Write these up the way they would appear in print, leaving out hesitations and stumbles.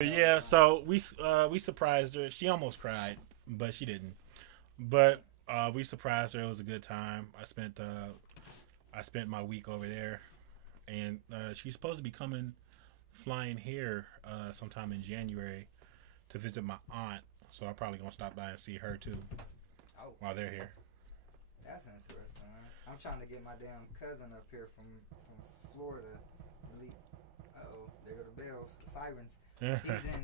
Yeah, so we surprised her. She almost cried, but she didn't. But we surprised her. It was a good time. I spent my week over there, and she's supposed to be coming flying here sometime in January to visit my aunt. So I'm probably gonna stop by and see her too Oh, while they're here. that's interesting. Man. I'm trying to get my damn cousin up here from Florida. Oh, there go the bells, the sirens. He's in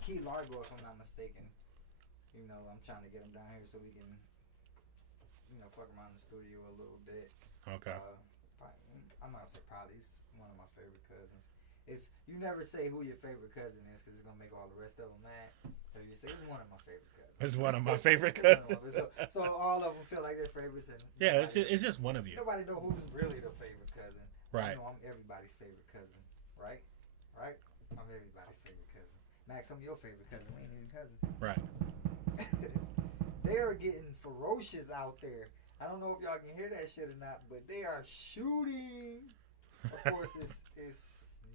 Key Largo, if I'm not mistaken. You know, I'm trying to get him down here so we can, fuck around in the studio a little bit. Okay. I'm not say probably he's one of my favorite cousins. It's you never say who your favorite cousin is because it's gonna make all the rest of them mad. So you say it's one of my favorite cousins. It's one of my favorite cousins. So all of them feel like they're favorites, and Yeah, it's just one of you. nobody know who's really the favorite cousin. Right. I know I'm everybody's favorite cousin, right? Right? I'm everybody's favorite cousin. Max, I'm your favorite cousin. We ain't even cousins. Right. They are getting ferocious out there. I don't know if y'all can hear that shit or not, but they are shooting. Of course, it's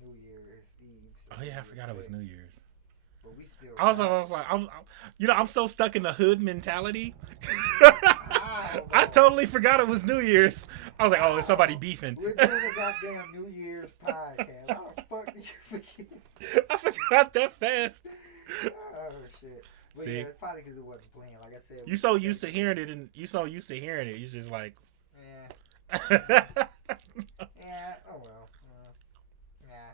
New Year's Eve. So Oh yeah, I forgot it was New Year's. But we still. I was like, I'm so stuck in the hood mentality. Wow. I totally forgot it was New Year's. I was like, oh, there's somebody beefing. We're doing a goddamn New Year's podcast. How the fuck did you forget? I forgot that fast. Oh shit. But See? yeah, it's probably because it wasn't playing. Like I said, You so used to hearing it, and you so used to hearing it. You just like, Yeah. Yeah. Oh well. Yeah.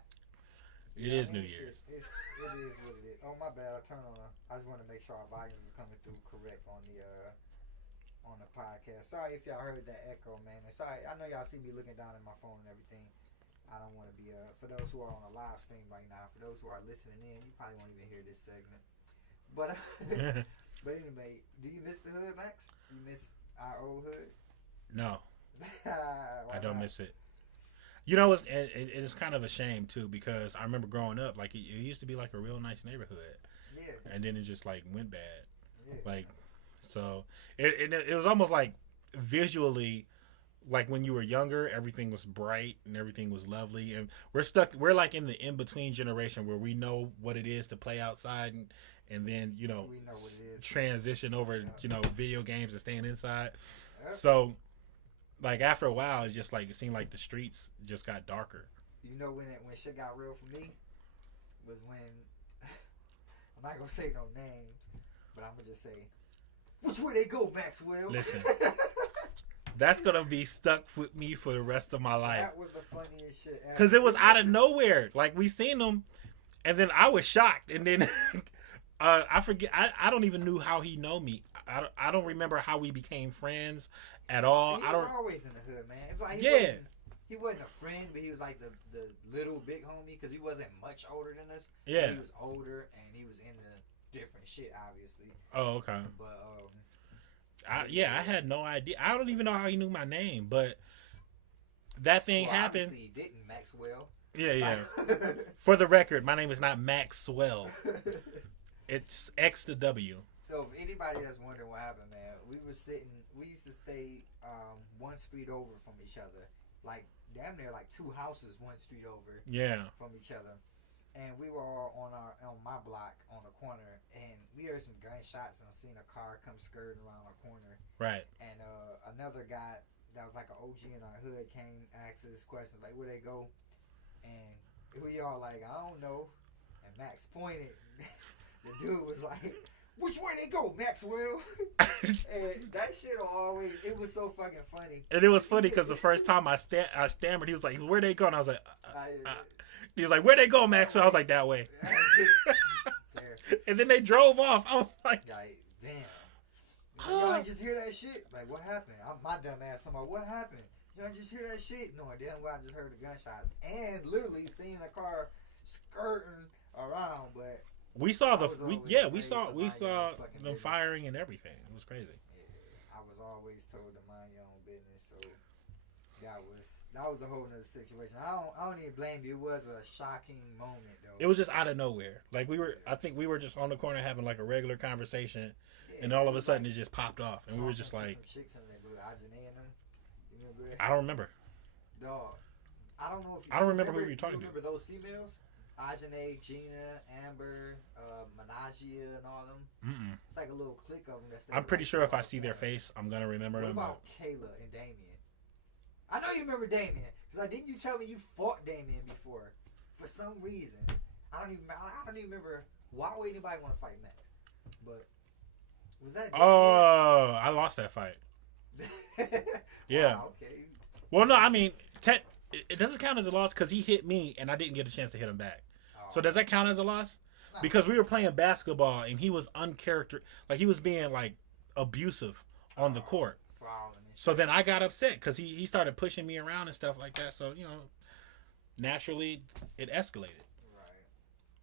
It is New Year's. It is what it is. Oh my bad. I just want to make sure our volumes is coming through correct on the podcast. Sorry if y'all heard that echo, man. And sorry, I know y'all see me looking down at my phone and everything. I don't want to be for those who are on a live stream right now. For those who are listening in, you probably won't even hear this segment. But but anyway, do you miss the hood, Max? You miss our old hood? No, Why I don't not? miss it. You know, it's kind of a shame too because I remember growing up, like it used to be like a real nice neighborhood, Yeah. and then it just like went bad. Yeah. Like, so it was almost like visually, like when you were younger, everything was bright and everything was lovely, and we're like in the in between generation where we know what it is to play outside, and then we know what it is. transition over video games and staying inside. Yep. So like after a while, it just like it seemed like the streets just got darker. You know when shit got real for me was when I'm not gonna say no names, but I'm gonna just say which way they go, Maxwell. Listen. That's gonna be stuck with me for the rest of my life. That was the funniest shit ever. Because it was out of nowhere. Like we seen them, and then I was shocked, and then I forget. I don't even knew how he know me. I don't remember how we became friends at all. He I was don't. always in the hood, man. It's like Yeah. he wasn't a friend, but he was like the little big homie because he wasn't much older than us. Yeah. He was older and he was into different shit, obviously. Oh, okay. But I had no idea. I don't even know how he knew my name, but that thing happened. Obviously he didn't, Maxwell. Yeah. For the record, my name is not Maxwell. It's X to W. So if anybody that's wondering what happened, man, we used to stay one street over from each other. Like damn near like two houses one street over Yeah. from each other. And we were all on my block on the corner, and we heard some gunshots and seen a car come skirting around the corner. Right. And another guy that was like an OG in our hood came asked us questions like, "Where they go?" And we all like, "I don't know." And Max pointed. The dude was like, "Which way they go, Maxwell?" And that shit always, it was so fucking funny. And it was funny because the first time I stammered, he was like, "Where they go?" And I was like, he was like, "Where they go, Maxwell?" I was like, "That way." And then they drove off. I was like, damn. Y'all ain't just hear that shit? Like, what happened? My dumb ass talking about what happened. Y'all just hear that shit? No, damn well I just heard the gunshots. And literally seeing the car skirting around, but we saw we always saw fucking them business. firing and everything. It was crazy. yeah, I was always told to mind your own business, so that was a whole nother situation. I don't even blame you. It was a shocking moment though. It was just out of nowhere. Like I think we were just on the corner having like a regular conversation, and all of a sudden it just popped off, and we were just like, some chicks in there, bro. Ajane and them. You remember that? I don't remember. Dog. I don't know if you I don't remember who you're talking to. Remember those females? Ajane, Gina, Amber, Menagia, and all them. Mm-mm. It's like a little clique of them. That's I'm pretty sure if I see their face, I'm gonna remember What them. about Kayla and Damien? I know you remember Damien because like, didn't you tell me you fought Damien before? For some reason, I don't even remember why would anybody want to fight Max. But was that? Damien? Oh, I lost that fight. Yeah. Wow, okay. Well, no, I mean, it doesn't count as a loss because he hit me and I didn't get a chance to hit him back. Oh. So does that count as a loss? Because we were playing basketball and he was like he was being like abusive on the court. So then I got upset because he started pushing me around and stuff like that. So, naturally it escalated. Right.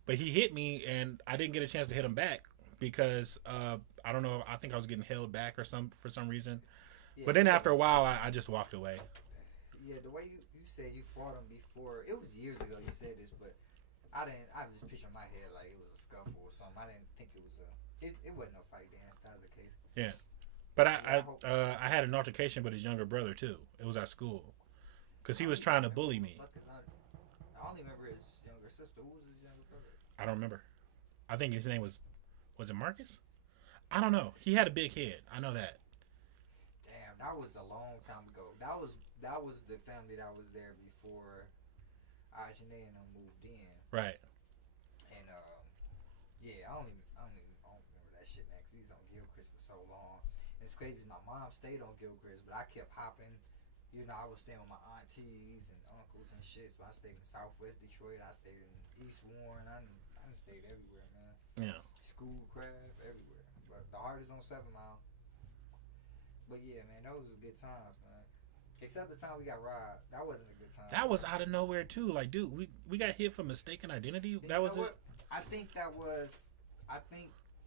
But he hit me and I didn't get a chance to hit him back because I don't know. I think I was getting held back for some reason. Yeah, but then after a while, I just walked away. Yeah, the way you said you fought him before, it was years ago you said this, but I just pictured in my head like it was a scuffle or something. I didn't think it was it wasn't no fight then. That was the case. Yeah. But I had an altercation with his younger brother too. It was at school, because he was trying to bully me. I only remember his younger sister. Who was his younger brother? I don't remember. I think his name was it Marcus? I don't know. He had a big head. I know that. Damn, that was a long time ago. That was the family that was there before Ajane and them moved in. Right. And yeah, I don't remember that shit, man. Cause he was on Gilchrist for so long. And it's crazy. My mom stayed on Gilchrist, but I kept hopping. I was staying with my aunties and uncles and shit. So I stayed in Southwest Detroit. I stayed in East Warren. I done stayed everywhere, man. Yeah. Schoolcraft, everywhere. But the heart is on 7 Mile. But yeah, man, those was good times, man. Except the time we got robbed. That wasn't a good time. That was out of nowhere too. Like, dude, we got hit for mistaken identity. That was it. I think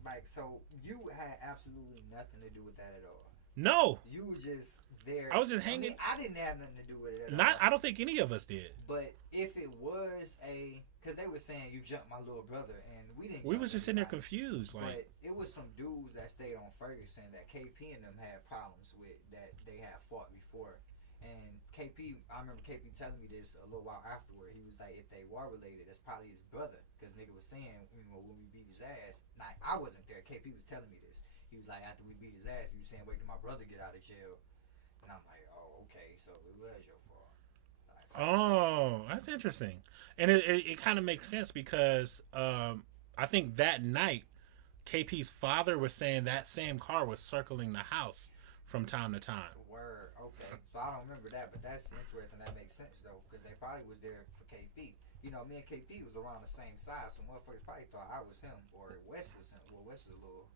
like, so you had absolutely nothing to do with that at all. No. You were just there. I was just hanging. I didn't have nothing to do with it at all. I don't think any of us did. But if it was because they were saying you jumped my little brother, and we didn't. We was just sitting there confused. Like, but it was some dudes that stayed on Ferguson that KP and them had problems with that they had fought before. And KP, I remember KP telling me this a little while afterward. He was like, if they were related, that's probably his brother. Because nigga was saying, when we beat his ass. Like, I wasn't there. KP was telling me this. He was like, after we beat his ass, he was saying, wait till my brother get out of jail. And I'm like, oh, okay, so it was your fault. Oh, that's interesting. And it kind of makes sense because I think that night, KP's father was saying that same car was circling the house from time to time. Word, okay. So I don't remember that, but that's interesting. That makes sense, though, because they probably was there for KP. Me and KP was around the same size, so motherfuckers probably thought I was him or Wes was him. Well, Wes was a little...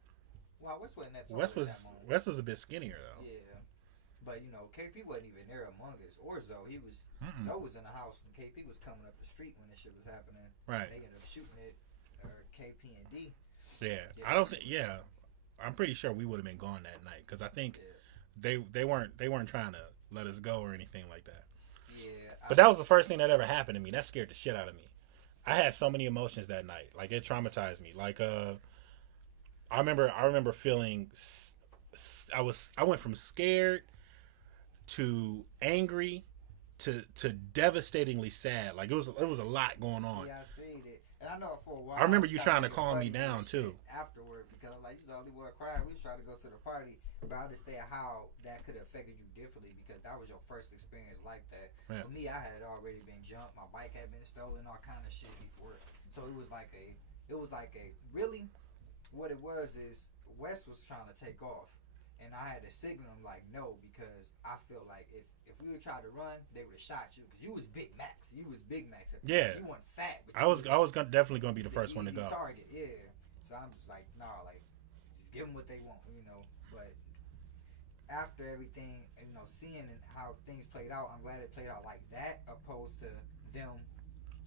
Well, Wes wasn't that tall Wes was a bit skinnier, though. Yeah. But, KP wasn't even there among us. Or Zoe. Zoe was in the house, and KP was coming up the street when this shit was happening. Right. They ended up shooting it, KP and D. Yeah. I don't think... Yeah. I'm pretty sure we would have been gone that night, because I think... Yeah. They weren't trying to let us go or anything like that. Yeah. But that was the first thing that ever happened to me. That scared the shit out of me. I had so many emotions that night. Like, it traumatized me. Like, I remember feeling I went from scared to angry to devastatingly sad. Like, it was a lot going on. Yeah, I seen it. And I know for a while I remember you trying to calm me down too. Afterward, because like you was the only one crying. We was trying to go to the party, but I understand how that could have affected you differently because that was your first experience like that. Yeah. For me, I had already been jumped. My bike had been stolen, all kind of shit before. So it was like a really what it was is Wes was trying to take off. And I had to signal him like no because I feel like if we would try to run, they would have shot you because you was Big Max. You was Big Max at the time. You weren't fat. But I was definitely gonna be the first one to go. Target, yeah. So I'm just like like just give them what they want, But after everything, seeing how things played out, I'm glad it played out like that, opposed to them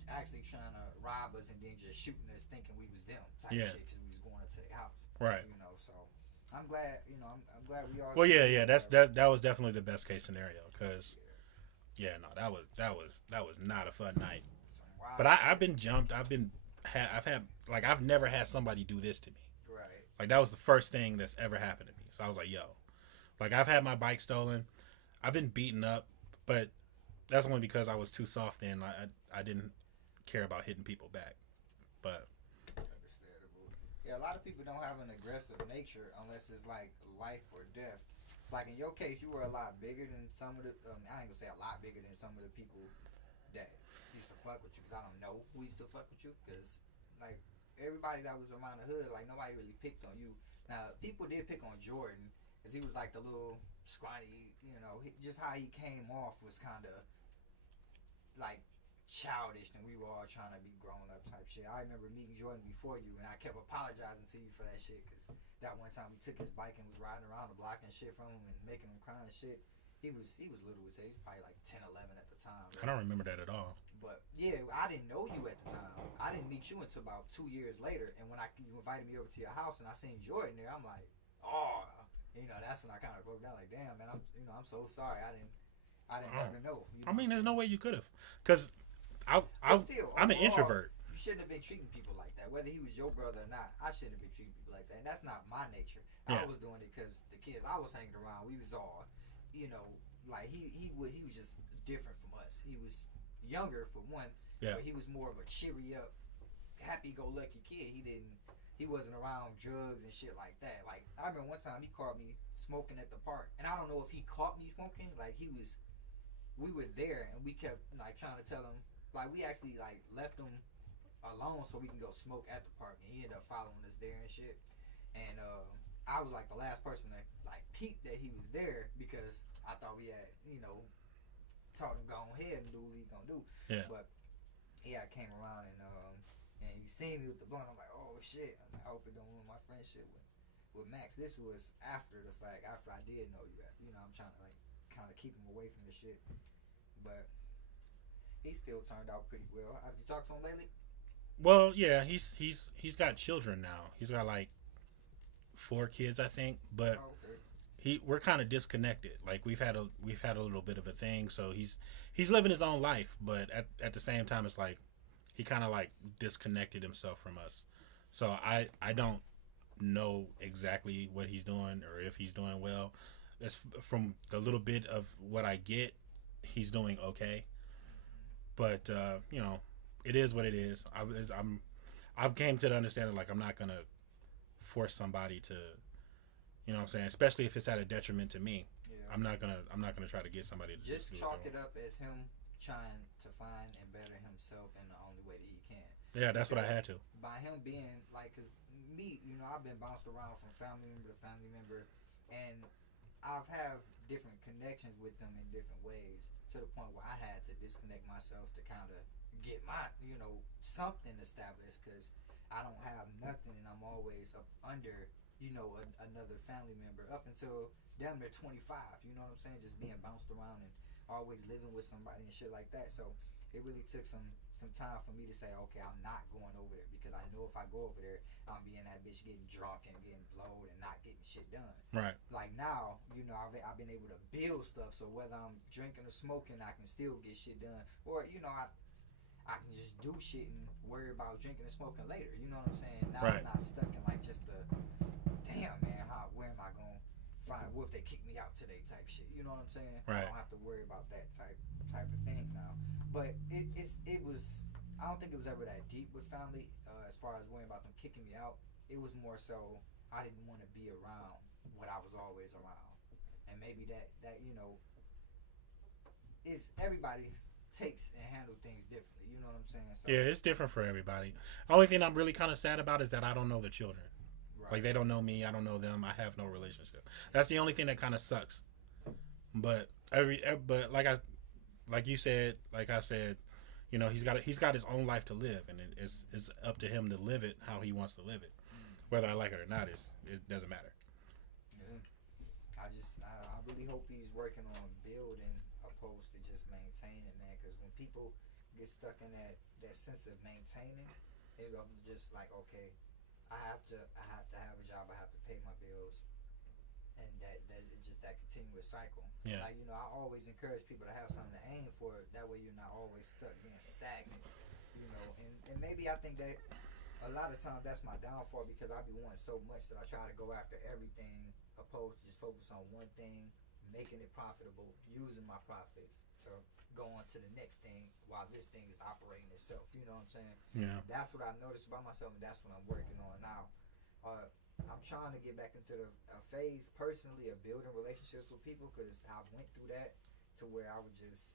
actually trying to rob us and then just shooting us, thinking we was them type shit because we was going up to their house. Right. So. I'm glad, I'm glad we all. Well, yeah. That was definitely the best case scenario because, that was not a fun night. But I've been jumped. I've never had somebody do this to me. Right. Like that was the first thing that's ever happened to me. So I was like, yo, like I've had my bike stolen. I've been beaten up, but that's only because I was too soft then. I didn't care about hitting people back. But Understandable. Yeah, a lot of people don't have an aggressive nature unless it's like life or death. Like in your case, you were a lot bigger than some of the. I ain't gonna say a lot bigger than some of the people that used to fuck with you. Cause I don't know who used to fuck with you. Cause like everybody that was around the hood, like nobody really picked on you. Now people did pick on Jordan, cause he was like the little scrawny. You know, just how he came off was kind of like childish, and we were all trying to be grown up type shit. I remember meeting Jordan before you, and I kept apologizing to you for that shit, cause that one time he took his bike and was riding around the block and shit from him and making him cry and shit. He was little as hell. He was probably like 10, 11 at the time. I don't remember that at all. But yeah, I didn't know you at the time. I didn't meet you until about 2 years later. And when you invited me over to your house and I seen Jordan there, I'm like, oh, you know, that's when I kind of broke down. Like, damn, man, I'm so sorry. I didn't ever know. You know I mean, there's no way you could have, cause still, I'm an introvert. You shouldn't have been treating people like that. Whether he was your brother or not, I shouldn't have been treating people like that. And that's not my nature. Yeah. I was doing it because the kids I was hanging around, we was all, you know, like he was just different from us. He was younger for one. Yeah. But he was more of a cheery up, happy-go-lucky kid. He wasn't around drugs and shit like that. Like I remember one time he caught me smoking at the park, and I don't know if he caught me smoking. Like we were there and we kept like trying to tell him. Like we actually like left him alone so we can go smoke at the park, and he ended up following us there and shit. And I was like the last person that like peeped that he was there because I thought we had, you know, told him go ahead and do what he gonna do. Yeah. But I came around and he seen me with the blunt. I'm like, oh shit. I hope it don't ruin my friendship with Max. This was after the fact, after I did know you. You know, I'm trying to like kind of keep him away from the shit, but he still turned out pretty well. Have you talked to him lately? Well, yeah, he's got children now. He's got like 4 kids, I think, but Oh, okay. we're kind of disconnected. Like we've had a little bit of a thing, so he's living his own life, but at the same time, it's like he kind of like disconnected himself from us. So I don't know exactly what he's doing or if he's doing well. That's from the little bit of what I get, he's doing okay. But you know, it is what it is. I've came to the understanding like I'm not gonna force somebody to, you know what I'm saying, especially if it's at a detriment to me. Yeah. I'm not gonna try to get somebody to Just do chalk it it up as him trying to find and better himself in the only way that he can. Yeah, that's what I had to. By him being like, cause me, you know, I've been bounced around from family member to family member, and I've have different connections with them in different ways to the point where I had to disconnect myself to kind of get my, you know, something established, cause I don't have nothing and I'm always up under, you know, another family member up until damn near 25. You know what I'm saying? Just being bounced around and always living with somebody and shit like that. So it really took some time for me to say, okay, I'm not going over there, because I know if I go over there, I'm being that bitch getting drunk and getting blowed and not getting shit done. Right. Like now, you know, I've been able to build stuff, so whether I'm drinking or smoking, I can still get shit done. Or, you know, I can just do shit and worry about drinking and smoking later. You know what I'm saying? Now Right. I'm not stuck in like just the, damn man, where am I going to find, what if they kick me out today type shit. You know what I'm saying? Right. I don't have to worry about that type of thing now. But it was, I don't think it was ever that deep with family as far as worrying about them kicking me out. It was more so I didn't want to be around what I was always around. And maybe that you know, is everybody takes and handle things differently. You know what I'm saying? So, Yeah, it's different for everybody. Only thing I'm really kind of sad about is that I don't know the children. right. Like they don't know me, I don't know them. I have no relationship. That's the only thing that kind of sucks. But like you said, like I said, you know, he's got his own life to live, and it's up to him to live it how he wants to live it. Whether I like it or not, it doesn't matter. Yeah. I really hope he's working on building opposed to just maintaining, man. Because when people get stuck in that sense of maintaining, they're just like, okay, I have to have a job, I have to pay my bills, and that's just that continuous cycle. Yeah. Like, you know, I always encourage people to have something to aim for. That way, you're not always stuck being stagnant. You know, and maybe I think that a lot of times that's my downfall, because I be wanting so much that I try to go after everything opposed to just focus on one thing, making it profitable, using my profits to go on to the next thing while this thing is operating itself. You know what I'm saying? Yeah. That's what I noticed about myself, and that's what I'm working on now. I'm trying to get back into a phase personally of building relationships with people, because I went through that to where I would just,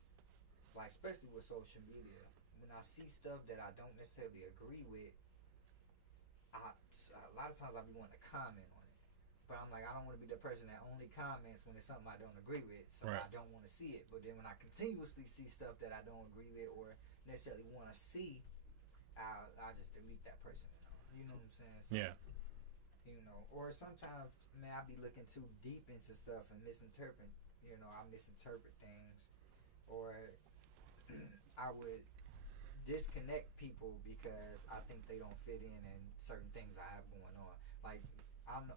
like, especially with social media, when I see stuff that I don't necessarily agree with, a lot of times I be wanting to comment on it. But I'm like, I don't want to be the person that only comments when it's something I don't agree with, so right. I don't want to see it. But then when I continuously see stuff that I don't agree with or necessarily want to see, I just delete that person. You know what I'm saying? So, yeah. You know, or sometimes, man, I be looking too deep into stuff and misinterpret. You know, I misinterpret things, or I would disconnect people because I think they don't fit in certain things I have going on. Like, I'm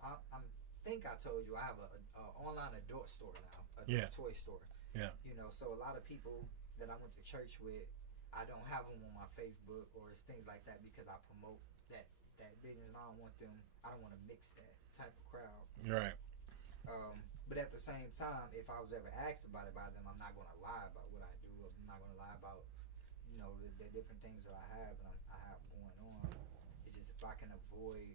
think I told you I have a online adult store now, a toy store. Yeah. You know, so a lot of people that I went to church with, I don't have them on my Facebook or it's things like that, because I promote that business, and I don't want to mix that type of crowd. Right. But at the same time, if I was ever asked about it by them, I'm not going to lie about what I do. I'm not going to lie about, you know, the different things that I have going on. It's just, if I can avoid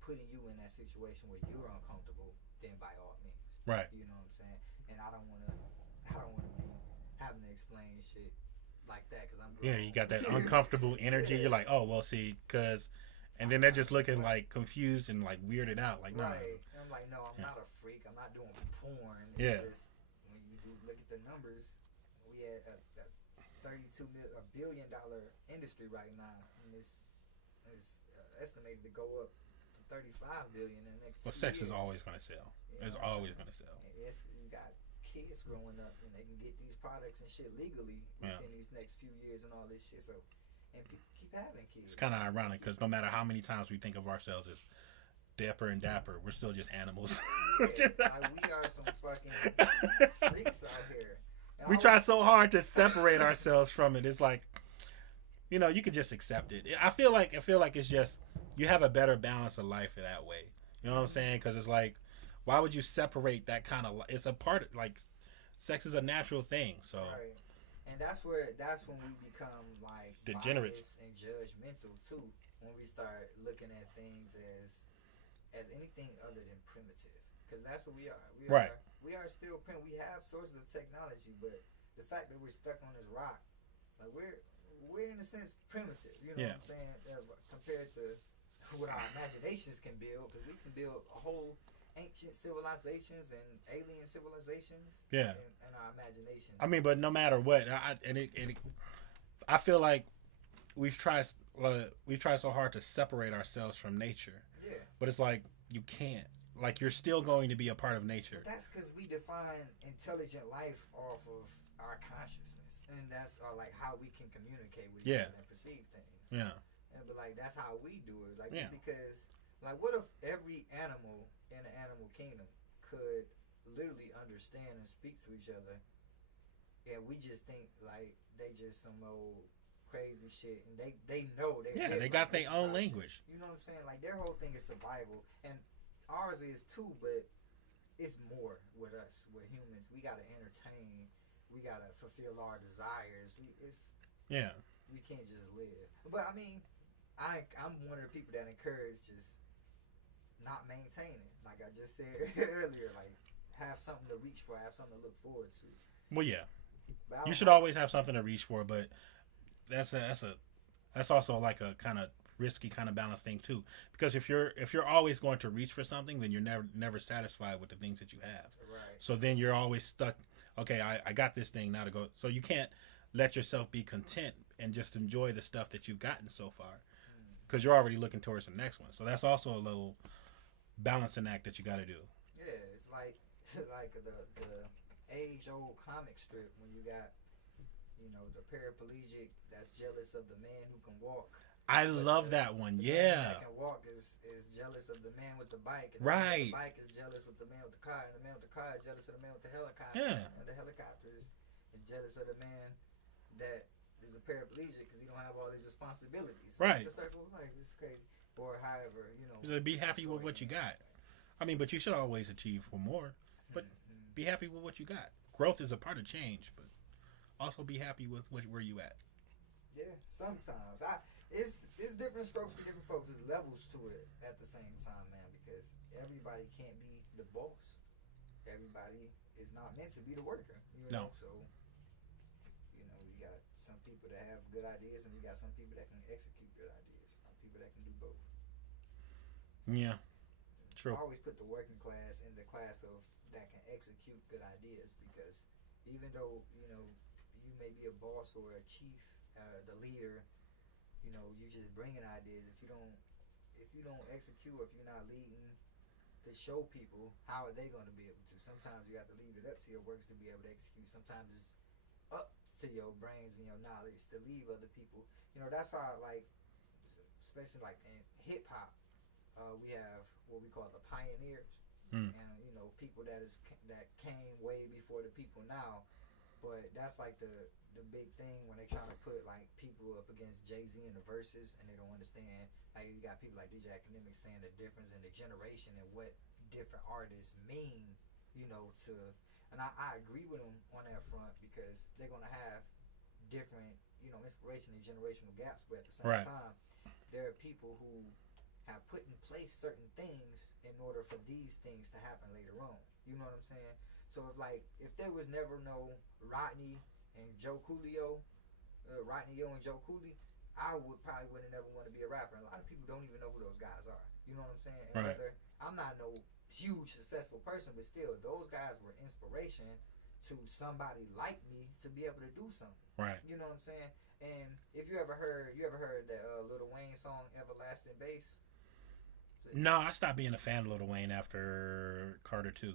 putting you in that situation where you're uncomfortable, then by all means. Right. You know what I'm saying? And I don't want to be having to explain shit like that, because I'm grown. Yeah, you got that uncomfortable energy. Yeah. You're like, oh, well, see, because, and then they're just looking like confused and like weirded out. Like, no. Right. And I'm like, no, I'm not a freak. I'm not doing porn. Yeah. It's just, when you look at the numbers, we had a $1 billion industry right now, and it's estimated to go up to $35 billion in the next. Well, sex is always going to sell. It's always going to sell. You got kids growing up, and they can get these products and shit legally within these next few years and all this shit. So, and keep having kids. It's kind of ironic, because no matter how many times we think of ourselves as dapper and dapper, we're still just animals. Yeah, like, we are some fucking freaks out here. And we try so hard to separate ourselves from it. It's like, you know, you could just accept it. I feel like it's just, you have a better balance of life that way. You know what I'm saying? Because it's like, why would you separate that kind of? It's a part of, like, sex is a natural thing. So. Right. And that's when we become like degenerates and judgmental too. When we start looking at things as anything other than primitive, because that's what we are. We are still primitive. We have sources of technology, but the fact that we're stuck on this rock, like we're in a sense primitive. You know what I'm saying? Compared to what our imaginations can build, because we can build a whole ancient civilizations and alien civilizations. Yeah. In our imagination. I mean, but no matter what, I feel like we've tried so hard to separate ourselves from nature. Yeah. But it's like, you can't. Like, you're still going to be a part of nature. But that's because we define intelligent life off of our consciousness, and that's like how we can communicate with each other and perceive things. Yeah. But like, that's how we do it. Like, because like, what if every animal in the animal kingdom could literally understand and speak to each other, and we just think like they just some old crazy shit, and they know they got their own language. You know what I'm saying? Like, their whole thing is survival, and ours is too, but it's more with us, with humans. We gotta entertain, we gotta fulfill our desires. We can't just live. But I mean, I'm one of the people that encourage just not maintaining. Like I just said earlier, like, have something to reach for, have something to look forward to. Well, yeah, you should always have something to reach for, but that's also like a kind of risky kind of balance thing too. Because if you're always going to reach for something, then you're never satisfied with the things that you have. Right. So then you're always stuck. Okay, I got this thing now to go. So you can't let yourself be content and just enjoy the stuff that you've gotten so far, because you're already looking towards the next one. So that's also a little balancing act that you got to do. Yeah, it's like the age-old comic strip when you got, you know, the paraplegic that's jealous of the man who can walk. I love that one. The Yeah. man that can walk is jealous of the man with the bike. And right. The bike is jealous with the man with the car, and the man with the car is jealous of the man with the helicopter. Yeah. And the helicopter is jealous of the man that is a paraplegic because he don't have all these responsibilities. Right. The circle of life is crazy. Or however, you know. Be happy with what you got. I mean, but you should always achieve for more. But be happy with what you got. Growth is a part of change, but also be happy with where you at. Yeah, sometimes it's different strokes for different folks. There's levels to it at the same time, man. Because everybody can't be the boss. Everybody is not meant to be the worker. You know, No. so you got some people that have good ideas, and you got some people that can execute good ideas. Some people that can do both. Yeah, true. I always put the working class in the class of that can execute good ideas because even though you may be a boss or a chief, the leader, you just bringing ideas. If you don't execute, if you're not leading to show people, how are they going to be able to? Sometimes you have to leave it up to your works to be able to execute. Sometimes it's up to your brains and your knowledge to leave other people. That's how especially like in hip hop. We have what we call the pioneers, and people that came way before the people now. But that's like the big thing when they try to put like people up against Jay-Z in the verses, and they don't understand. Like you got people like DJ Academics saying the difference in the generation and what different artists mean, to. And I agree with them on that front because they're gonna have different, inspiration and generational gaps. But at the same time, there are people who have put in place certain things in order for these things to happen later on. You know what I'm saying? So if there was never no Rodney and Joe Coolio, Rodney Yo and Joe Cooley, I wouldn't ever want to be a rapper. And a lot of people don't even know who those guys are. You know what I'm saying? And whether I'm not no huge successful person, but still those guys were inspiration to somebody like me to be able to do something. Right. You know what I'm saying? And if you ever heard that Lil Wayne song Everlasting Bass? No, I stopped being a fan of Lil Wayne after Carter 2.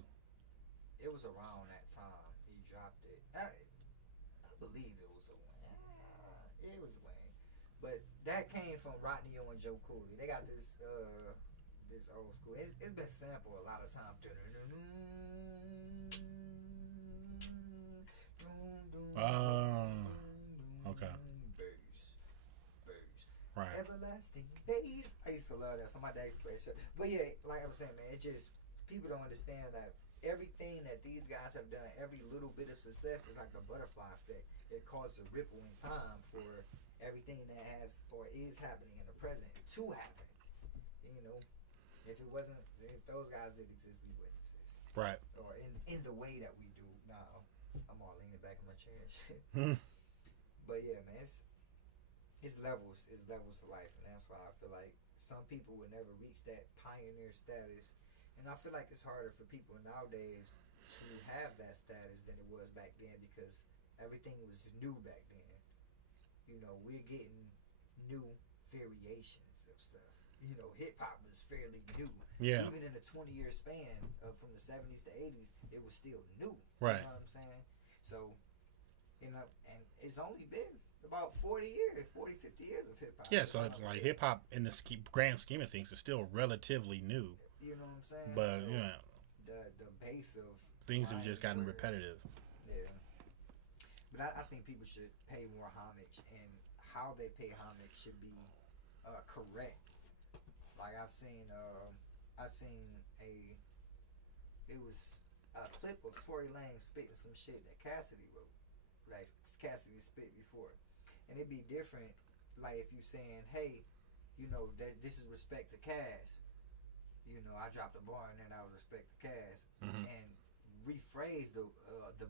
It was around that time he dropped it. I believe it was Wayne. It was Wayne. But that came from Rodney Yo and Joe Cooley. They got this old school. It's been sampled a lot of times. Okay. Bass. Right. Everlasting Bass. I used to love that. So my dad used to play shit. But yeah, like I was saying, man, it just people don't understand that everything that these guys have done, every little bit of success is like the butterfly effect. It causes a ripple in time for everything that has or is happening in the present to happen. If those guys didn't exist, we wouldn't exist. Right. Or in the way that we do now. I'm all leaning back in my chair and shit. But yeah, man, it's levels. It's levels to life, and that's why I feel like some people would never reach that pioneer status. And I feel like it's harder for people nowadays to have that status than it was back then because everything was new back then. We're getting new variations of stuff. Hip hop was fairly new. Yeah. Even in a 20-year span from the 70s to 80s, it was still new. Right. You know what I'm saying? So, and it's only been about 40 years, 40, 50 years of hip hop. Yeah, so it's like hip hop in the grand scheme of things is still relatively new. You know what I'm saying? But so the base of things have just gotten repetitive. Yeah. But I think people should pay more homage, and how they pay homage should be correct. Like I've seen it was a clip of Tory Lanez spitting some shit that Cassidy wrote. Like Cassidy spit before. And it'd be different like if you saying, hey, that this is respect to Cass. I dropped a bar and then I would respect the Cass. Mm-hmm. And rephrase the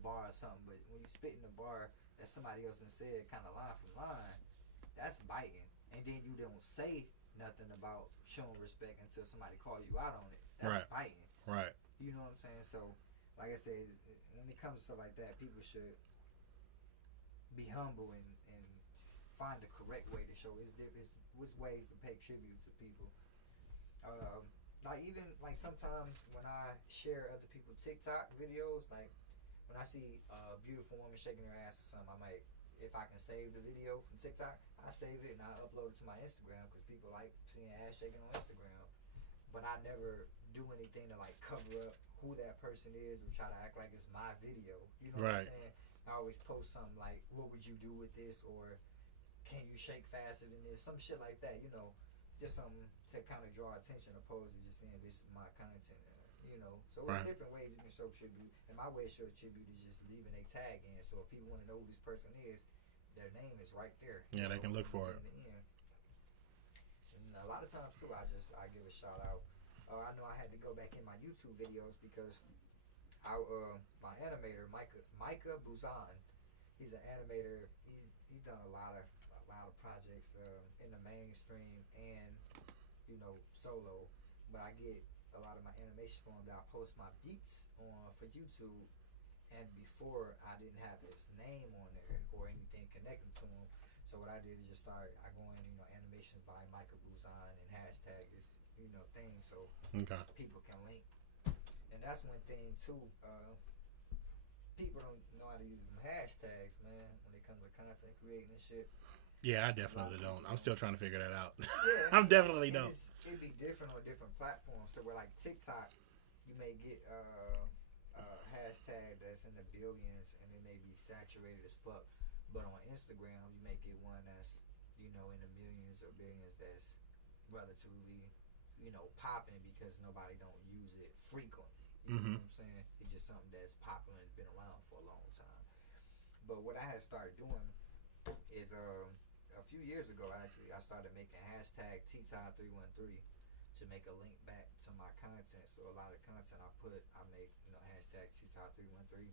bar or something. But when you spit in the bar that somebody else done said kind of line for line, that's biting. And then you don't say nothing about showing respect until somebody call you out on it. That's biting. Right. You know what I'm saying? So, like I said, when it comes to stuff like that, people should be humble and find the correct way to show. Which ways to pay tribute to people. Like sometimes when I share other people's TikTok videos, like when I see a beautiful woman shaking her ass or something, I might, if I can save the video from TikTok, I save it and I upload it to my Instagram because people like seeing ass shaking on Instagram. But I never do anything to like cover up who that person is or try to act like it's my video. You know what I'm saying? I always post something like, what would you do with this? Or can you shake faster than this? Some shit like that, just something to kind of draw attention opposed to just saying this is my content. You know, so Right. it's different ways you can show tribute. And my way to show tribute is just leaving a tag in. So if people want to know who this person is, their name is right there. Yeah, they So can look from for the it. beginning to the end. And a lot of times too, I give a shout out. I know I had to go back in my YouTube videos because my animator Micah Buzan, he's an animator. He's done a lot of projects in the mainstream and solo. But I get a lot of my animation from him that I post my beats on for YouTube. And before I didn't have his name on there or anything connected to him. So what I did is just I go in, animations by Michael Buzan and hashtag this, thing so Okay. people can link. And that's one thing too. People don't know how to use them hashtags, man, when it comes to content creating and shit. Yeah, I definitely don't. I'm still trying to figure that out. Yeah, I'm definitely don't. It'd be different on different platforms. So where like TikTok, you may get hashtag that's in the billions and it may be saturated as fuck. But on Instagram, you may get one that's in the millions or billions that's relatively popping because nobody don't use it frequently. You know what I'm saying? It's just something that's popular and been around for a long time. But what I had started doing is a few years ago actually I started making hashtag TTod313 to make a link back to my content. So a lot of content I make hashtag TTod313.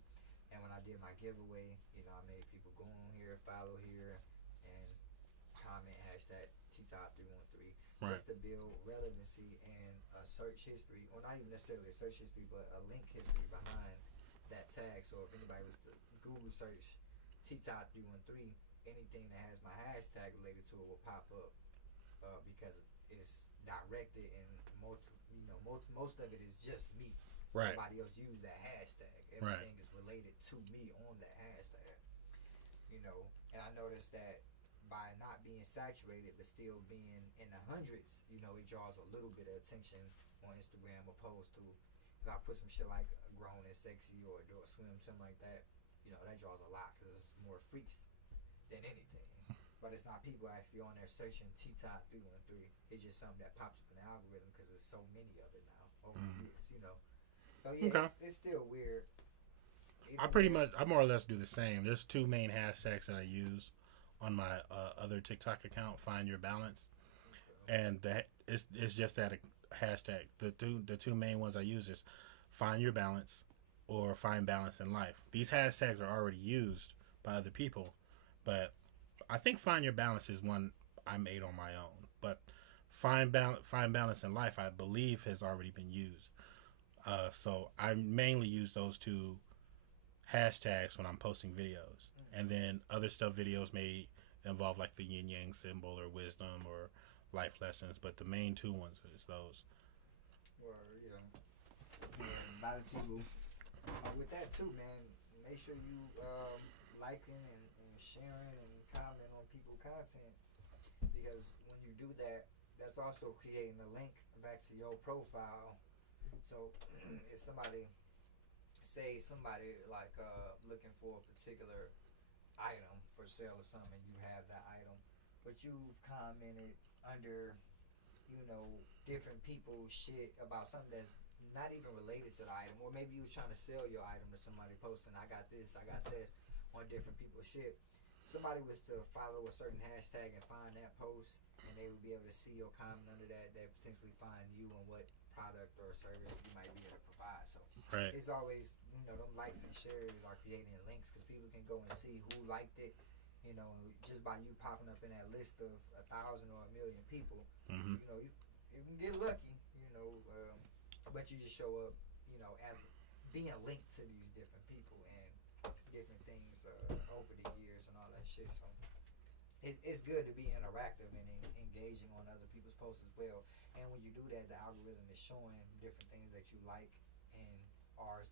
And when I did my giveaway, I made people go on here, follow here, and comment hashtag TTod313 Right. just to build relevancy and a search history, or not even necessarily a search history, but a link history behind that tag. So if anybody was to Google search TTod313, anything that has my hashtag related to it will pop up because it's directed and most of it is just me. Right. Nobody else use that hashtag. Everything is related to me on that hashtag. And I noticed that by not being saturated but still being in the hundreds, it draws a little bit of attention on Instagram opposed to if I put some shit like grown and sexy or adult swim, something like that, that draws a lot because it's more freaks than anything. But it's not people actually on there searching TTod313. It's just something that pops up in the algorithm because there's so many of it now over the years, So yeah, Okay. it's still weird. I more or less do the same. There's two main hashtags that I use on my other TikTok account, Find Your Balance, and it's just that hashtag. The two main ones I use is Find Your Balance or Find Balance in Life. These hashtags are already used by other people, but I think Find Your Balance is one I made on my own. But Find Balance in Life, I believe, has already been used. So I mainly use those two hashtags when I'm posting videos, and then other stuff videos may involve like the yin yang symbol or wisdom or life lessons, but the main two ones is those. Or a lot of people with that too, man. Make sure you liking and sharing and commenting on people's content, because when you do that, that's also creating a link back to your profile. So if somebody like looking for a particular item for sale or something, you have that item, but you've commented under different people's shit about something that's not even related to the item, or maybe you was trying to sell your item to somebody posting I got this on different people's shit. Somebody was to follow a certain hashtag and find that post, and they would be able to see your comment under that. They potentially find you and what product or service you might be able to provide. So Right. it's always them likes and shares are creating links because people can go and see who liked it. Just by you popping up in that list of 1,000 or 1,000,000 people, Mm-hmm. you can get lucky. But you just show up, as being linked to these different people and different things over the years and all that shit. So it's good to be interactive and engaging on other people's posts as well. And when you do that, the algorithm is showing different things that you like and are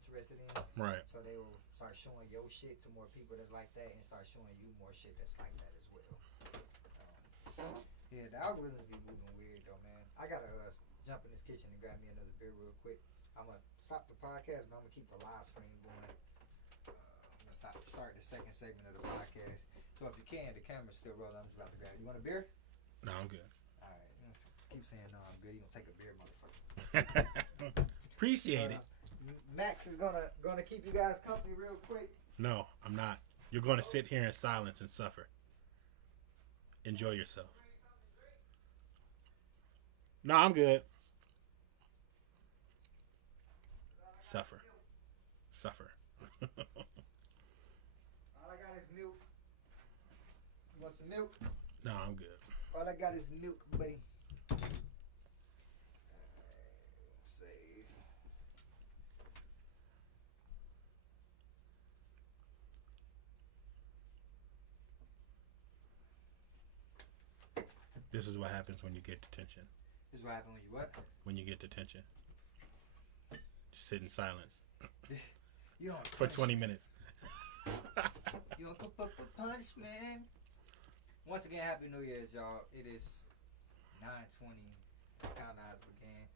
interested in. Right. So they will start showing your shit to more people that's like that, and start showing you more shit that's like that as well. Yeah, the algorithms be moving weird though, man. I gotta jump in this kitchen and grab me another beer real quick. I'm gonna stop the podcast, but I'm gonna keep the live stream going. I'm gonna start the second segment of the podcast. So if you can, the camera's still rolling. I'm just about to grab. You want a beer? No, I'm good. All right. Keep saying no, I'm good. You gonna take a beer, motherfucker. Appreciate it. Max is gonna keep you guys company real quick. No, I'm not. You're going to sit here in silence and suffer. Enjoy yourself. No, I'm good. Suffer. All I got is milk. You want some milk? No, I'm good. All I got is milk, buddy. Save. This is what happens when you get detention. This is what happened when you what? When you get detention. Just sit in silence You on for 20 minutes. You on punishment? Once again, Happy New Year's, y'all. It is 9:20. Countdowns began.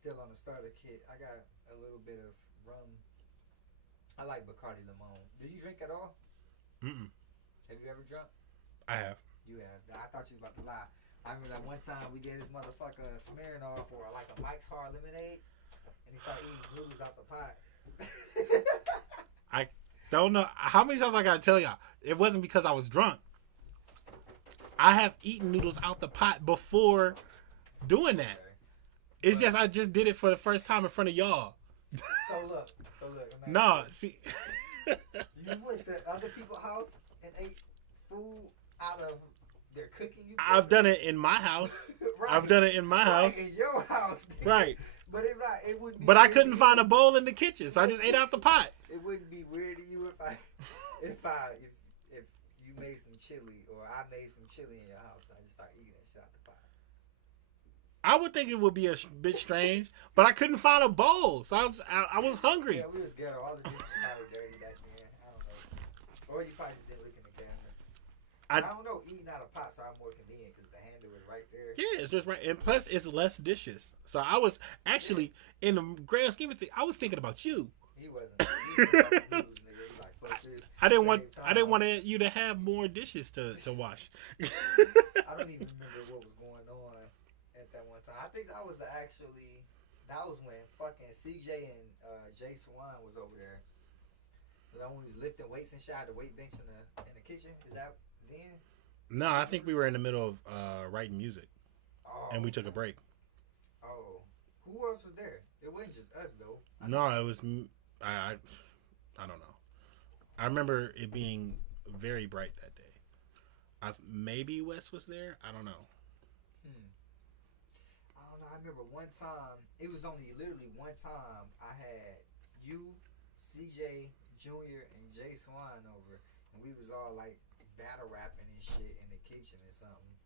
Still on the starter kit. I got a little bit of rum. I like Bacardi Limon. Do you drink at all? Mm-mm. Have you ever drunk? I have. You have. I thought you was about to lie. I remember that one time we gave this motherfucker a Smirnoff or like a Mike's Hard Lemonade, and he started eating noodles out the pot. I don't know how many times I gotta tell y'all. It wasn't because I was drunk. I have eaten noodles out the pot before doing that. It's just I just did it for the first time in front of y'all. So look. No, see. You went to other people's house and ate food out of their cooking utensils? I've done it in my house. Right. I've done it in my house. In your house. Then. Right. But it wouldn't be But I weird couldn't to find a you. bowl in the kitchen, so I just ate out the pot. It wouldn't be weird to you if you made some chili or I made some chili in your house and I just started eating that shit out the pot. I would think it would be a bit strange, but I couldn't find a bowl, so I was hungry. Yeah, we was ghetto. All the dishes were probably dirty back then. I don't know. Or you probably just didn't look in the cabinet. I don't know. Eating out of pots are more convenient because the handle is right there. Yeah, it's just right, and plus it's less dishes. So I was actually, in the grand scheme of things, I was thinking about you. He wasn't. He was like, fuck this. I didn't want you to have more dishes to wash. I don't even remember what was going on at that one time. I think that was when fucking CJ and Jay Swan was over there. That when he was lifting weights and shit, the weight bench in the kitchen. Is that then? No, I think we were in the middle of writing music, and we took a break. Oh, who else was there? It wasn't just us though. No, it was I don't know. I remember it being very bright that day. Maybe Wes was there. I don't know. I don't know. I remember one time. It was only literally one time. I had you, CJ Junior, and Jay Swan over, and we was all like battle rapping and shit in the kitchen or something.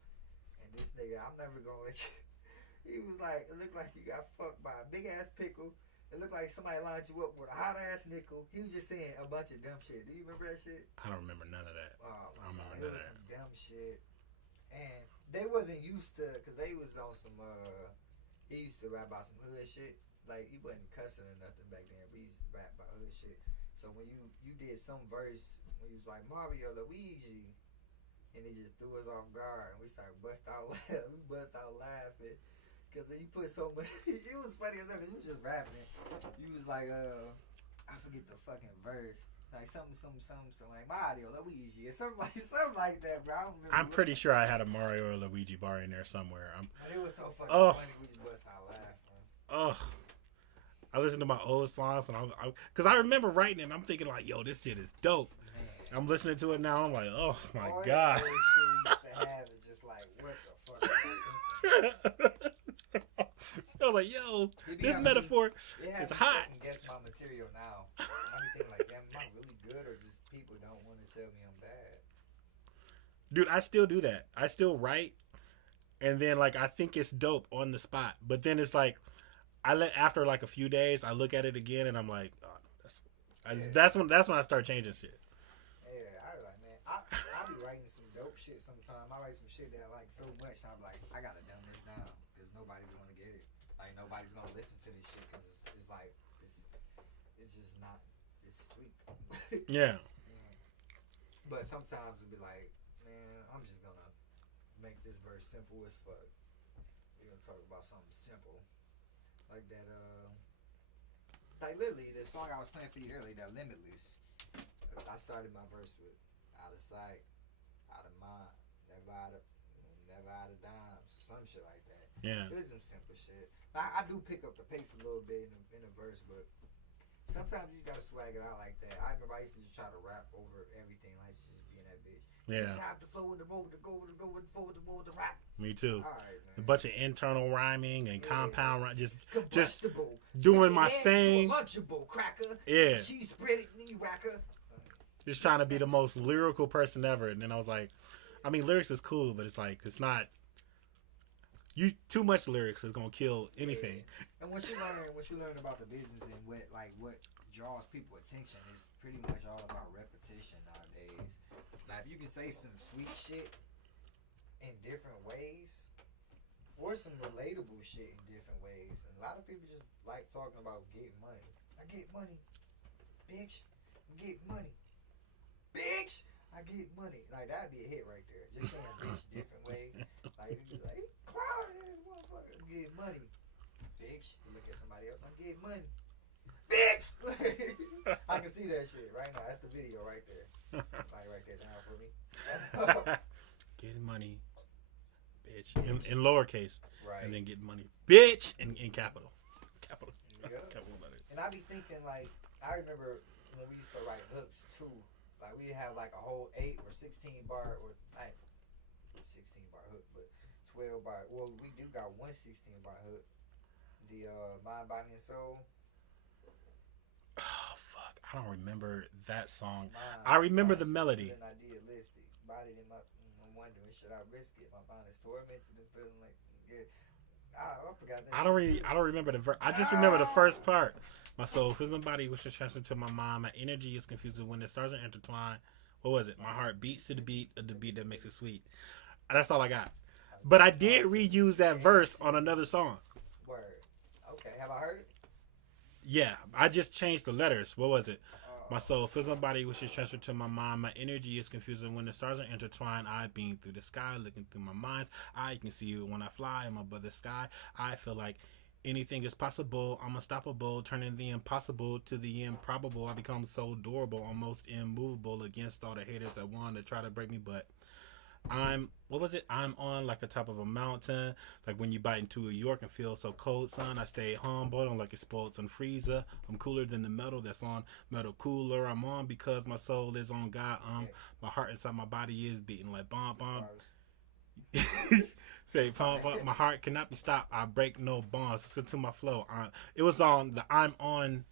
And this nigga, I'm never gonna let you. He was like, it looked like you got fucked by a big ass pickle. It looked like somebody lined you up with a hot ass nickel. He was just saying a bunch of dumb shit. Do you remember that shit? I don't remember none of that. Oh, I don't remember it none of was that. some dumb shit. And they wasn't used to, cause they was on some. He used to rap about some hood shit. Like he wasn't cussing or nothing back then. We used to rap about hood shit. So when you did some verse when you was like Mario Luigi, and it just threw us off guard, and we started bust out laughing. Cause you put so much. It was funny as hell. Cause you was just rapping. You was like, I forget the fucking verse. Like something like Mario Luigi or something like that, bro. I don't remember. I'm pretty sure I had a Mario or Luigi bar in there somewhere. But it was so fucking funny. We just bust out laughing. Oh, I listened to my old songs and because I remember writing it. And I'm thinking like, yo, this shit is dope. Man. I'm listening to it now. I'm like, oh my all god. That old shit we used to have is just like, what the fuck? I was like, yo, this metaphor is hot. I guess my material now. I be thinking like, damn, am I really good or just people don't want to tell me I'm bad? Dude, I still do that. I still write, and then like I think it's dope on the spot, but then it's like after like a few days, I look at it again and I'm like, oh, that's when I start changing shit. Yeah, I was like, man, I be writing some dope shit sometimes. I write some shit that I like so much, I'm like, I gotta dumb this down because nobody's gonna get it. Like nobody's gonna listen to this shit because it's like it's just not sweet. Yeah. But sometimes it'd be like, man, I'm just gonna make this verse simple as fuck. You know what I'm something simple. Like that, like literally the song I was playing for you earlier, that Limitless. I started my verse with out of sight, out of mind, never out of dimes, some shit like that. Yeah. It was some simple shit. I do pick up the pace a little bit in the verse, but sometimes you gotta swag it out like that. I remember I used to just try to rap over everything, like just being that bitch. Yeah. Sometimes the flow with the roll with the go with the go with the flow with the roll with the rap. Me too. All right, man. A bunch of internal rhyming and compound just Combustible. doing my same. Lunchable cracker. Yeah. Cheese spread it, knee whacker. Just trying to be the most lyrical person ever, and then I was like, I mean, lyrics is cool, but it's like it's not. You too much lyrics is gonna kill anything. Yeah. And once you learn about the business and what draws people attention, it's pretty much all about repetition nowadays. Now, if you can say some sweet shit in different ways, or some relatable shit in different ways, and a lot of people just like talking about getting money. I get money, bitch. I get money, bitch. I get money. Like that'd be a hit right there. Just saying bitch different ways. Like clown ass motherfucker. I'm getting money, bitch. You look at somebody else. I'm getting money, bitch. I can see that shit right now. That's the video right there. Somebody write that down for me. Getting money, bitch, in lowercase, right, and then getting money, bitch, in capital, capital letters. And I be thinking like I remember when we used to write hooks too. Like we have like a whole 8 or 16 bar or like 16 bar hook, but 12 bar. Well, we do got one 16 bar hook. The Mind, Body, and Soul. Oh fuck! I don't remember that song. I remember the melody. Idealistic, body in my. I'm wondering, should I risk it? My mind is tormented and feeling like good. I forgot that. I don't remember the verse. I just remember the first part. My soul feels my body, which is transferred to my mind. My energy is confused when the stars are intertwined. What was it? My heart beats to the beat of the beat that makes it sweet. That's all I got. But I did reuse that verse on another song. Word. Okay, have I heard it? Yeah, I just changed the letters. What was it? My soul fills my body, which is transferred to my mind. My energy is confusing when the stars are intertwined. I beam through the sky, looking through my minds. I can see you when I fly. I'm above the sky. I feel like anything is possible. I'm unstoppable, turning the impossible to the improbable. I become so durable, almost immovable against all the haters that want to try to break me. But I'm on like the top of a mountain. Like when you bite into a York and feel so cold, son. I stay humble. I'm like a spoiled son freezer. I'm cooler than the metal that's on metal cooler. I'm on because my soul is on God. My heart inside my body is beating like bomb. Say pump up. My heart cannot be stopped. I break no bonds. Listen to my flow. It was on the I'm on.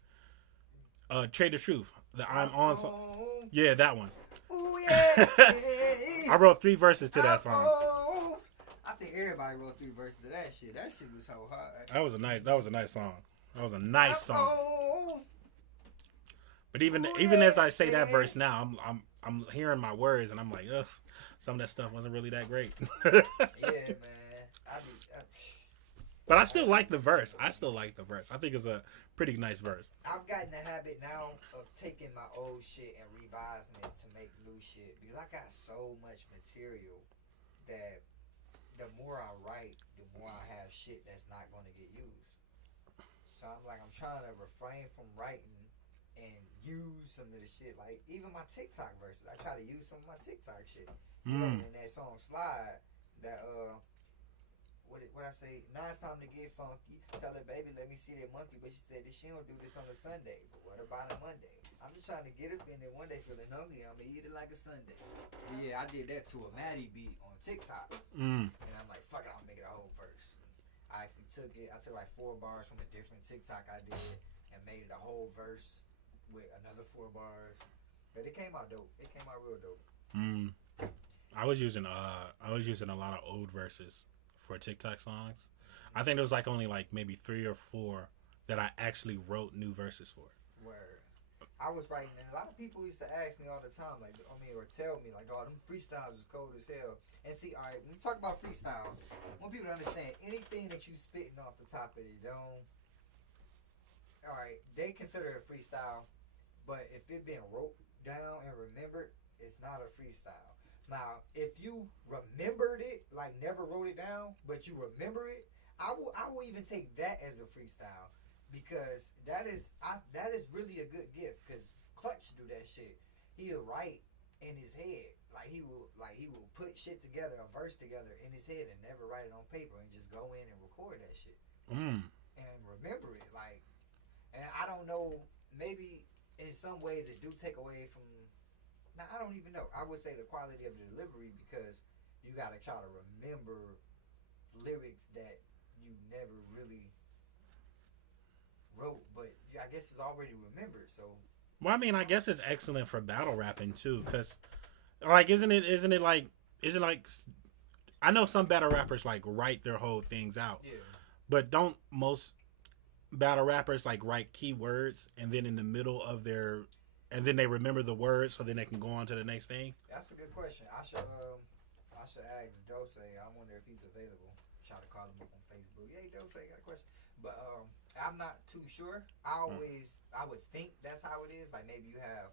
Trade the Truth. The I'm on. Yeah, that one. Ooh, yeah. I wrote 3 verses to that song. I think everybody wrote 3 verses to that shit. That shit was so hard. That was a nice song. That was a nice song. But even as I say that verse now, I'm hearing my words and I'm like, ugh, some of that stuff wasn't really that great. Yeah, man. But I still like the verse. I think it's a pretty nice verse. I've gotten the habit now of taking my old shit and revising it to make new shit because I got so much material that the more I write, the more I have shit that's not going to get used. So I'm trying to refrain from writing and use some of the shit. Like even my TikTok verses, I try to use some of my TikTok shit. You know, in that song Slide, that what I say? Now it's time to get funky. Tell her, baby, let me see that monkey. But she said that she don't do this on a Sunday. But what about a Monday? I'm just trying to get up in there one day feeling hungry. I'm going to eat it like a Sunday. But yeah, I did that to a Maddie beat on TikTok. And I'm like, fuck it, I'll make it a whole verse. I actually took like 4 bars from a different TikTok I did and made it a whole verse with another 4 bars. But it came out dope. It came out real dope. I was using a lot of old verses for TikTok songs. I think there was like only like maybe 3 or 4 that I actually wrote new verses for. Where I was writing, and a lot of people used to ask me all the time, like, or tell me, like, oh, them freestyles is cold as hell. And see, all right, when we talk about freestyles, I want people to understand anything that you spitting off the top of the dome, all right, they consider it a freestyle, but if it been wrote down and remembered, it's not a freestyle. Now, if you remembered it, like never wrote it down, but you remember it, I will even take that as a freestyle because that is really a good gift because Clutch do that shit. He'll write in his head he will put shit together, a verse together in his head and never write it on paper and just go in and record that shit and remember it and I don't know, maybe in some ways it do take away from. Now I don't even know. I would say the quality of the delivery because you got to try to remember lyrics that you never really wrote, but I guess it's already remembered. So, well, I mean, I guess it's excellent for battle rapping too, because like, isn't it like I know some battle rappers like write their whole things out, yeah, but don't most battle rappers like write keywords and then in the middle of their and then they remember the words so then they can go on to the next thing? That's a good question. I should ask Dose. I wonder if he's available. Try to call him up on Facebook. Hey Dose, I got a question. But I'm not too sure. I would think that's how it is. Like maybe you have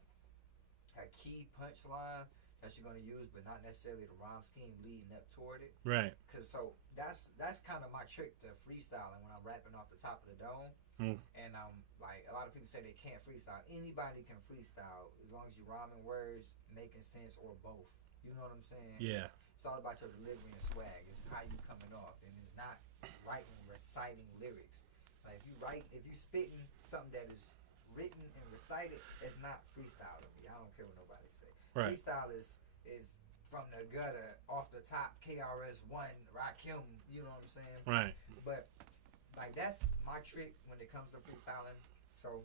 a key punchline that you're gonna use, but not necessarily the rhyme scheme leading up toward it. Right. Cause that's kind of my trick to freestyling when I'm rapping off the top of the dome. And like a lot of people say they can't freestyle. Anybody can freestyle as long as you rhyming words, making sense, or both. You know what I'm saying? Yeah. It's all about your delivery and swag. It's how you coming off, and it's not writing, reciting lyrics. Like if you spitting something that is written and recited, it's not freestyle to me. I don't care what nobody say. Right. Freestyle is from the gutter, off the top, KRS-One, Rakim. You know what I'm saying? Right. But like that's my trick when it comes to freestyling. So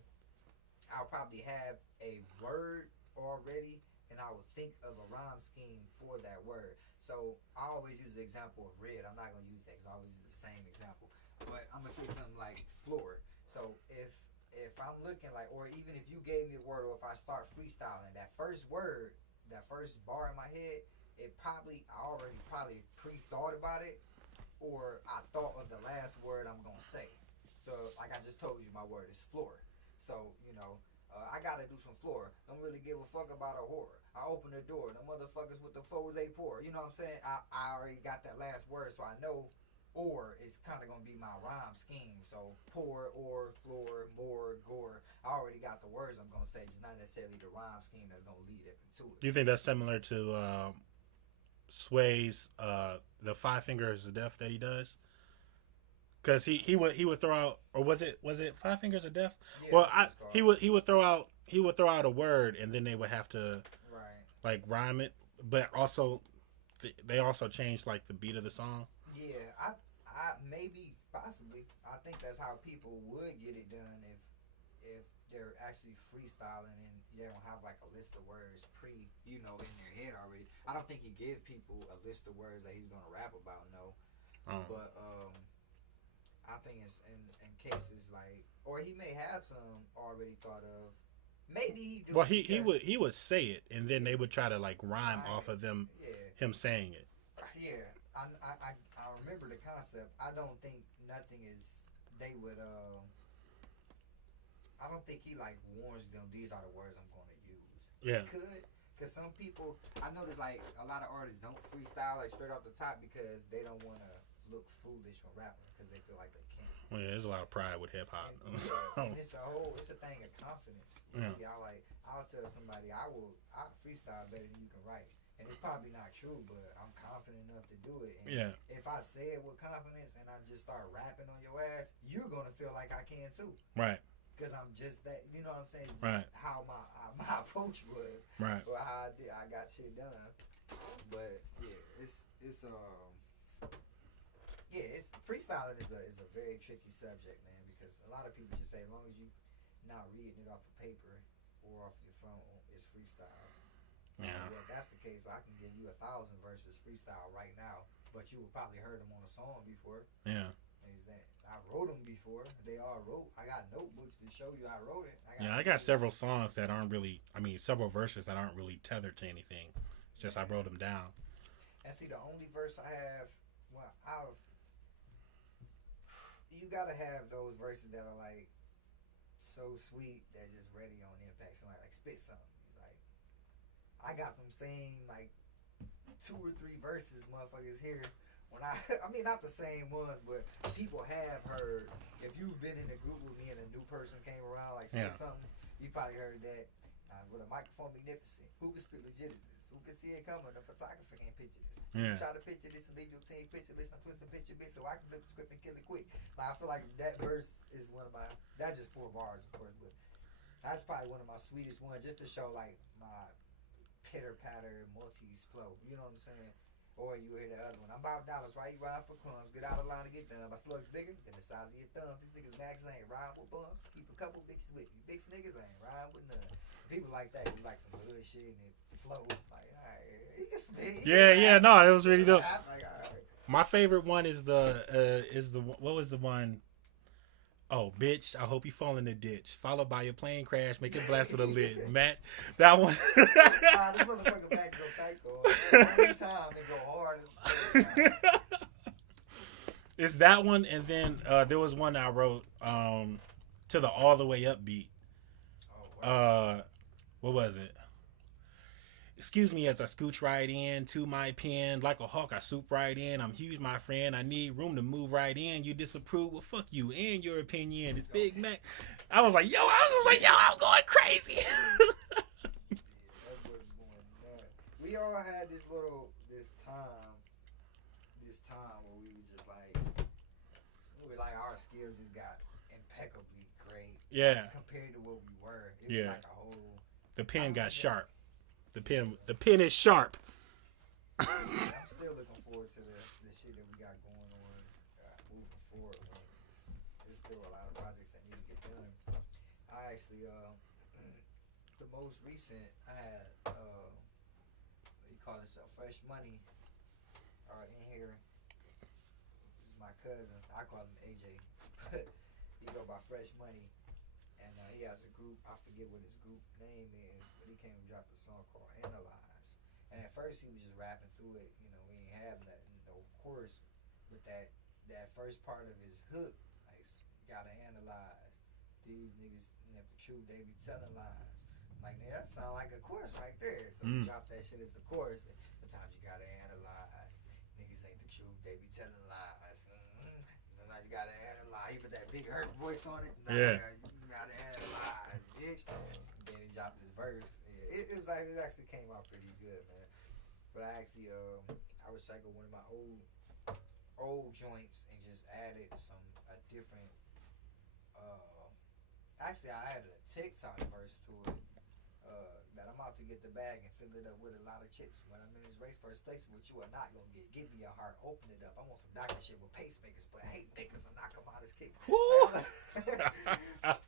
I'll probably have a word already, and I will think of a rhyme scheme for that word. So I always use the example of red. I'm not gonna use that because I always use the same example. But I'm gonna say something like floor. So if I'm looking like, or even if you gave me a word, or if I start freestyling, that first word, that first bar in my head, I already pre-thought about it, or I thought of the last word I'm gonna say. So like I just told you, my word is floor. So I gotta do some floor. Don't really give a fuck about a whore. I open the door, the motherfuckers with the foes they pour. You know what I'm saying? I already got that last word, so I know. Or is kind of gonna be my rhyme scheme. So pour, or, floor, more, gore. I already got the words I'm gonna say, just not necessarily the rhyme scheme that's gonna lead up into it. Do you think that's similar to Sway's the 5 Fingers of Death that he does? Because he would throw out, or was it 5 Fingers of Death? Yeah, well, he would throw out a word and then they would have to like rhyme it, but also they also changed like the beat of the song. Yeah, I maybe possibly I think that's how people would get it done if they're actually freestyling and they don't have like a list of words in their head already. I don't think he give people a list of words that he's gonna rap about, no. But I think it's in cases like, or he may have some already thought of. Maybe he do. Well, he would say it, and then they would try to like rhyme off of him saying it. Yeah, I remember the concept. I don't think nothing is. They would. I don't think he like warns them. These are the words I'm going to use. Yeah. He could, because some people I notice like a lot of artists don't freestyle like straight off the top because they don't want to look foolish when rapping because they feel like they can't. Well, yeah, there's a lot of pride with hip hop. And it's a thing of confidence. Yeah. I'll tell somebody I freestyle better than you can write. And it's probably not true, but I'm confident enough to do it. And if I say it with confidence and I just start rapping on your ass, you're gonna feel like I can too. Right. Because I'm just that, you know what I'm saying? Right. How my approach was. Right. Or how I got shit done. But yeah, it's freestyling is a very tricky subject, man. Because a lot of people just say as long as you not reading it off of paper or off your phone, it's freestyle. Yeah. Well, if that's the case, I can give you 1,000 verses freestyle right now, but you would probably heard them on a song before. Yeah. I wrote them before. They all wrote. I got notebooks to show you I wrote it. I got several songs that aren't really. Several verses that aren't really tethered to anything. It's just I wrote them down. And see, the only verse I have, you gotta have those verses that are like so sweet that just ready on impact. Somebody like spit something. It's like I got them saying like 2 or 3 verses, motherfuckers here when I mean not the same ones, but people have heard. If you've been in a group with me and a new person came around, like say something, you probably heard that. With a microphone magnificent, who can spit legit is this? Who can see it coming? The photographer can't picture this. Yeah. You try to picture this and leave your team picture list and twist the picture bit so I can flip the script and kill it quick. Like, I feel like that verse is one of my. That's just 4 bars, of course, but that's probably one of my sweetest ones, just to show like my pitter patter Maltese flow. You know what I'm saying? Or you hear the other one. I'm $5, right? You ride for crumbs. Get out of line to get done. My slugs bigger than the size of your thumbs. These niggas max ain't ride with bums. Keep a couple bitches with you. Bitch niggas ain't ride with none. People like that, who like some hood shit and it flow. Like, alright, he can spit. Yeah. No, it was really dope. Like, alright. My favorite one is the what was the one? Oh, bitch! I hope you fall in the ditch. Followed by your plane crash, make it blast with a lid. Matt, that one. This motherfucker back go psycho. Every time they go hard. It's that one, and then there was one I wrote to the All the Way Up beat. Oh, wow. What was it? Excuse me as I scooch right in to my pen. Like a hawk, I swoop right in. I'm huge, my friend. I need room to move right in. You disapprove? Well, fuck you and your opinion. It's Big Mac. I was like, yo, I'm going crazy. We all had this time where we were just like our skills just got impeccably great. Yeah. Compared to what we were. It was like a whole. The pen got sharp. The pen is sharp. I'm still looking forward to the shit that we got going on moving forward. There's still a lot of projects that need to get done. I actually, the most recent, I had, you call it Fresh Money, in here. This is my cousin. I call him AJ, but he go by Fresh Money. And he has a group, I forget what his group name is, but he came and dropped a song called Analyze. And at first he was just rapping through it, we ain't have no chorus with that first part of his hook. Like, gotta analyze. These niggas, the truth, they be telling lies. I'm like, man, that sound like a chorus right there. So he dropped that shit as the chorus. Sometimes you gotta analyze. Niggas ain't the truth, they be telling lies. Sometimes you gotta analyze. He put that big hurt voice on it. Yeah. You gotta analyze, bitch. Then he dropped his verse. Yeah, it actually came out pretty good, man. But I actually, I recycled one of my old joints and just added a different. Actually, I added a TikTok verse to it. That I'm out to get the bag and fill it up with a lot of chips. When I'm in this race first place, what you are not gonna get. Give me a heart, open it up. I want some doctor shit with pacemakers, but hey, niggas, I'm knock them out his kicks.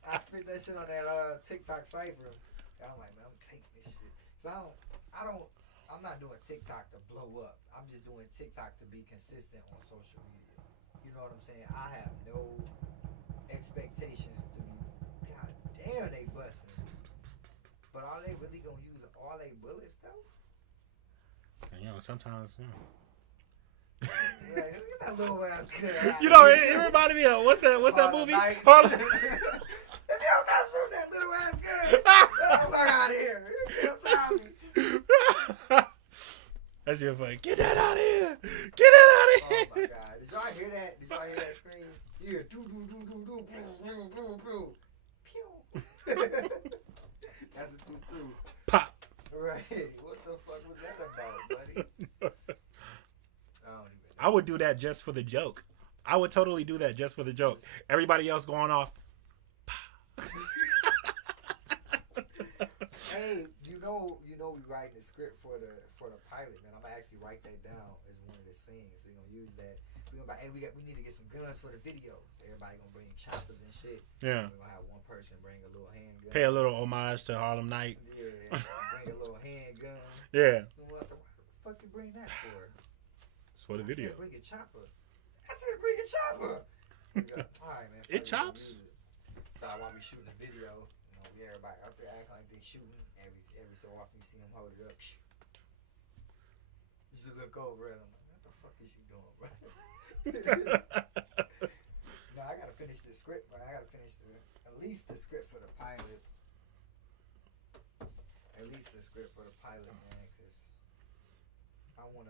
I spit that shit on that TikTok cipher. And I'm like, man, I'm taking this shit. So I'm not doing TikTok to blow up. I'm just doing TikTok to be consistent on social media. You know what I'm saying? I have no expectations to be. God damn, they busting. But are they really gonna use all they bullets though? Sometimes. Like, look at that little ass kid. It reminded me of what's that movie? Harlem. If y'all not shoot that little ass gun, get the fuck out of here. Kill Tommy. That shit funny. Get that out of here. Get that out of here. Oh my god. Did y'all hear that? Did y'all hear that scream? You hear do do do do do pew pew pew pew. That's a 2-2. Pop. Right. What the fuck was that about, buddy? I would do that just for the joke. I would totally do that just for the joke. Everybody else going off. Hey, you know, we writing the script for the pilot, man. I'm gonna actually write that down as one of the scenes. We're gonna use that. We're gonna we need to get some guns for the video. So everybody gonna bring choppers and shit. Yeah. We're gonna have one person bring a little handgun. Pay a little homage to Harlem Night. Yeah. Bring a little handgun. Yeah. What the fuck you bring that for? It's for the video. Bring a chopper. I said bring a chopper. All right, man. It chops. So while we shooting the video, everybody out there acting like they shooting. Every so often you see them hold it up. Just look over at them like, what the fuck is you doing, bro? No, I gotta finish the script, man. I gotta finish at least the script for the pilot. At least the script for the pilot, man, because I want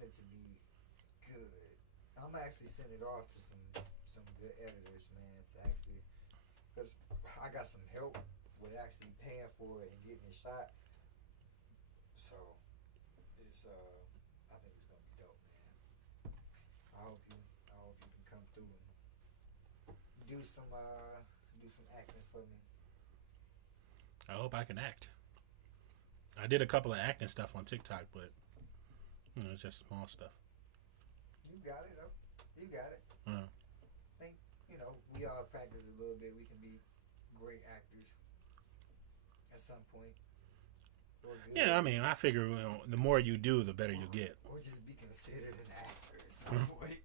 it to be good. good. I'm actually sending it off to some good editors, man. To actually, because I got some help with actually paying for it and getting it shot. So it's I think it's gonna be dope, man. I hope you can come through and do some acting for me. I hope I can act. I did a couple of acting stuff on TikTok, but it's just small stuff. You got it, though. You got it. Uh, I think we all practice a little bit. We can be great actors at some point. Yeah, I mean, I figure the more you do, the better you get. Or just be considered an actor at some point.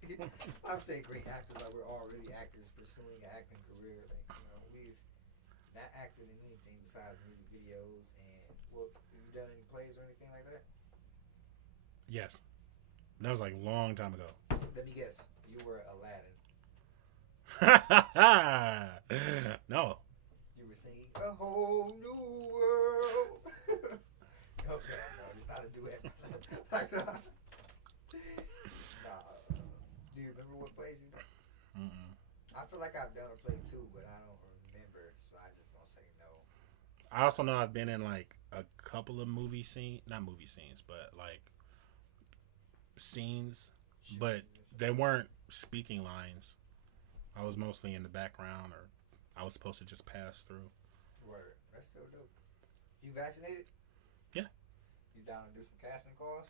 I'm saying great actors, like we're already actors pursuing an acting career. Like, we've not acted in anything besides music videos. And have you done any plays or anything like that? Yes. That was like a long time ago. Let me guess. You were Aladdin. No. You were singing a whole new world. No, it's not a duet. Do you remember what plays you done? I feel like I've done a play too, but I don't remember, so I just gonna say no. I also know I've been in like a couple of not movie scenes, but like scenes, but they weren't speaking lines. I was mostly in the background, or I was supposed to just pass through. Word. That's still dope. You vaccinated? Yeah. You down to do some casting calls?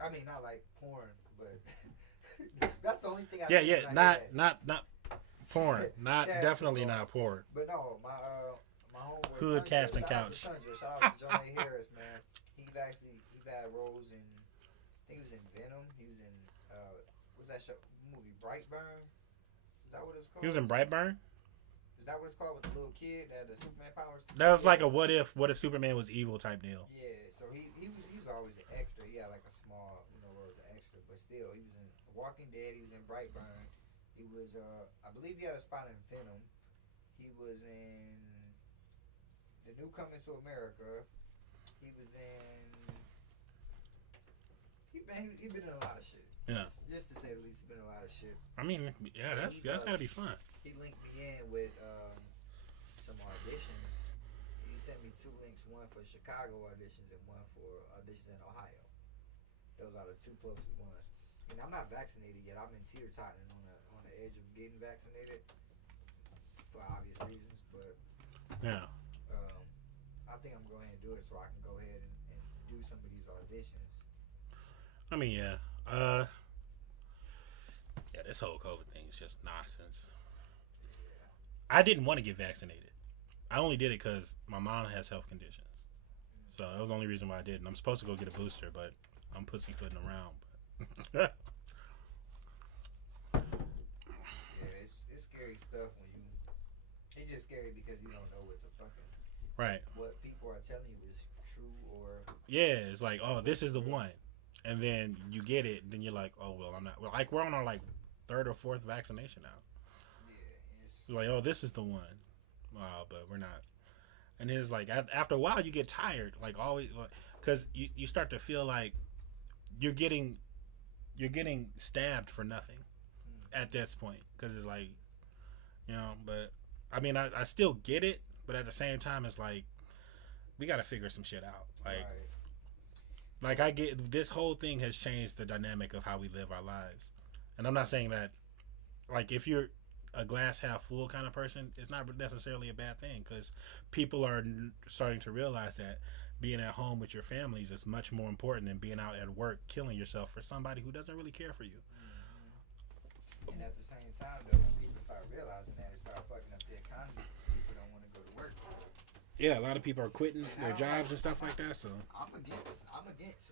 I mean, not like porn, but that's the only thing I Yeah. Not porn. Not definitely calls. not porn. But no, my homeboy Hood casting couch. Shout out to Johnny Harris, man. He had roles in. I think he was in Venom. He was in what's that show movie Brightburn? Is that what it was called? He was in Brightburn. Is that what it's called with the little kid that had the Superman powers? That was like a what if Superman was evil type deal. Yeah, so he was always an extra. He had like a small role as an extra, but still he was in Walking Dead. He was in Brightburn. He was I believe he had a spot in Venom. He was in The New Coming to America. He was in. He been in a lot of shit. Yeah. Just to say the least, he been in a lot of shit. I mean, yeah, that's gotta be fun. He linked me in with some auditions. He sent me 2 links, one for Chicago auditions and one for auditions in Ohio. Those are the 2 closest ones. And I'm not vaccinated yet. I'm in teeter-totting on the edge of getting vaccinated for obvious reasons, but yeah. I think I'm going to go ahead and do it so I can go ahead and do some of these auditions. I mean, yeah. Yeah, this whole COVID thing is just nonsense. I didn't want to get vaccinated. I only did it because my mom has health conditions. So that was the only reason why I did. And I'm supposed to go get a booster, but I'm pussyfooting around. But yeah, it's scary stuff when you. It's just scary because you don't know what the fucking. Right. What people are telling you is true or. Yeah, it's like, oh, this is the one. And then you get it, and then you're like, oh, well, I'm not. Well, like, we're on our, like, 3rd or 4th vaccination now. Yeah, it's like, oh, this is the one. But we're not. And it's like, after a while, you get tired. Like, always. Because you start to feel like you're getting stabbed for nothing at this point. Because it's like, but, I mean, I still get it. But at the same time, it's like, we got to figure some shit out. Like, right. Like, I get, this whole thing has changed the dynamic of how we live our lives. And I'm not saying that, like, if you're a glass half full kind of person, it's not necessarily a bad thing, because people are starting to realize that being at home with your families is much more important than being out at work killing yourself for somebody who doesn't really care for you. Mm-hmm. And at the same time, though, when people start realizing that, it start fucking up the economy. People don't want to go to work. Yeah, a lot of people are quitting their jobs and stuff like that. So I'm against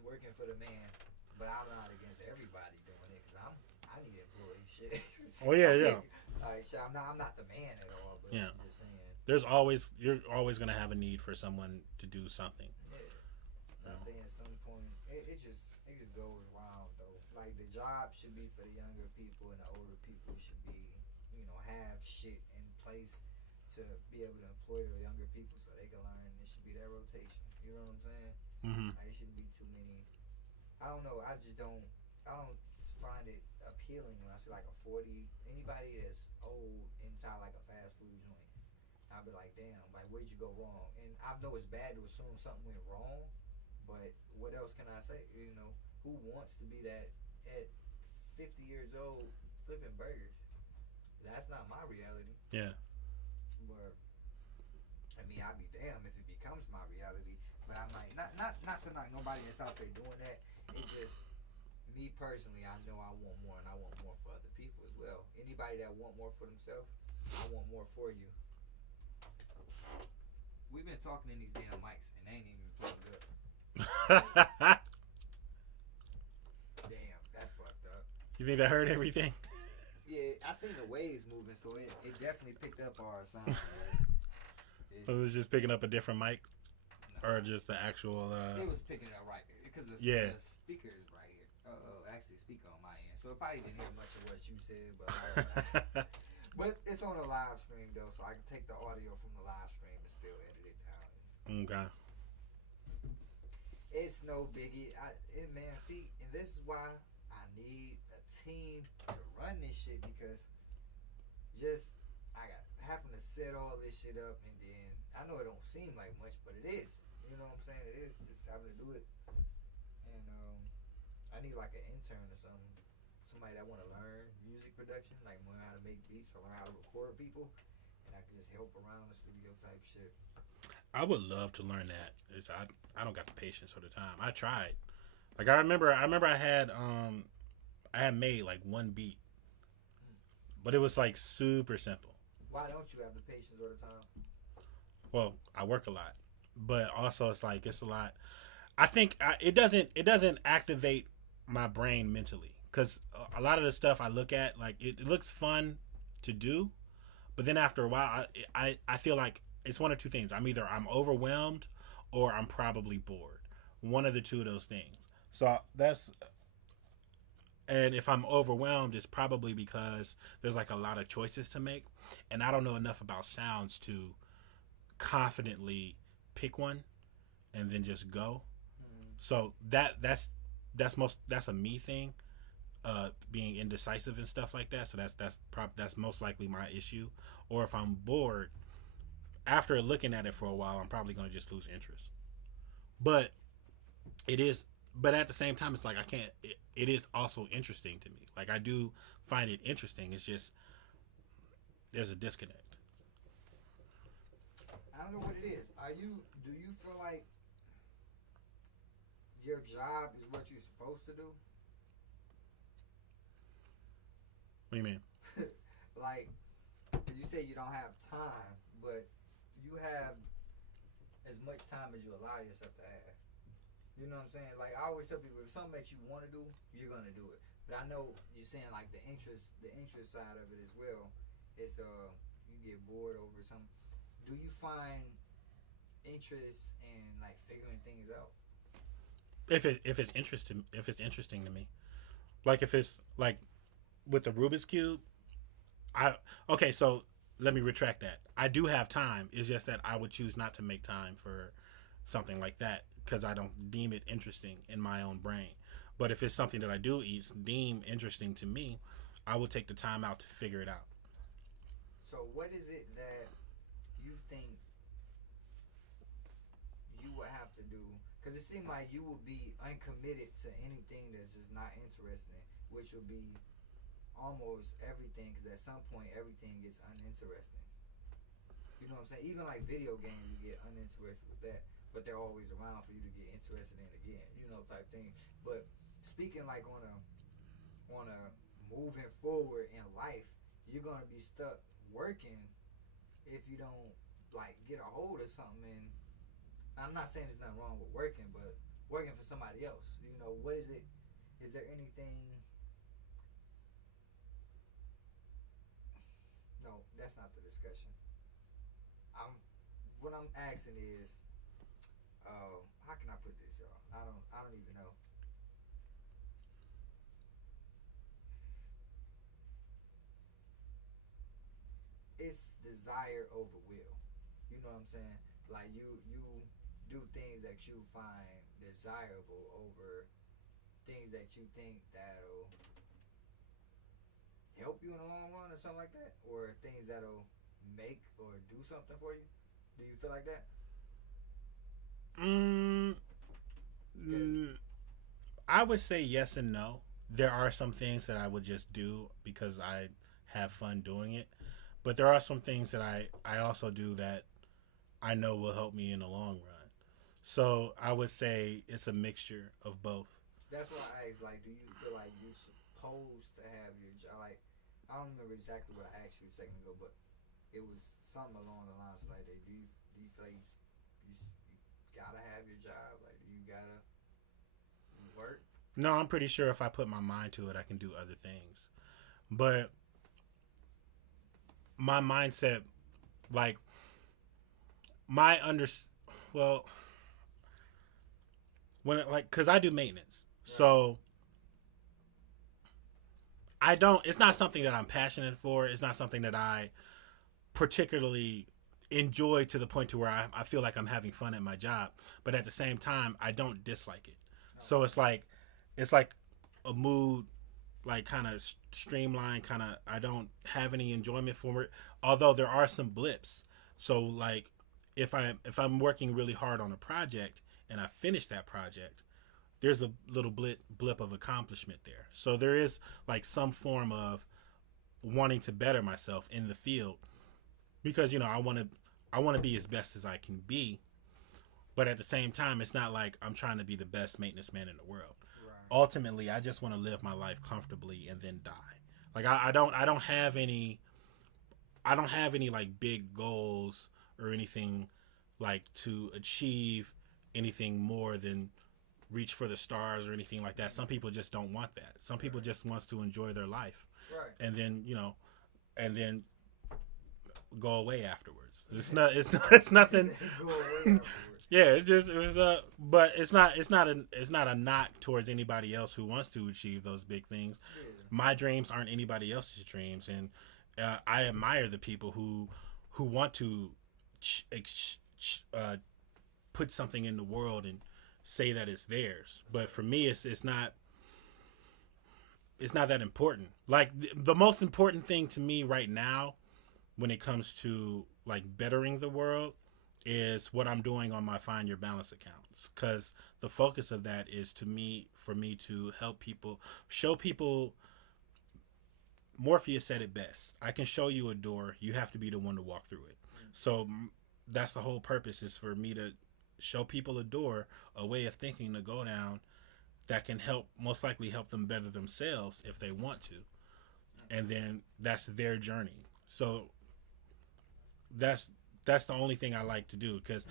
working for the man, but I'm not against everybody doing it, because I need employees. Shit. Oh yeah. Like, so I'm not the man at all, but yeah. I'm just saying. You're always gonna have a need for someone to do something. Yeah. I think at some point it just goes round though. Like, the job should be for the younger people, and the older people should be, have shit in place to be able to employ the younger people so they can learn. It should be that rotation. You know what I'm saying? Mm-hmm. Like, it shouldn't be too many. I don't know. I don't find it appealing when I see like a 40. Anybody that's old inside like a fast food joint, I'll be like, damn, like where'd you go wrong? And I know it's bad to assume something went wrong, but what else can I say? You know, who wants to be that at 50 years old flipping burgers? That's not my reality. Yeah. But I mean, I'd be damned if it becomes my reality. But I might not to knock nobody that's out there doing that. It's just me personally. I know I want more, and I want more for other people as well. Anybody that want more for themselves, I want more for you. We've been talking in these damn mics, and they ain't even plugged up. Damn, that's fucked up. You think that heard everything? Yeah, I seen the waves moving, so it definitely picked up our sound. It was just picking up a different mic, or just the actual. It was picking it up right because the speaker is right here. Actually, speaker on my end, so it probably didn't hear much of what you said, but but it's on a live stream though, so I can take the audio from the live stream and still edit it down. Okay. It's no biggie. Man, see, and this is why I need a team to run this shit because just I got having to set all this shit up, and then I know it don't seem like much, but it is. You know what I'm saying? It is just having to do it, and I need like an intern or something, somebody that want to learn music production, like learn how to make beats or learn how to record people, and I can just help around the studio type shit. I would love to learn that. I don't got the patience or the time. I tried. Like I remember I had made like one beat, but it was like super simple. Why don't you have the patience or the time? Well, I work a lot, but also it's a lot. I think it doesn't activate my brain mentally because a lot of the stuff I look at, like it looks fun to do, but then after a while I feel like it's one of two things. I'm overwhelmed or I'm probably bored. One of the two of those things. So and if I'm overwhelmed, it's probably because there's like a lot of choices to make, and I don't know enough about sounds to confidently pick one and then just go. So that's a me thing, being indecisive and stuff like that. So that's most likely my issue. Or if I'm bored, after looking at it for a while, I'm probably going to just lose interest. But at the same time, it's like it is also interesting to me. Like I do find it interesting. It's just there's a disconnect. I don't know what it is. Do you feel like your job is what you're supposed to do? What do you mean? Like, you say you don't have time, but you have as much time as you allow yourself to have. You know what I'm saying? Like I always tell people, if something that you want to do, you're gonna do it. But I know you're saying like the interest side of it as well. It's you get bored over something. Do you find interest in like figuring things out? If it's interesting to me, like if it's like with the Rubik's Cube, so let me retract that. I do have time. It's just that I would choose not to make time for something like that because I don't deem it interesting in my own brain. But if it's something that I do deem interesting to me, I will take the time out to figure it out. So what is it that you think you would have to do? Because it seems like you would be uncommitted to anything that's just not interesting, which would be almost everything, because at some point everything gets uninteresting. You know what I'm saying? Even like video games, you get uninterested with that, but they're always around for you to get interested in again, you know, type thing. But speaking like on a moving forward in life, you're gonna be stuck working if you don't like get a hold of something. And I'm not saying there's nothing wrong with working, but working for somebody else, you know, what is it? Is there anything? No, that's not the discussion. What I'm asking is, how can I put this, y'all? I don't even know. It's desire over will. You know what I'm saying? Like you do things that you find desirable over things that you think that'll help you in the long run or something like that, or things that'll make or do something for you? Do you feel like that? Mm, Because I would say yes and no. There are some things that I would just do because I have fun doing it, but there are some things that I also do that I know will help me in the long run. So I would say it's a mixture of both. that's why I asked. Like, do you feel like you're supposed to have your job? Like, I don't remember exactly what I asked you a second ago, but it was something along the lines like that. Do you feel like you gotta have your job? Like, do you gotta work? No, I'm pretty sure if I put my mind to it, I can do other things. But my mindset, like my under, well, when it, like, cause I do maintenance, Right. so I don't. It's not something that I'm passionate for. It's not something that I particularly enjoy to the point to where I feel like I'm having fun at my job. But at the same time, I don't dislike it. So Okay. it's like a mood, like kind of streamlined. Kind of, I don't have any enjoyment for it. Although there are some blips. So like, if I'm working really hard on a project and I finish that project, there's a little blip of accomplishment there. So there is like some form of wanting to better myself in the field because I want to be as best as I can be, but at the same time it's not like I'm trying to be the best maintenance man in the world. Right. Ultimately, I just want to live my life comfortably and then die. Like I don't have any like big goals or anything like to achieve anything more than reach for the stars or anything like that. Some people just don't want that. Some people Right. just wants to enjoy their life Right. and then and then go away afterwards. It's nothing. Go away afterwards. Yeah, but it's not a knock towards anybody else who wants to achieve those big things. Yeah. My dreams aren't anybody else's dreams, and I admire the people who want to ch- ch- put something in the world and say that it's theirs. But for me, it's not that important. Like the most important thing to me right now when it comes to like bettering the world is what I'm doing on my Find Your Balance accounts because the focus of that is to me for me to help people, show people. Morpheus said it best. I can show you a door. You have to be the one to walk through it. So that's the whole purpose is for me to show people a door, a way of thinking to go down that can help, most likely help them better themselves if they want to. And then that's their journey. So that's that's the only thing I like to do because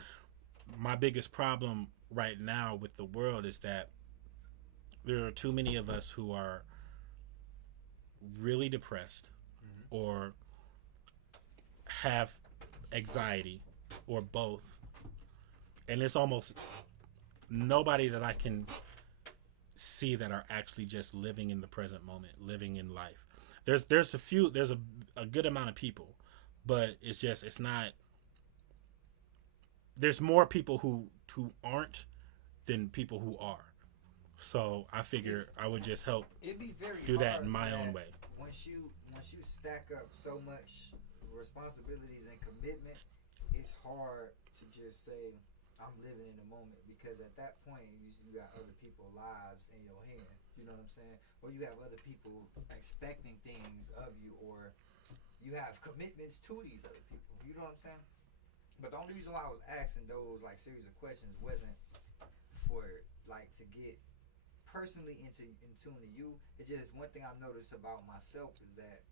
my biggest problem right now with the world is that there are too many of us who are really depressed Mm-hmm. or have anxiety or both, and it's almost nobody that I can see that are actually just living in the present moment, living in life. There's a good amount of people, but it's not. There's more people who aren't than people who are. So I figure It's I would just help it'd be very do that hard in for my own that way. once you stack up so much responsibilities and commitment. It's hard to just say I'm living in the moment because at that point you got other people's lives in your hand. You know what I'm saying? Or you have other people expecting things of you, or you have commitments to these other people. You know what I'm saying? But the only reason why I was asking those like series of questions wasn't for like to get personally in tune to you. It's just one thing I've noticed about myself is that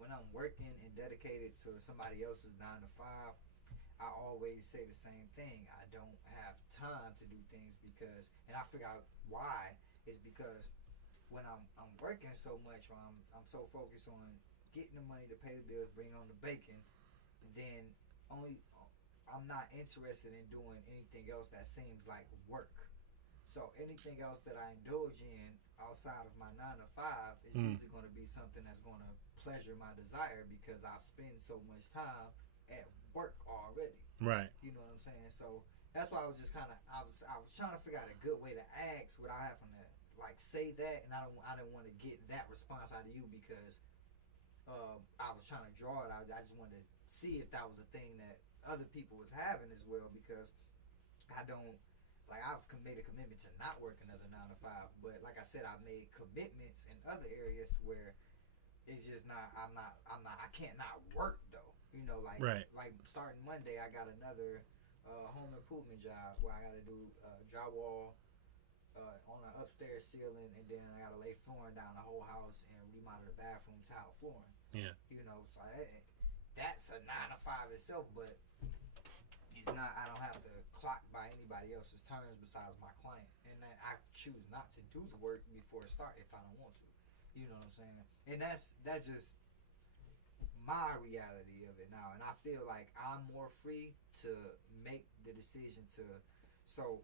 when I'm working and dedicated to somebody else's 9 to 5, I always say the same thing. I don't have time to do things because, and I figure out why. It's because when I'm working so much, or I'm so focused on getting the money to pay the bills, bring on the bacon, then only I'm not interested in doing anything else that seems like work. So anything else that I indulge in outside of my 9 to 5 is Mm, usually going to be something that's going to pleasure my desire because I've spent so much time at work already. right. You know what I'm saying? So that's why I was just kind of I was trying to figure out a good way to ask without having to like say that, and I didn't want to get that response out of you because I was trying to draw it. I just wanted to see if that was a thing that other people was having as well, because I don't like I've made a commitment to not work another 9 to 5, but like I said, I've made commitments in other areas where it's just not. I can't not work though. You know, Right. like starting Monday, I got another home improvement job where I got to do drywall on an upstairs ceiling, and then I got to lay flooring down the whole house and remodel the bathroom tile flooring. Yeah. You know, so that's a 9 to 5 itself, but it's not. I don't have to clock by anybody else's terms besides my client, and then I choose not to do the work before it start if I don't want to. You know what I'm saying? And that's just my reality of it now, and I feel like I'm more free to make the decision to. So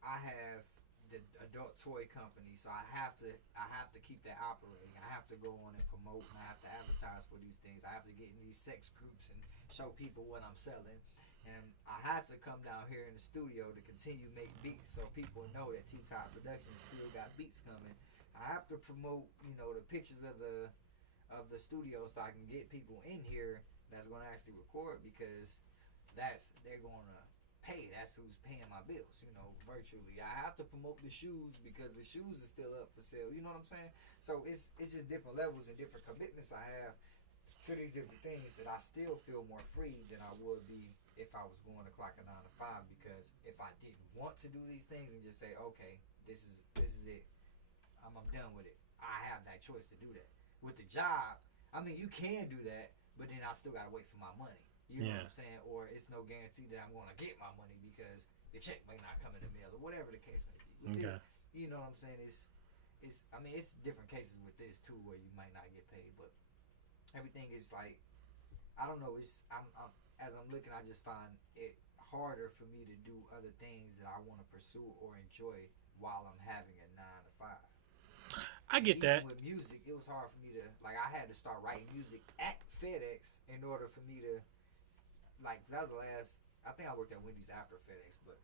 I have the adult toy company, so I have to keep that operating. I have to go on and promote, and I have to advertise for these things. I have to get in these sex groups and show people what I'm selling, and I have to come down here in the studio to continue make beats so people know that T-Top Productions still got beats coming. I have to promote, the pictures of the studio so I can get people in here that's going to actually record, because they're going to pay. That's who's paying my bills, virtually. I have to promote the shoes because the shoes are still up for sale. You know what I'm saying? So it's just different levels and different commitments I have to these different things that I still feel more free than I would be if I was going to clock a 9 to 5. Because if I didn't want to do these things and just say, okay, this is it, I'm done with it, I have that choice to do that. With the job, I mean, you can do that, but then I still gotta wait for my money. You know what I'm saying? Or it's no guarantee that I'm going to get my money because the check may not come in the mail or whatever the case may be. With this, you know what I'm saying? It's different cases with this too where you might not get paid, but everything is like, I don't know. I'm as I'm looking, I just find it harder for me to do other things that I want to pursue or enjoy while I'm having a 9 to 5. I get Even that. with music, it was hard for me to I had to start writing music at FedEx in order for me to that was the last. I think I worked at Wendy's after FedEx, but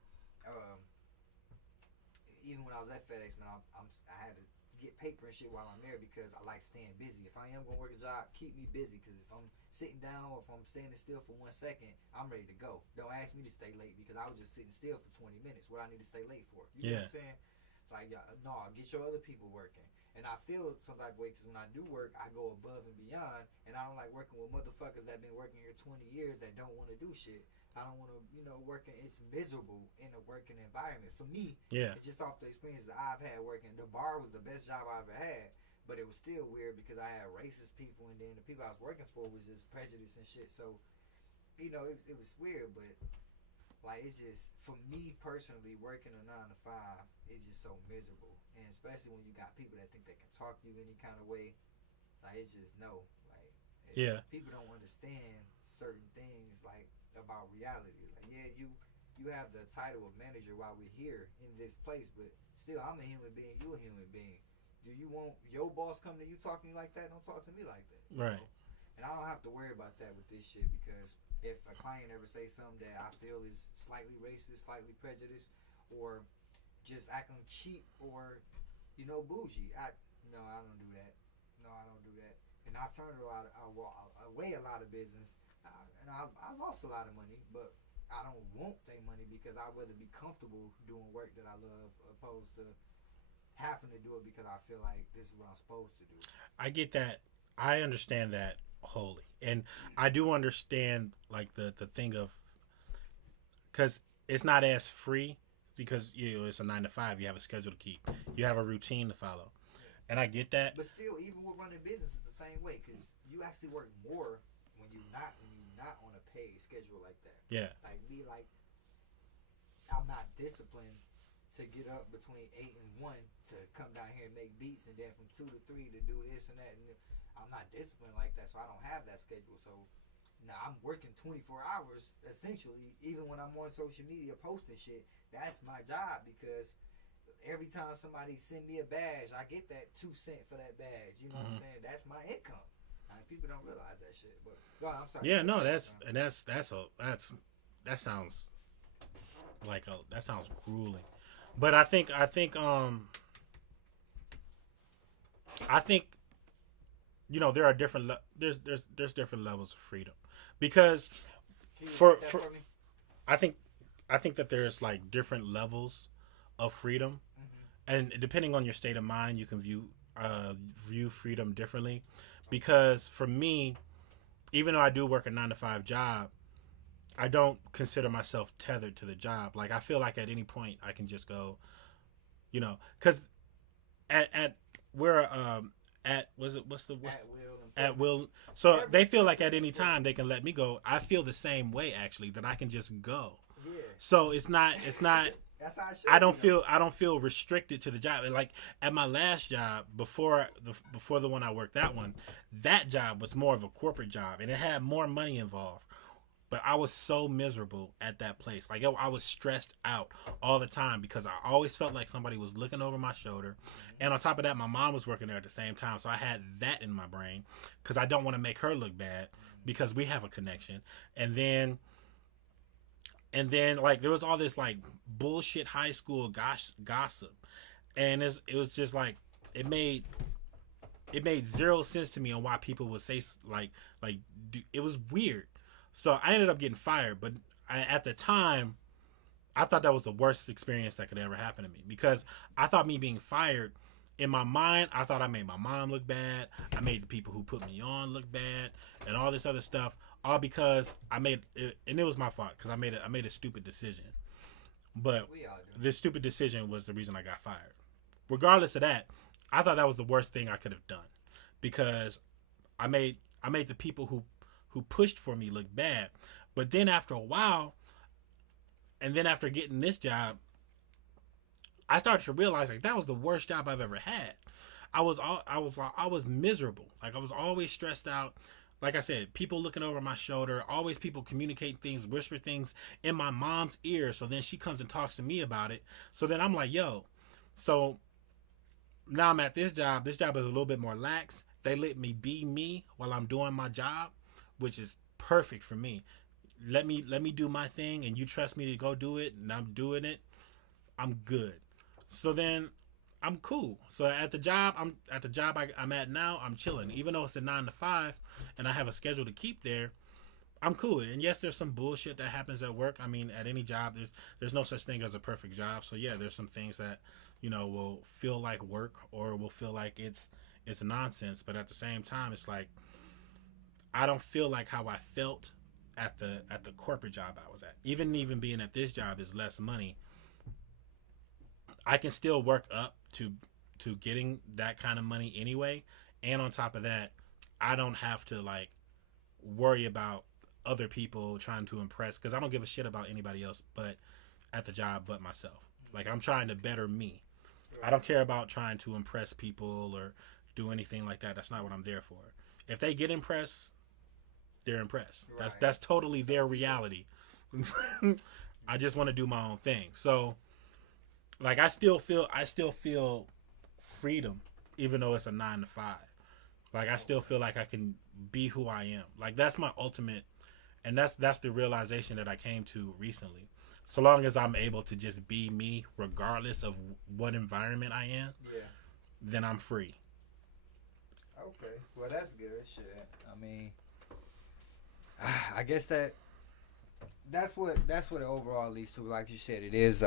even when I was at FedEx, man, I had to get paper and shit while I'm there because I like staying busy. If I am gonna work a job, keep me busy, because if I'm sitting down or if I'm standing still for 1 second, I'm ready to go. Don't ask me to stay late because I was just sitting still for 20 minutes. What I need to stay late for? You know what I'm saying? It's like, no, get your other people working. And I feel some type of way because when I do work, I go above and beyond. And I don't like working with motherfuckers that been working here 20 years that don't want to do shit. I don't want to, working. It's miserable in a working environment. For me, it's just off the experience that I've had working. The bar was the best job I ever had, but it was still weird because I had racist people, and then the people I was working for was just prejudice and shit. So, it was weird, but it's just, for me personally, working a 9 to 5 is just so miserable. And especially when you got people that think they can talk to you any kind of way, it's just no. People don't understand certain things about reality. You have the title of manager while we're here in this place, but still, I'm a human being. You're a human being. Do you want your boss come to you talking to you like that? Don't talk to me like that. Right. And I don't have to worry about that with this shit, because if a client ever says something that I feel is slightly racist, slightly prejudiced, or just acting cheap or bougie, I don't do that. No, I don't do that. And I turned away a lot of business, and I lost a lot of money, but I don't want their money because I'd rather be comfortable doing work that I love opposed to having to do it because I feel like this is what I'm supposed to do. I get that. I understand that wholly, and I do understand the thing of, because it's not as free, because it's a 9 to 5. You have a schedule to keep. You have a routine to follow, and I get that. But still, even with running business, it's the same way, because you actually work more when you're not on a paid schedule like that. Yeah. I'm not disciplined to get up between 8 and 1 to come down here and make beats, and then from 2 to 3 to do this and that. And I'm not disciplined like that, so I don't have that schedule. So now I'm working 24 hours essentially, even when I'm on social media posting shit. That's my job, because every time somebody send me a badge, I get that 2 cents for that badge. You know what I'm saying? That's my income. People don't realize that shit. But I'm sorry. Yeah, no, that sounds that sounds grueling. But I think there are different there's different levels of freedom, because Can you for repeat that for for me? I think that there's like different levels of freedom, and depending on your state of mind, you can view freedom differently. Because for me, even though I do work a 9 to 5 job, I don't consider myself tethered to the job. Like I feel like at any point I can just go, because at we're at was it what's At will. at will. So Every they feel like person at any is working. time they can let me go. I feel the same way actually, that I can just go. Yeah. So it's not That's how it should I don't be, though. feel restricted to the job. And like at my last job before the one I worked, that job was more of a corporate job and it had more money involved. But I was so miserable at that place. Like I was stressed out all the time because I always felt like somebody was looking over my shoulder. And on top of that, my mom was working there at the same time, so I had that in my brain because I don't want to make her look bad because we have a connection. And then like there was all this like bullshit high school gossip, and it was just like it made zero sense to me on why people would say it was weird. So I ended up getting fired, but at the time I thought that was the worst experience that could ever happen to me, because I thought me being fired, in my mind, I thought I made my mom look bad. I made the people who put me on look bad, and all this other stuff, all because I made it, and it was my fault because I made a stupid decision. But We all do. this stupid decision was the reason I got fired. Regardless of that, I thought that was the worst thing I could have done, because I made the people who pushed for me look bad. But then after a while, and then after getting this job, I started to realize like that was the worst job I've ever had. I was miserable. Like I was always stressed out. Like I said, people looking over my shoulder, always people communicating things, whisper things in my mom's ear. So then she comes and talks to me about it. So then I'm like, yo. So now I'm at this job. This job is a little bit more lax. They let me be me while I'm doing my job, which is perfect for me. Let me do my thing, and you trust me to go do it, and I'm doing it. I'm good. So then I'm cool. So at the job I'm at now, I'm chilling. Even though it's a 9 to 5 and I have a schedule to keep there, I'm cool. And yes, there's some bullshit that happens at work. I mean, at any job, there's no such thing as a perfect job. So yeah, there's some things that will feel like work or will feel like it's nonsense. But at the same time, it's like I don't feel like how I felt at the corporate job I was at. Even being at this job is less money, I can still work up to getting that kind of money anyway. And on top of that, I don't have to like worry about other people trying to impress, because I don't give a shit about anybody else but at the job but myself. Like I'm trying to better me. I don't care about trying to impress people or do anything like that. That's not what I'm there for. If they get impressed, they're impressed. Right. That's totally their reality. I just want to do my own thing. So like I still feel freedom even though it's a 9 to 5. Like I still feel like I can be who I am. Like that's my ultimate, and that's the realization that I came to recently. So long as I'm able to just be me regardless of what environment I am, Yeah. then I'm free. Okay. Well, that's good. Shit. I mean, I guess that's what it overall leads to. Like you said, it is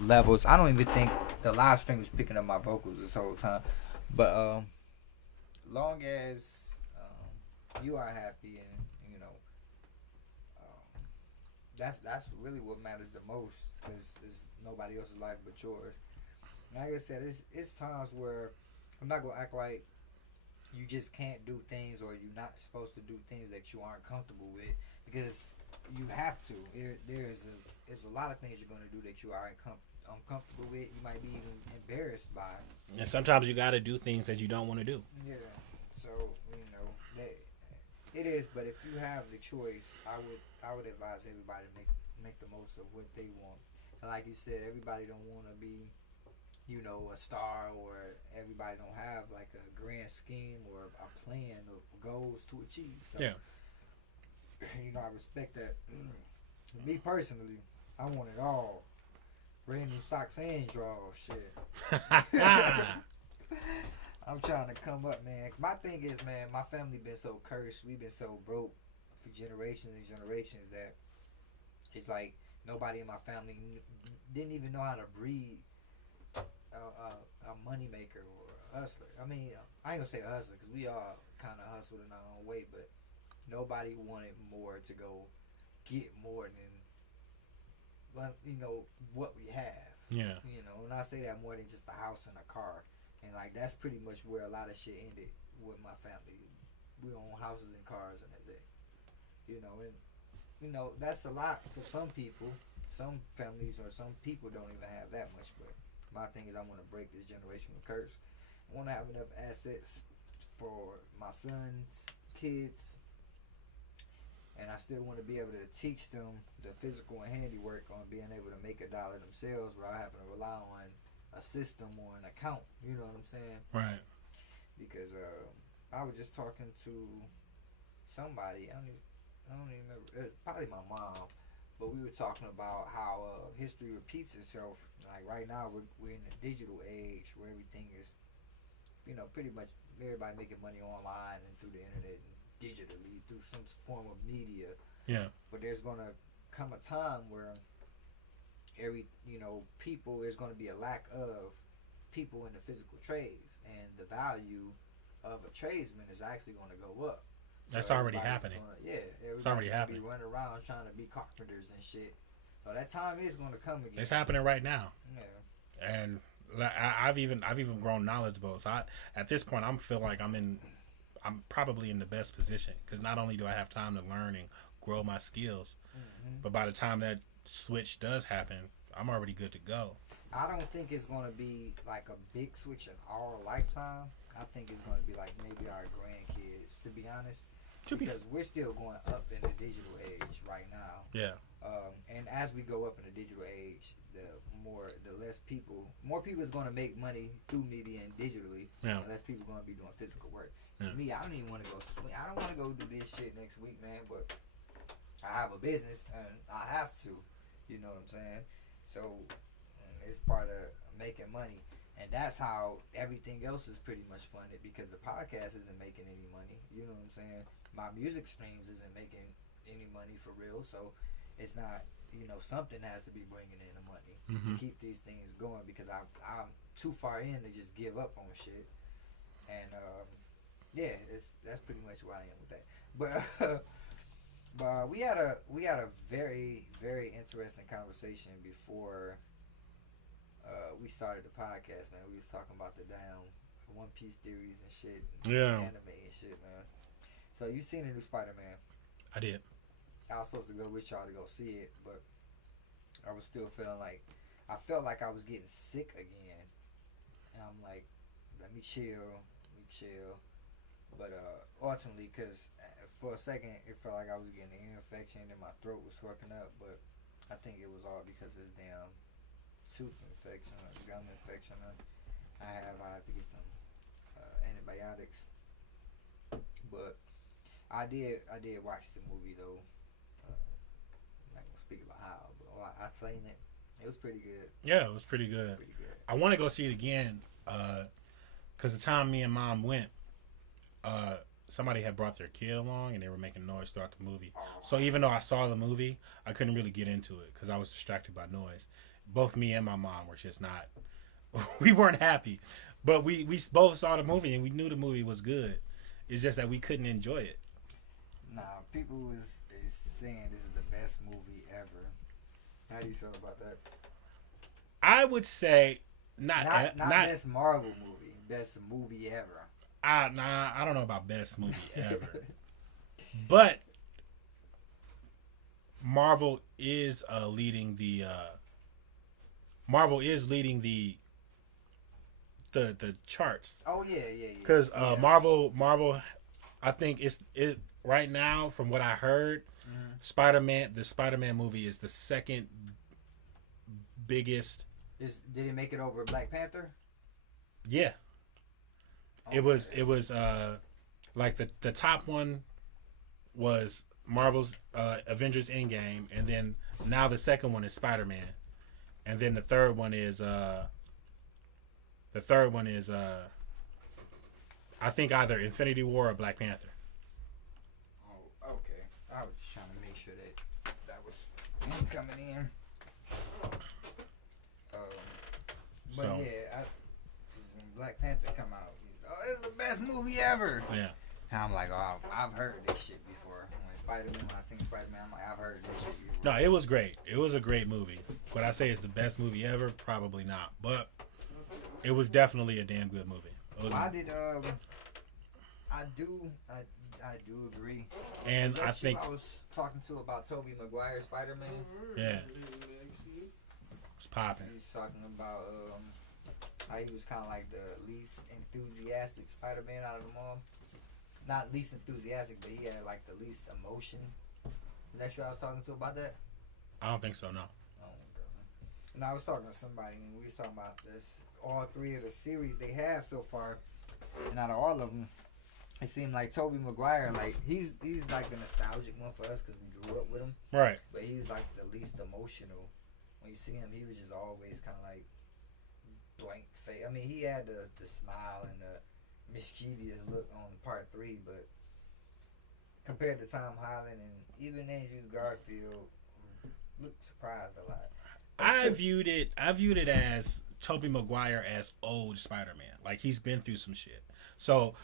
levels. I don't even think the live stream was picking up my vocals this whole time, but long as you are happy and that's really what matters the most, because it's nobody else's life but yours. And like I said, it's times where I'm not gonna act like you just can't do things or you're not supposed to do things that you aren't comfortable with, because you have to. There's a lot of things you're gonna do that you are uncomfortable with. You might be even embarrassed by. And sometimes you got to do things that you don't want to do. Yeah. So it is. But if you have the choice, I would advise everybody to make the most of what they want. And like you said, everybody don't want to be, a star, or everybody don't have like a grand scheme or a plan of goals to achieve. So, Yeah. I respect that. Me personally, I want it all. Brand new socks and drawers, shit. I'm trying to come up, man. My thing is, man, my family been so cursed. We've been so broke for generations and generations that it's like nobody in my family didn't even know how to breed a money maker or a hustler. I mean, I ain't gonna say a hustler because we all kind of hustled in our own way, but nobody wanted more to go get more than what we have. Yeah. And I say that more than just a house and a car, and like that's pretty much where a lot of shit ended with my family. We own houses and cars, and that's it. And that's a lot for some people. Some families or some people don't even have that much, but my thing is I want to break this generational curse. I want to have enough assets for my son's kids, and I still want to be able to teach them the physical and handiwork on being able to make a dollar themselves without having to rely on a system or an account. You know what I'm saying? Right. Because I was just talking to somebody. I don't even remember. Probably my mom. But we were talking about how history repeats itself. Like right now, we're in the digital age where everything is, pretty much everybody making money online and through the internet and digitally through some form of media. Yeah. But there's gonna come a time where people, there's gonna be a lack of people in the physical trades, and the value of a tradesman is actually gonna go up. That's already happening. It's already happening. Be running around trying to be carpenters and shit. So that time is going to come again. It's happening right now. Yeah. And I've even grown knowledgeable. So at this point, I feel like I'm probably in the best position because not only do I have time to learn and grow my skills, but by the time that switch does happen, I'm already good to go. I don't think it's going to be like a big switch in our lifetime. I think it's going to be like maybe our grandkids, to be honest. Because we're still going up in the digital age right now. Yeah. And as we go up in the digital age, more people is going to make money through media and digitally. Yeah. And less people going to be doing physical work. Yeah. Me, I don't even want to go swing. I don't want to go do this shit next week, man. But I have a business and I have to. You know what I'm saying? So it's part of making money. And that's how everything else is pretty much funded because the podcast isn't making any money. You know what I'm saying? My music streams isn't making any money for real. So it's not, something has to be bringing in the money to keep these things going because I'm too far in to just give up on shit. And that's pretty much where I am with that. But we had a very, very interesting conversation before we started the podcast, man. We was talking about the damn One Piece theories and shit. Yeah. Anime and shit, man. So you seen the new Spider-Man? I did. I was supposed to go with y'all to go see it, but I was still feeling like I felt like I was getting sick again. And I'm like, let me chill. But ultimately, because for a second, it felt like I was getting an ear infection and my throat was working up, but I think it was all because of this damn tooth infection or gum infection I have to get some antibiotics. But I did watch the movie though. I'm not gonna speak about how, but I seen it. It was pretty good. Yeah, it was pretty good. I want to go see it again because the time me and Mom went, somebody had brought their kid along and they were making noise throughout the movie. Oh. So even though I saw the movie, I couldn't really get into it because I was distracted by noise. Both me and my mom were just not. We weren't happy, but we both saw the movie and we knew the movie was good. It's just that we couldn't enjoy it. Nah, people is saying this is the best movie ever. How do you feel about that? I would say not best Marvel movie, best movie ever. I don't know about best movie ever, but Marvel is leading the charts. Oh yeah. Because Marvel, I think it right now from what I heard, the Spider-Man movie is the second biggest. Did it make it over Black Panther? Yeah. Okay. It was like the top one was Marvel's Avengers Endgame, and then now the second one is Spider-Man, and then the third one is I think either Infinity War or Black Panther. Oh, okay. I was just trying to make sure that was him coming in. But So, yeah, when Black Panther come out, it's the best movie ever. yeah. And I'm like, oh, I've heard this shit before. When I seen Spider-Man, I'm like, I've heard this shit before. No, it was great. It was a great movie. But I say it's the best movie ever? Probably not. But it was definitely a damn good movie. I do agree. And I think I was talking to about Tobey Maguire Spider-Man. yeah, it's popping. He's talking about how he was kind of like the least enthusiastic Spider-Man out of them all. Not least enthusiastic, but he had like the least emotion. Is that you I was talking to about that? I don't think so, no. Oh, God. And I was talking to somebody, and we was talking about this. All three of the series they have so far, and out of all of them, it seemed like Tobey Maguire, like he's like the nostalgic one for us because we grew up with him. Right. But he was like the least emotional. When you see him, he was just always kind of like blank face. I mean, he had the smile and the mischievous look on part 3, but compared to Tom Holland and even Andrew Garfield, looked surprised a lot. I viewed it as Tobey Maguire as old Spider-Man. Like he's been through some shit. So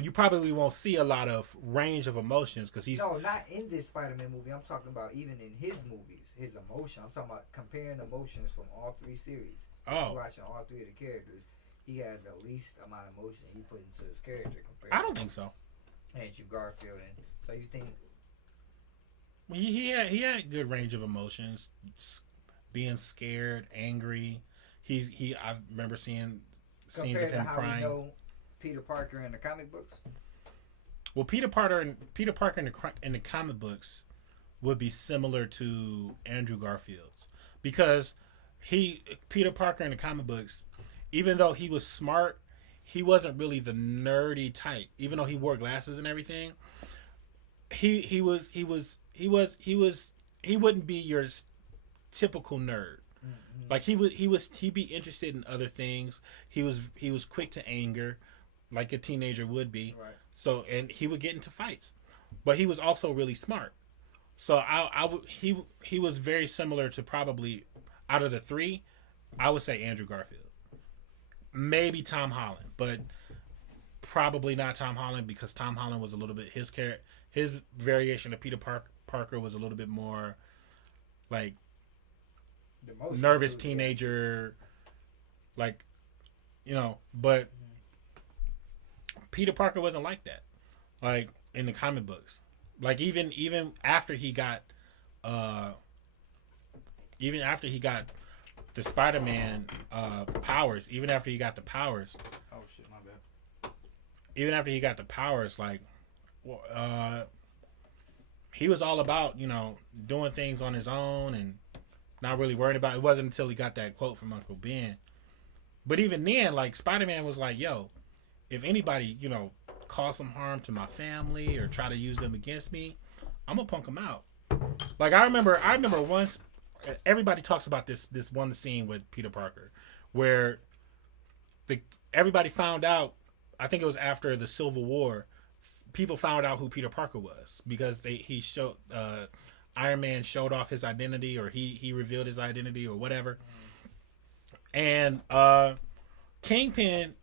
you probably won't see a lot of range of emotions because he's no, not in this Spider-Man movie. I'm talking about even in his movies, his emotion. I'm talking about comparing emotions from all 3 series. Oh, Watching all 3 of the characters, he has the least amount of emotion he put into his character compared. I don't think so. Andrew Garfield, and so you think He had good range of emotions, being scared, angry. I remember seeing scenes of him crying. We know Peter Parker in the comic books. Well, Peter Parker in the comic books would be similar to Andrew Garfield's because Peter Parker in the comic books, even though he was smart, he wasn't really the nerdy type. Even though he wore glasses and everything, he wouldn't be your typical nerd. Mm-hmm. Like he'd be interested in other things. He was quick to anger, like a teenager would be. Right. So and he would get into fights, but he was also really smart. So he was very similar to probably out of the 3, I would say Andrew Garfield, maybe Tom Holland, but probably not Tom Holland because Tom Holland was a little bit his variation of Peter Parker was a little bit more like nervous teenager, like but Peter Parker wasn't like that, like in the comic books. Like even after he got the Spider-Man powers, even after he got the powers. Oh shit, my bad. Even after he got the powers, like he was all about doing things on his own and not really worried about it. It wasn't until he got that quote from Uncle Ben. But even then, like Spider-Man was like, yo, if anybody, cause some harm to my family or try to use them against me, I'm gonna punk them out. Like I remember once everybody talks about this one scene with Peter Parker where everybody found out, I think it was after the Civil War, people found out who Peter Parker was because Iron Man showed off his identity or he revealed his identity or whatever. And Kingpin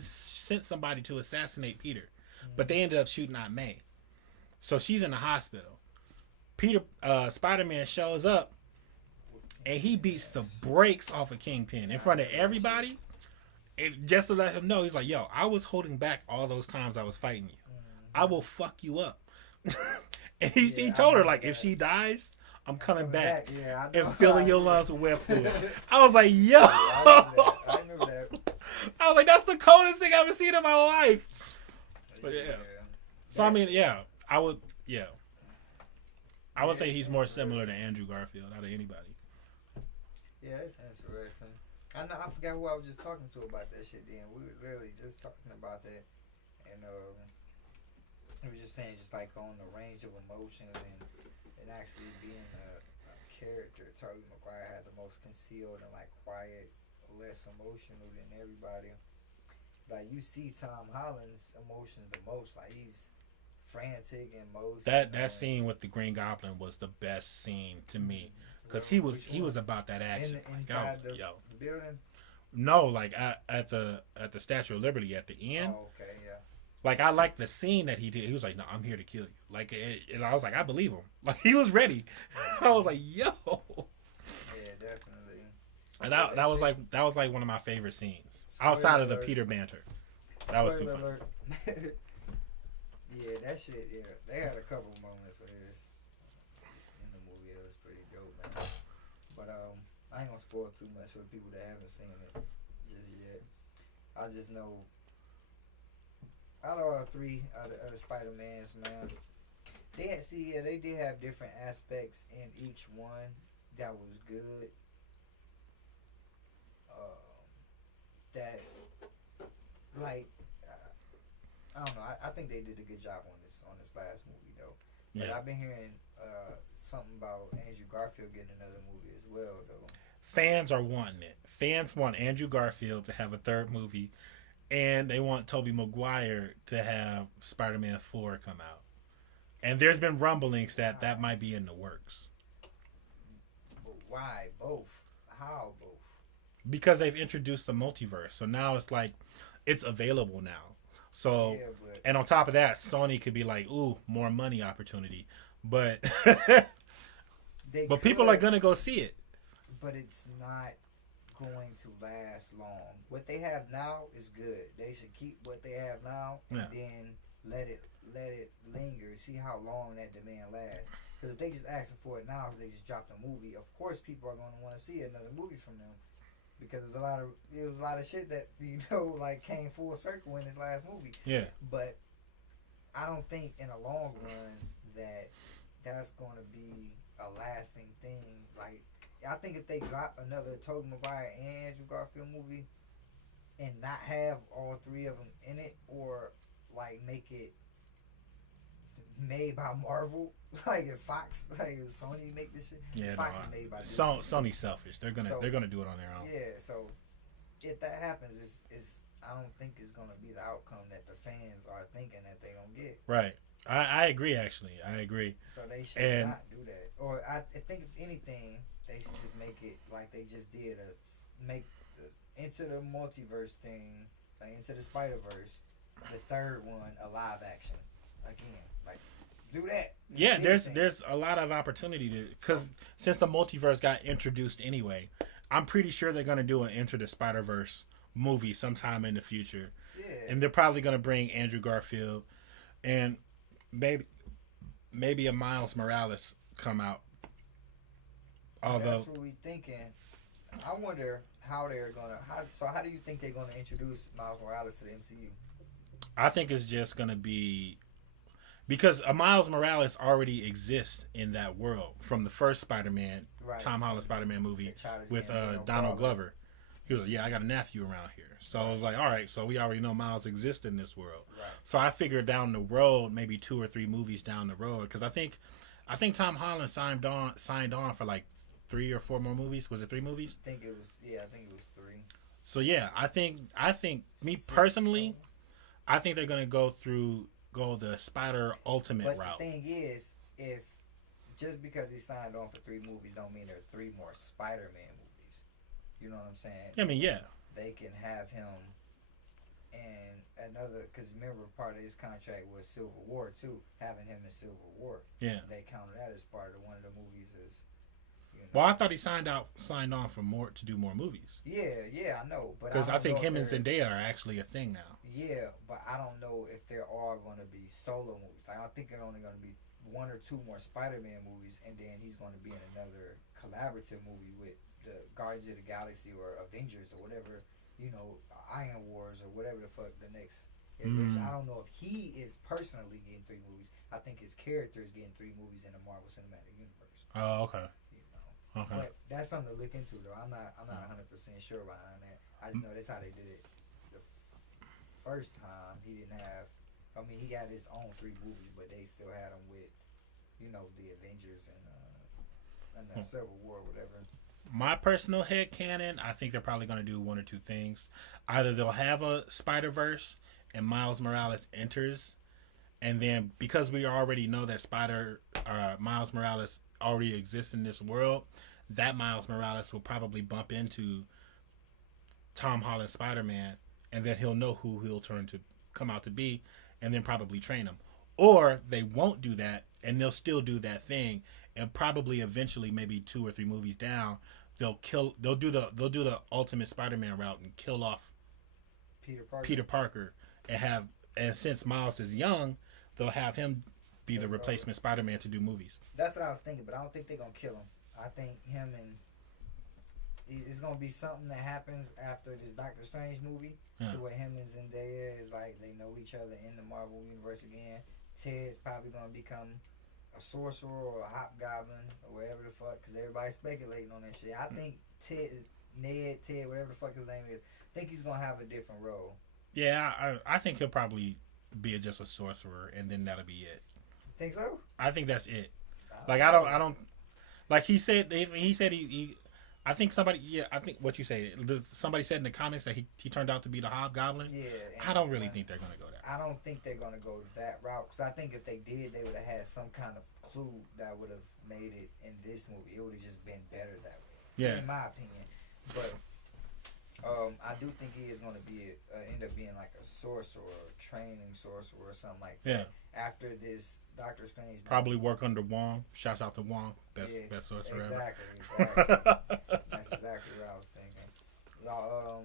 sent somebody to assassinate Peter, but they ended up shooting Aunt May. So she's in the hospital. Spider-Man shows up and he beats the brakes off of Kingpin in front of everybody. And just to let him know, he's like, yo, I was holding back all those times I was fighting you. I will fuck you up. And he told her, like, if she dies, I'm coming back and filling your lungs with wet fluid. I was like, yo. I remember that. I was like, that's the coldest thing I've ever seen in my life. But yeah. So, I mean, I would say he's more similar to Andrew Garfield out of anybody. Yeah, it's interesting. I forgot who I was just talking to about that shit then. We were literally just talking about that. And it was just saying just like on the range of emotions and actually being a character, Tobey Maguire had the most concealed and like quiet less emotional than everybody. Like you see Tom Holland's emotions the most. Like he's frantic and most. That scene with the Green Goblin was the best scene to me because he was about that action. Inside the building. No, like at the Statue of Liberty at the end. Oh, okay, yeah. Like I like the scene that he did. He was like, "No, I'm here to kill you." Like, and I was like, I believe him. Like he was ready. I was like, "Yo." Yeah, definitely. And that was like one of my favorite scenes outside of the Peter banter. That was too funny. Yeah, that shit. Yeah, they had a couple moments where it was in the movie. It was pretty dope, man. But I ain't gonna spoil too much for the people that haven't seen it just yet. I just know out of all three of the Spider-Mans, man, they did have different aspects in each one that was good. That like I don't know. I think they did a good job on this last movie though. But I've been hearing something about Andrew Garfield getting another movie as well though. Fans are wanting it. Fans want Andrew Garfield to have a third movie, and they want Tobey Maguire to have Spider-Man 4 come out. And there's been rumblings that might be in the works. But why both? How both? Because they've introduced the multiverse, so now it's like it's available now. So, and on top of that, Sony could be like, "Ooh, more money opportunity," but people are gonna go see it. But it's not going to last long. What they have now is good. They should keep what they have now and then let it linger. See how long that demand lasts. Because if they just asking for it now because they just dropped a movie, of course people are going to want to see another movie from them. Because it was a lot of shit that like came full circle in this last movie. Yeah. But I don't think in a long run that's going to be a lasting thing. Like I think if they drop another Tobey Maguire and Andrew Garfield movie and not have all three of them in it, or like make it made by Marvel, like if Fox, like if Sony make this shit, Fox is made by Sony's selfish. They're gonna do it on their own. Yeah, so if that happens, it's I don't think it's gonna be the outcome that the fans are thinking that they gonna get. Right. I agree. Actually, I agree. So they should not do that. Or I think if anything, they should just make it like they just did. Make Into the Multiverse thing, like Into the Spider-Verse, the third one, a live action again. Like do that. Yeah, there's a lot of opportunity to, because since the multiverse got introduced anyway, I'm pretty sure they're gonna do an Into the Spider-Verse movie sometime in the future. Yeah. And they're probably gonna bring Andrew Garfield and maybe a Miles Morales come out. Although that's what we thinking. I wonder how they're gonna. How do you think they're gonna introduce Miles Morales to the MCU? I think it's just gonna be because a Miles Morales already exists in that world from the first Spider-Man, Tom Holland Spider-Man movie with Donald Glover. He was like, "Yeah, I got a nephew around here." So I was like, "All right, so we already know Miles exists in this world." Right. So I figured down the road, maybe 2 or 3 movies down the road, because I think Tom Holland signed on for like 3 or 4 more movies. Was it 3 movies? I think it was 3. So yeah, I think me personally, I think they're gonna go the Spider Ultimate route. But the thing is, if just because he signed on for 3 movies, don't mean there are 3 more Spider-Man movies. You know what I'm saying? I mean, yeah. They can have him and another, because remember part of his contract was Civil War too, having him in Civil War. Yeah. They counted that as part of one of the movies. Well, I thought he signed on for more to do more movies. Yeah, I know, but because I think him and Zendaya are actually a thing now. Yeah, but I don't know if there are going to be solo movies. Like, I think there are only going to be 1 or 2 more Spider-Man movies, and then he's going to be in another collaborative movie with the Guardians of the Galaxy or Avengers or whatever, Iron Wars or whatever the fuck the next. I don't know if he is personally getting 3 movies. I think his character is getting 3 movies in the Marvel Cinematic Universe. Oh, okay. Okay. But that's something to look into, though. I'm not 100% sure behind that. I just know that's how they did it the first time. He didn't have. I mean, he had his own 3 movies, but they still had him with, the Avengers and the Civil War or whatever. My personal head canon, I think they're probably going to do one or two things. Either they'll have a Spider Verse and Miles Morales enters, and then because we already know that Miles Morales already exists in this world, that Miles Morales will probably bump into Tom Holland's Spider Man, and then he'll know who he'll turn to come out to be, and then probably train him. Or they won't do that, and they'll still do that thing, and probably eventually, maybe 2 or 3 movies down, they'll do the Ultimate Spider-Man route and kill off Peter Parker, and since Miles is young, they'll have him be the replacement Spider-Man to do movies. That's what I was thinking, but I don't think they're gonna kill him. I think him and it's gonna be something that happens after this Doctor Strange movie, to where him and Zendaya is like they know each other in the Marvel universe again. Ted's probably gonna become a sorcerer or a hobgoblin or whatever the fuck, because everybody's speculating on that shit. I think Ted, whatever the fuck his name is, I think he's gonna have a different role. Yeah, I think he'll probably be just a sorcerer, and then that'll be it. Think so? I think that's it. Like I don't. Like he said he. I think I think what you say. Somebody said in the comments that he turned out to be the Hobgoblin. Yeah. I don't really think they're gonna go there. I don't think they're gonna go that route, because I think if they did, they would have had some kind of clue that would have made it in this movie. It would have just been better that way. Yeah. In my opinion, but I do think he is gonna be end up being like a sorcerer, training sorcerer, or something like that. After this Doctor Strange, probably work under Wong. Shouts out to Wong, best sorcerer exactly. That's exactly what I was thinking.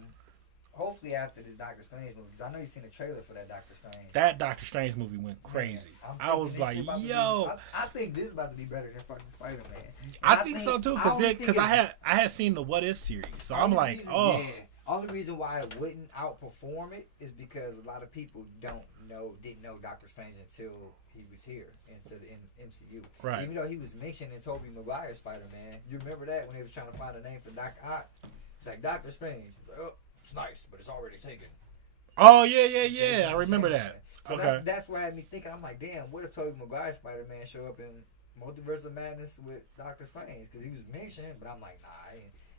Hopefully after this Doctor Strange movie, because I know you've seen the trailer for that Doctor Strange. That Doctor Strange movie went crazy. Man, I was like, yo. I think this is about to be better than fucking Spider-Man. I think so too, because I had seen the What If series, so I'm like, oh. Yeah. Only reason why it wouldn't outperform it is because a lot of people didn't know Doctor Strange until he was here into the MCU. Right. Even though he was mentioned in Tobey Maguire's Spider-Man, you remember that when they was trying to find a name for Doc Ock? It's like Doctor Strange. Oh, it's nice, but it's already taken. Oh yeah. I remember that. So okay. That's what had me thinking. I'm like, damn, what if Tobey Maguire's Spider-Man show up in Multiverse of Madness with Doctor Strange? Because he was mentioned, but I'm like, nah.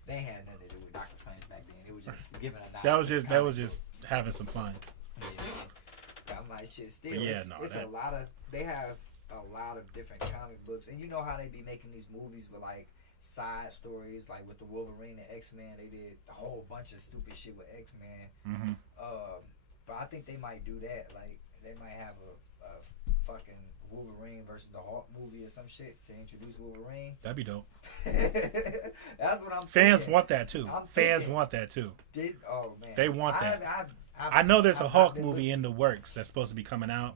They had nothing to do with Doctor Strange back then. It was just giving a nod. That was just having some fun. Yeah. I'm like, shit. Still, a lot of. They have a lot of different comic books, and you know how they be making these movies with like side stories, like with the Wolverine and X-Men. They did a whole bunch of stupid shit with X-Men. Mm-hmm. But I think they might do that. Like they might have a fucking Wolverine versus the Hulk movie or some shit to introduce Wolverine. That'd be dope. That's what I'm Fans thinking. want that too. Fans want that too. Oh man, they want that. I know there's a Hulk movie in the works that's supposed to be coming out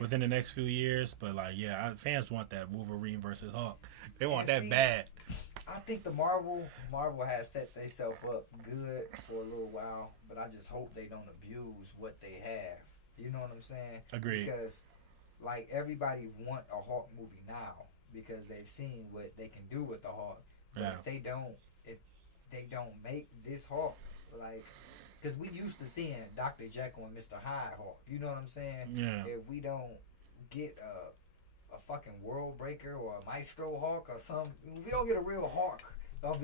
within the next few years, but like, fans want that Wolverine versus Hulk. They want that bad. I think the Marvel has set themselves up good for a little while, but I just hope they don't abuse what they have. You know what I'm saying? Agreed. Because like everybody want a Hulk movie now because they've seen what they can do with the Hulk. But if they don't make this Hulk, like, because we used to seeing Dr. Jekyll and Mr. Hyde Hulk. You know what I'm saying? Yeah. If we don't get a fucking World Breaker or a Maestro Hulk or something, if we don't get a real Hulk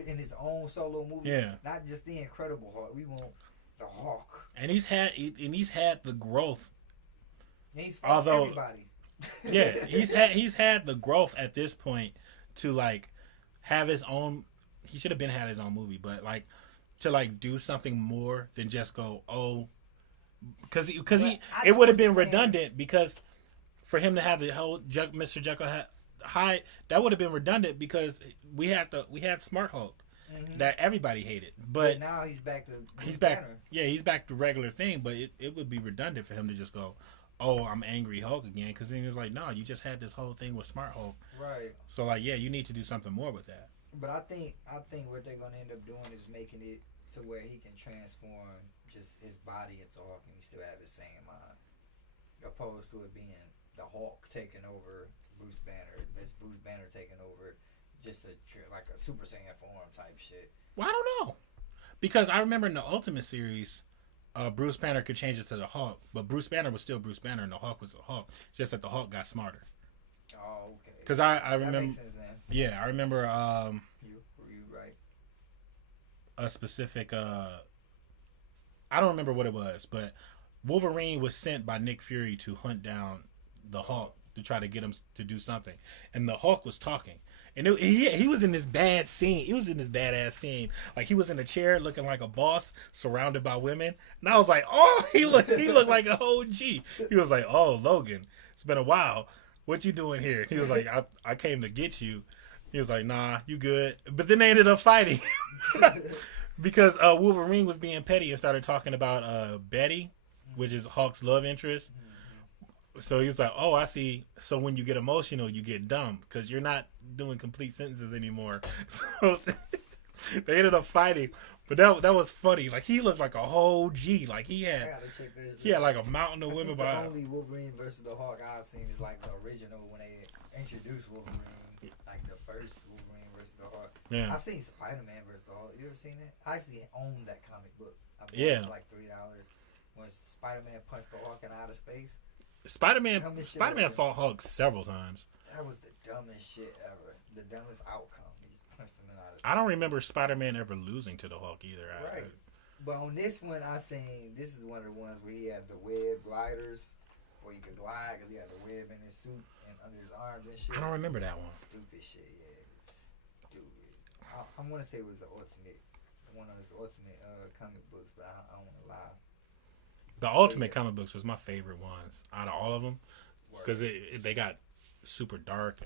in his own solo movie, not just the Incredible Hulk, we want the Hulk. And he's had the growth. He's fought everybody. he's had the growth at this point to like have his own. He should have had his own movie, but like to like do something more than just go because it would have been redundant, because for him to have the whole Mr. Jekyll Hyde, that would have been redundant because we had Smart Hulk. Mm-hmm. That everybody hated, but now he's back to Banner. Yeah, he's back to regular thing. But it would be redundant for him to just go, "Oh, I'm angry Hulk again," because then he was like, "No, you just had this whole thing with Smart Hulk." Right. So like, you need to do something more with that. But I think what they're gonna end up doing is making it to where he can transform just his body into Hulk and he still have his same mind, opposed to it being the Hulk taking over Bruce Banner. It's Bruce Banner taking over. Just like a Super Saiyan form type shit. Well, I don't know, because I remember in the Ultimate series, Bruce Banner could change it to the Hulk, but Bruce Banner was still Bruce Banner, and the Hulk was the Hulk. It's just that the Hulk got smarter. Oh, okay. Because I remember. That makes sense then. Yeah, I remember. You right. a specific. I don't remember what it was, but Wolverine was sent by Nick Fury to hunt down the Hulk to try to get him to do something, and the Hulk was talking. And he was in this bad scene. He was in this badass scene. Like he was in a chair looking like a boss surrounded by women. And I was like, oh, he looked like a whole G. He was like, oh, Logan, it's been a while. What you doing here? He was like, I came to get you. He was like, nah, you good. But then they ended up fighting. Because Wolverine was being petty and started talking about Betty, which is Hulk's love interest. So he was like, oh, I see. So when you get emotional, you get dumb because you're not doing complete sentences anymore. So they ended up fighting. But that was funny. Like he looked like a whole G. Like he had like a mountain of women The behind. only Wolverine versus the Hulk I've seen is like the original when they introduced Wolverine, like the first Wolverine versus the Hulk. Yeah. I've seen Spider-Man versus the Hulk. You ever seen it? I actually own that comic book. I bought Yeah. it for like $3 when Spider-Man punched the Hulk in outer space. Spider-Man fought Hulk several times. That was the dumbest shit ever. The dumbest outcome. He just punched him in outer space. I don't remember Spider-Man ever losing to the Hulk either. Right. But on this one, I seen this is one of the ones where he had the web gliders, where you could glide because he had the web in his suit and under his arms and shit. I don't remember that one. Stupid shit, yeah, stupid. I'm gonna say it was the ultimate, one of his ultimate comic books, but I don't want to lie. The Ultimate comic books was my favorite ones out of all of them because they got super dark.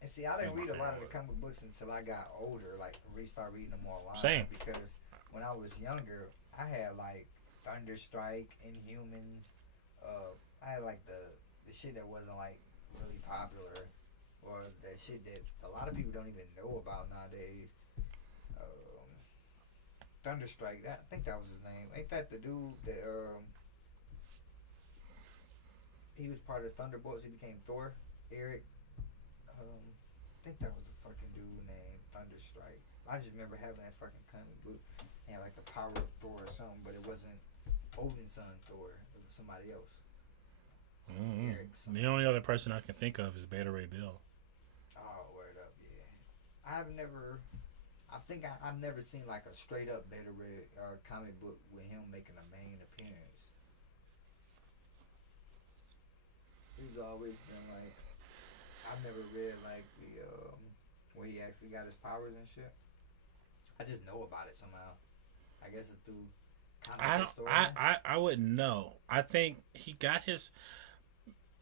And see, I didn't read a lot of the comic books until I got older, like start reading them online. Same. Because when I was younger, I had like Thunderstrike, Inhumans. I had like the shit that wasn't like really popular, or that shit that a lot of people don't even know about nowadays. Thunderstrike, I think that was his name. Ain't that the dude that he was part of Thunderbolts? He became Thor. Eric. I think that was a fucking dude named Thunderstrike. I just remember having that fucking comic book. He had like the power of Thor or something, but it wasn't Odin's son Thor. It was somebody else. Mm-hmm. Eric. The only other person I can think of is Beta Ray Bill. Oh, word up, yeah. I've never seen like a straight up Beta Ray comic book with him making a main appearance. He's always been like, I've never read like the where he actually got his powers and shit. I just know about it somehow. I guess it's through comic story. I wouldn't know. I think he got his.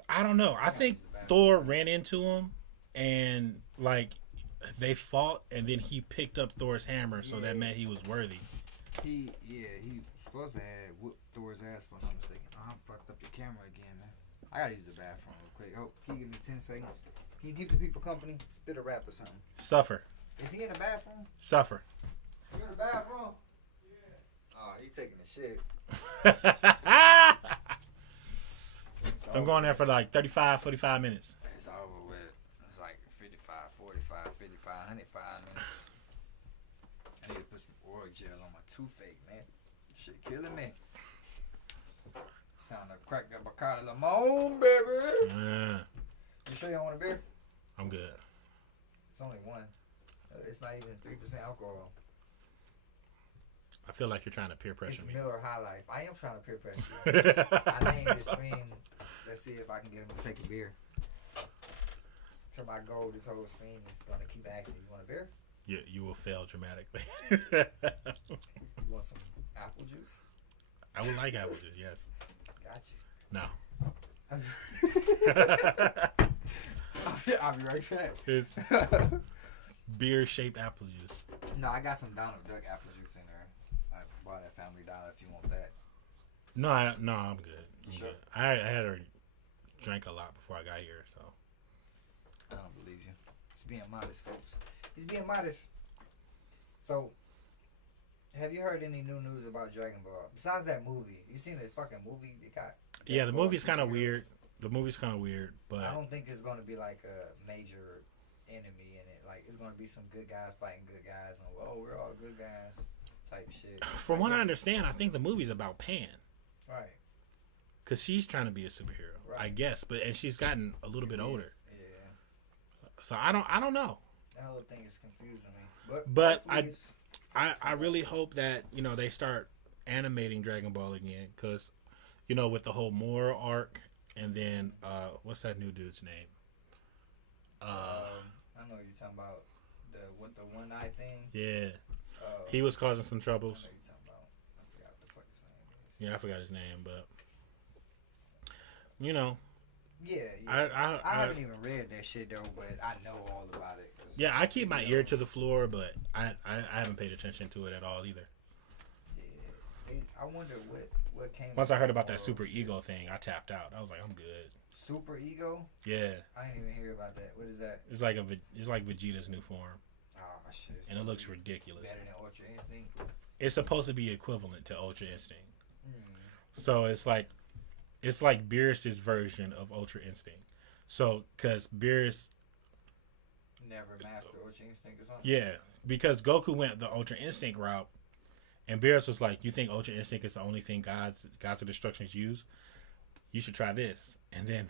I don't know. I think Thor ran into him and like they fought, and then he picked up Thor's hammer, so that meant he was worthy. He supposed to have whooped Thor's ass, if I'm not mistaken. Oh, I'm fucked up the camera again, man. I gotta use the bathroom real quick. Oh, can you give me 10 seconds? Can you keep the people company? Spit a rap or something. Suffer. Is he in the bathroom? Suffer. You in the bathroom? Yeah. Oh, he taking the shit. I'm going there for like 35, 45 minutes. It's over with. It's like 55, 45, 55, 105 minutes. I need to put some oil gel on my toothache, man. Shit killing me. Sound like crack that Bacardi Limon, baby. You sure you don't want a beer? I'm good. It's only one. It's not even 3% alcohol. I feel like you're trying to peer pressure me. It's Miller High Life. I am trying to peer pressure you. I named this stream. Let's see if I can get him to take a beer. So my goal this whole stream is going to keep asking, you want a beer? You will fail dramatically. You want some apple juice? I would like apple juice, yes. Got you. No. I'll be right back. It's beer-shaped apple juice. No, I got some Donald Duck apple juice in there. I bought at Family Dollar if you want that. No, I'm good. I'm Sure. good. I had already drank a lot before I got here, so. I don't believe you. He's being modest, folks. He's being modest. So, have you heard any new news about Dragon Ball? Besides that movie. You seen the fucking movie they got? Yeah, the movie's kind of weird. The movie's kind of weird, but I don't think it's going to be like a major enemy in it. Like, it's going to be some good guys fighting good guys. And, oh, we're all good guys type shit. from what I understand, I think the movie's about Pan. Right. Because she's trying to be a superhero, Right. I guess. And she's gotten a little bit older. Yeah. So I don't know. That whole thing is confusing me. But hopefully I really hope that they start animating Dragon Ball again, because with the whole Moro arc, and then what's that new dude's name? I know you're talking about the one eye thing. Yeah, he was causing some troubles. I know you're talking about. I forgot what the fuck his name is. Yeah, I forgot his name, but Yeah. I haven't even read that shit though, but I know all about it. Yeah, I keep my ear to the floor, but I haven't paid attention to it at all either. Yeah, I wonder what came. Once I heard about that super ego thing, I tapped out. I was like, I'm good. Super ego? Yeah. I didn't even hear about that. What is that? It's like Vegeta's new form. Oh shit! And it looks ridiculous. Better than Ultra Instinct. It's supposed to be equivalent to Ultra Instinct. So it's like Beerus's version of Ultra Instinct. So because Beerus never mastered Ultra Instinct or something. Yeah, because Goku went the Ultra Instinct route, and Beerus was like, "You think Ultra Instinct is the only thing Gods of Destructions use? You should try this." And then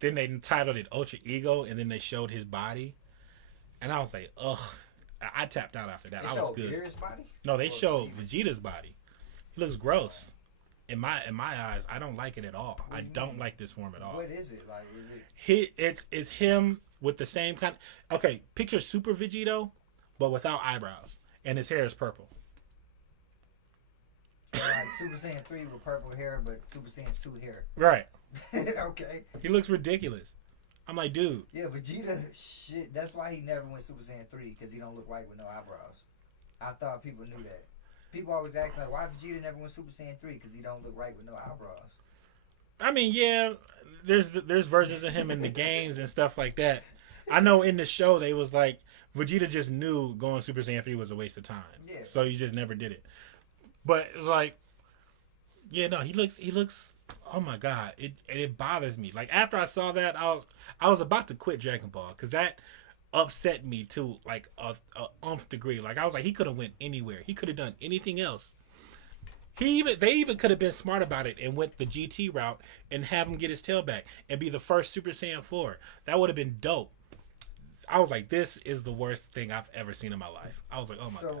then they titled it Ultra Ego, and then they showed his body, and I was like, "Ugh." I tapped out after that. They I was good. Beerus' body? No, they showed Vegeta's body. He looks gross. In my eyes, I don't like it at all. I don't like this form at all. What is it like? It's him with the same kind. Okay, picture Super Vegito, but without eyebrows, and his hair is purple. Like Super Saiyan 3 with purple hair, but Super Saiyan 2 hair. Right. Okay. He looks ridiculous. I'm like, dude. Yeah, Vegeta, shit. That's why he never went Super Saiyan 3, because he don't look right with no eyebrows. I thought people knew that. People always ask like, why Vegeta never went Super Saiyan 3? Because he don't look right with no eyebrows. I mean, yeah, there's versions of him in the games and stuff like that. I know in the show they was like Vegeta just knew going Super Saiyan 3 was a waste of time. Yeah. So he just never did it. But it was like, yeah, no, he looks. Oh my god, it bothers me. Like after I saw that, I was about to quit Dragon Ball because that upset me to like a umph degree. Like I was like, he could have went anywhere. He could have done anything else. They even could have been smart about it and went the GT route and have him get his tail back and be the first Super Saiyan 4. That would have been dope. I was like, this is the worst thing I've ever seen in my life. I was like, oh my god. So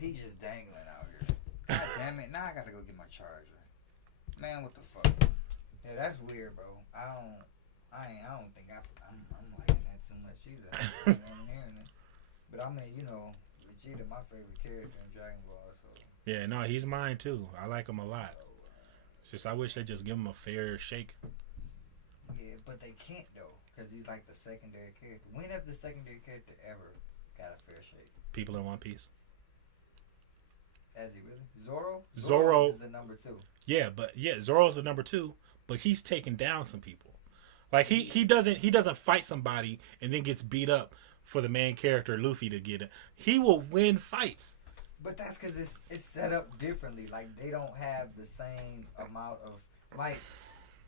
he just dangling out here. God damn it! Now I gotta go get my charger. Man, what the fuck? Yeah, that's weird, bro. I don't think I'm liking that too much either. I'm hearing it. But I mean, Vegeta, my favorite character in Dragon Ball. So Yeah, no, he's mine too. I like him a lot. It's just I wish they just give him a fair shake. yeah, but they can't though, because he's like the secondary character. When have the secondary character ever got a fair shake? People in One Piece. Has he really? Zoro? Zoro is the number 2. Yeah, Zoro's the number 2, but he's taking down some people. Like he doesn't fight somebody and then gets beat up for the main character Luffy to get it. He will win fights. But that's because it's set up differently. Like they don't have the same amount of like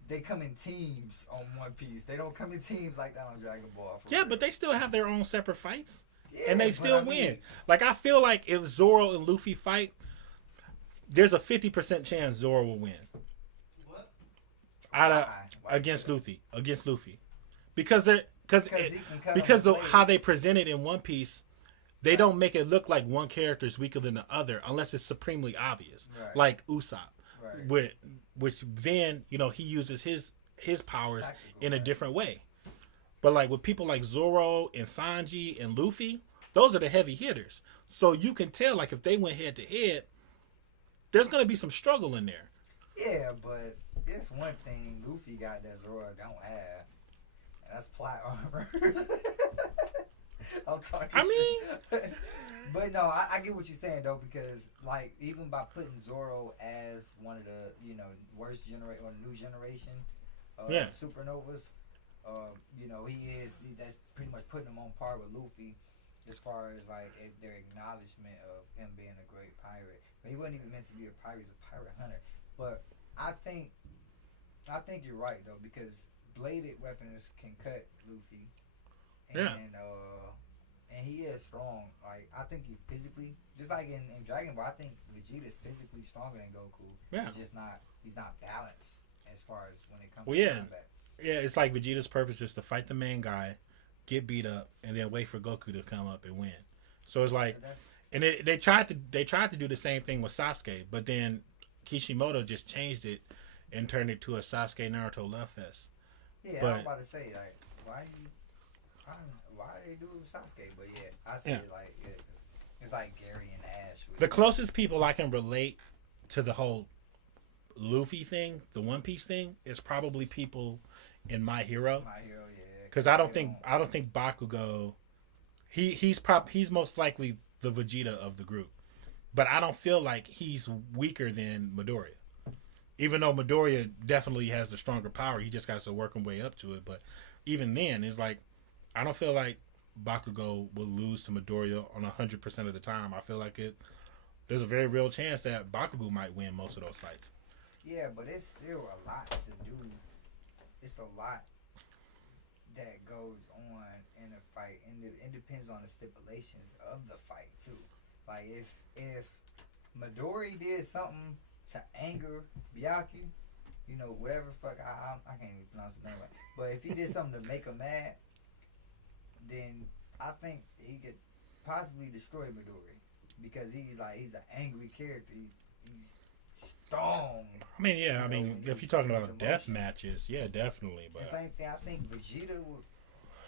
they come in teams on One Piece. They don't come in teams like that on Dragon Ball. Yeah, but they still have their own separate fights. Yeah, and they still win. Like I feel like if Zoro and Luffy fight, there's a 50% chance Zoro will win. What? Against Luffy, because how how they present it in One Piece, they don't make it look like one character is weaker than the other unless it's supremely obvious, right. like Usopp, right. which then he uses his powers in a right. different way. But like with people like Zoro and Sanji and Luffy, those are the heavy hitters. So you can tell like if they went head to head, there's gonna be some struggle in there. Yeah, but it's one thing Luffy got that Zoro don't have, and that's plot armor. I'm talking shit. But no, I get what you're saying though, because like even by putting Zoro as one of the worst generation or new generation supernovas, that's pretty much putting him on par with Luffy as far as like their acknowledgement of him being a great pirate. But he wasn't even meant to be a pirate; he's a pirate hunter. But I think you're right though, because bladed weapons can cut Luffy, and he is strong. Like I think he physically, just like in Dragon Ball, I think Vegeta's physically stronger than Goku. Yeah, he's not balanced as far as when it comes to combat. Yeah, it's like Vegeta's purpose is to fight the main guy, get beat up, and then wait for Goku to come up and win. So it's like, That's and they tried to do the same thing with Sasuke, but then Kishimoto just changed it and turned it to a Sasuke Naruto love fest. yeah. I was But about to say like, why do you? I don't know, why they do Sasuke? But yeah, I see yeah, it like yeah, 'cause it's like Gary and Ash. With the closest people I can relate to the whole Luffy thing, the One Piece thing, is probably people in My Hero. My Hero, yeah. Because I don't think Bakugo. He's most likely the Vegeta of the group, but I don't feel like he's weaker than Midoriya. Even though Midoriya definitely has the stronger power, he just got to work his way up to it. But even then, it's like I don't feel like Bakugo will lose to Midoriya on 100% of the time. I feel like there's a very real chance that Bakugo might win most of those fights. Yeah, but it's still a lot to do. It's a lot that goes on in a fight, and it depends on the stipulations of the fight too. Like if Midori did something to anger Byakuya, you know, whatever fuck I can't even pronounce his name right. But if he did something to make him mad, then I think he could possibly destroy Midori because he's an angry character. He's strong. I mean, yeah. I You know, mean, if his- you're talking his about death emotions. matches, yeah, definitely. The But same thing. I think Vegeta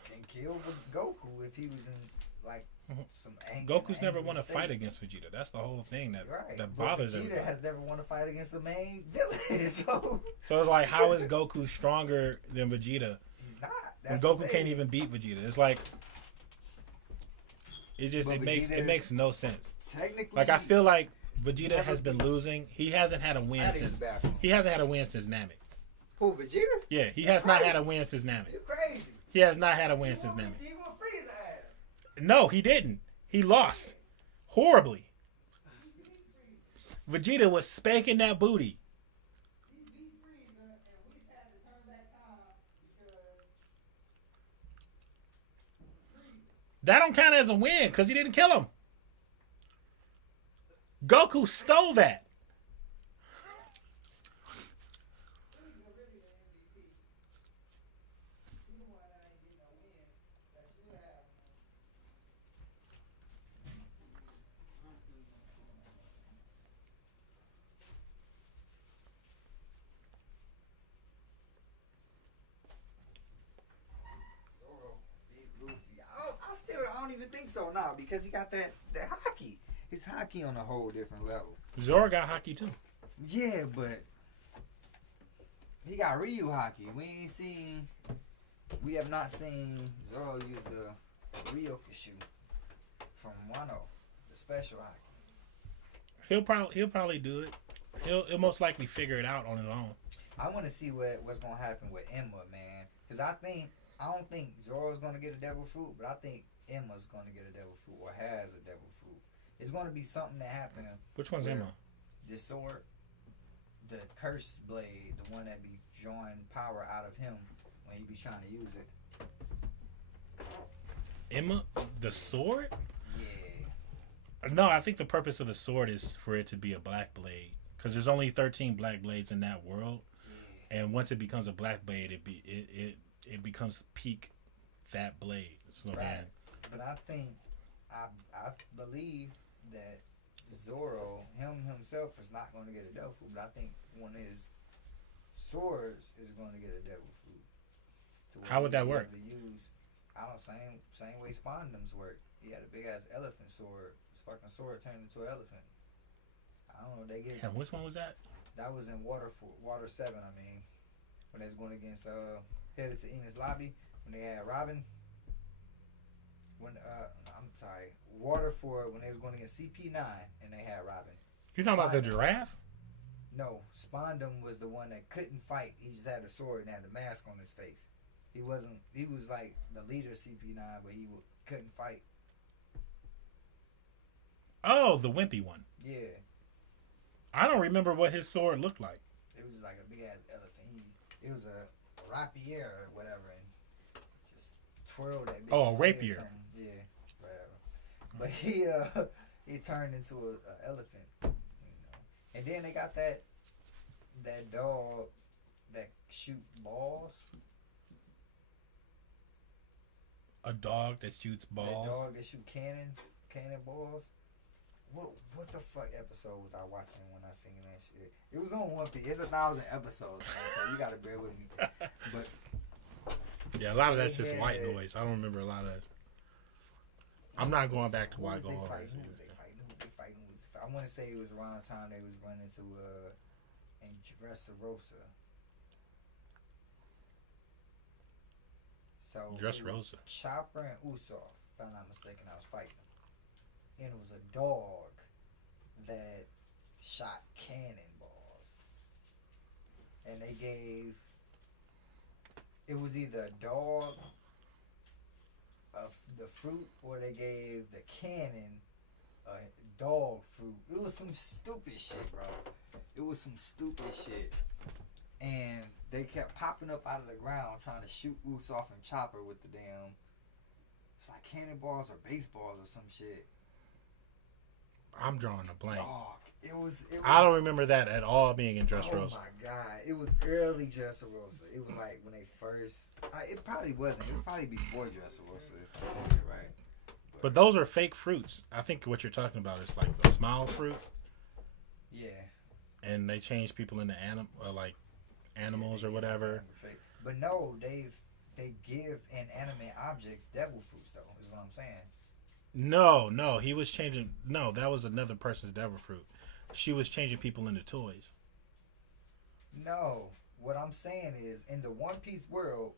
can kill Goku if he was in like Mhm. some anger. Goku's never angry won a state. fight against Vegeta. That's the whole thing that Right. that But bothers Vegeta everybody. has never won a fight against the main villain, so So it's like, how is Goku stronger than Vegeta he's not. when That's the Goku thing. can't even beat Vegeta? It's like But it Vegeta- makes no sense. Technically, Like I feel like Vegeta Never has been beat- losing. He hasn't had a win That is since baffling. he hasn't had a win since Namek. Who Vegeta? Yeah, he has not had a win since Namek. You crazy? He has not had a win since Namek. He want freeze ass. No, he didn't. He lost horribly. Vegeta was spanking that booty. He beat Frieza, and we had to turn back time because That don't count as a win because he didn't kill him. Goku stole that. Frieza really the MVP. He the one that ain't getting no win. That should have. Zoro beat Luffy. I don't even think so now because he got that hockey. His hockey on a whole different level. Zoro got hockey too. Yeah, but he got Ryu hockey. We have not seen Zoro use the Ryokushu from Wano, the special hockey. He'll probably do it. He'll most likely figure it out on his own. I want to see what's gonna happen with Emma, man, because I don't think Zoro's gonna get a devil fruit, but I think Emma's gonna get a devil fruit or has a devil fruit. It's gonna be something that happened. Which one's Where? Emma? This sword, the cursed blade, the one that be drawing power out of him when he be trying to use it. Emma, the sword? Yeah. No, I think the purpose of the sword is for it to be a black blade because there's only 13 black blades in that world, and once it becomes a black blade, it becomes peak that blade. So Right. then, But I think I believe that Zoro himself is not going to get a devil fruit, but I think one of his swords is going to get a devil fruit. To where How would that he'll be work? able to use, I don't same way Spondum's work. He had a big ass elephant sword. His fucking sword turned into an elephant. I don't know. They get and which one was that? that was in Water 7. I mean, when they was going against headed to Enos Lobby when they had Robin. When I'm sorry, Waterford when they was going against CP9 and they had Robin. You talking about the Spondum. giraffe? No, Spondum was the one that couldn't fight. He just had a sword and had a mask on his face. He wasn't. He was like the leader of CP9, but he couldn't fight. Oh, the wimpy one. Yeah, I don't remember what his sword looked like. it was like a big ass elephant. It was a rapier or whatever, and just twirled that. Bitch Oh, a and said rapier. something. Yeah, whatever. But he turned into a elephant, you know. And then they got that dog that shoot balls. A dog that shoots That balls. dog that shoot cannons. Cannonballs. What the fuck episode was I watching when I seen that shit? It was on One Piece. It's 1,000 episodes, man, so you gotta bear with me. But yeah, a lot of that's just white noise. I don't remember a lot of that. I'm not going back to White Gold. Who was they fighting? I want to say it was around the time they was running to in Dressrosa. So Dressrosa. Chopper and Usopp, if I'm not mistaken, I was fighting. And it was a dog that shot cannonballs. And they gave... It was either a dog of the fruit, or they gave the cannon a dog fruit. It was some stupid shit, bro. It was some stupid shit. And they kept popping up out of the ground trying to shoot Usopp and Chopper with the damn... It's like cannonballs or baseballs or some shit. I'm drawing a blank. Dog. It was I don't remember that at all being in Dressrosa. Oh my god. It was early Dressrosa. It was like when they first... it probably wasn't. It was probably before Dressrosa, if I remember it right. But those are fake fruits. I think what you're talking about is like the smile fruit. Yeah. And they change people into animals or whatever. But no, they give inanimate objects devil fruits, though, is what I'm saying. No, he was changing. No, that was another person's devil fruit. She was changing people into toys. No, what I'm saying is, in the One Piece world,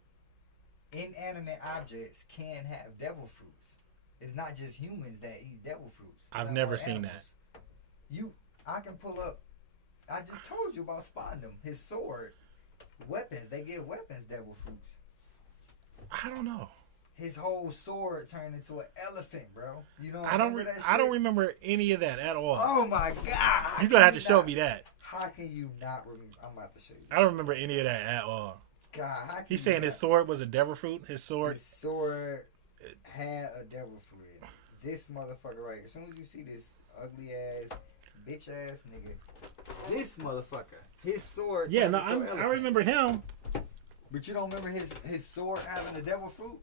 inanimate objects can have devil fruits. It's not just humans that eat devil fruits. I've never seen that. I can pull up. I just told you about Spondum. His sword, weapons. They give weapons devil fruits. I don't know. His whole sword turned into an elephant, bro. You know? I don't remember any of that at all. Oh my god! You're gonna have to show me that. How can you not remember? I'm about to show you. I don't remember any of that at all. God, he's saying his sword was a devil fruit. His sword had a devil fruit in it. This motherfucker right here. As soon as you see this ugly ass, bitch ass nigga, this motherfucker, his sword. Yeah, no, I remember him. But you don't remember his sword having a devil fruit?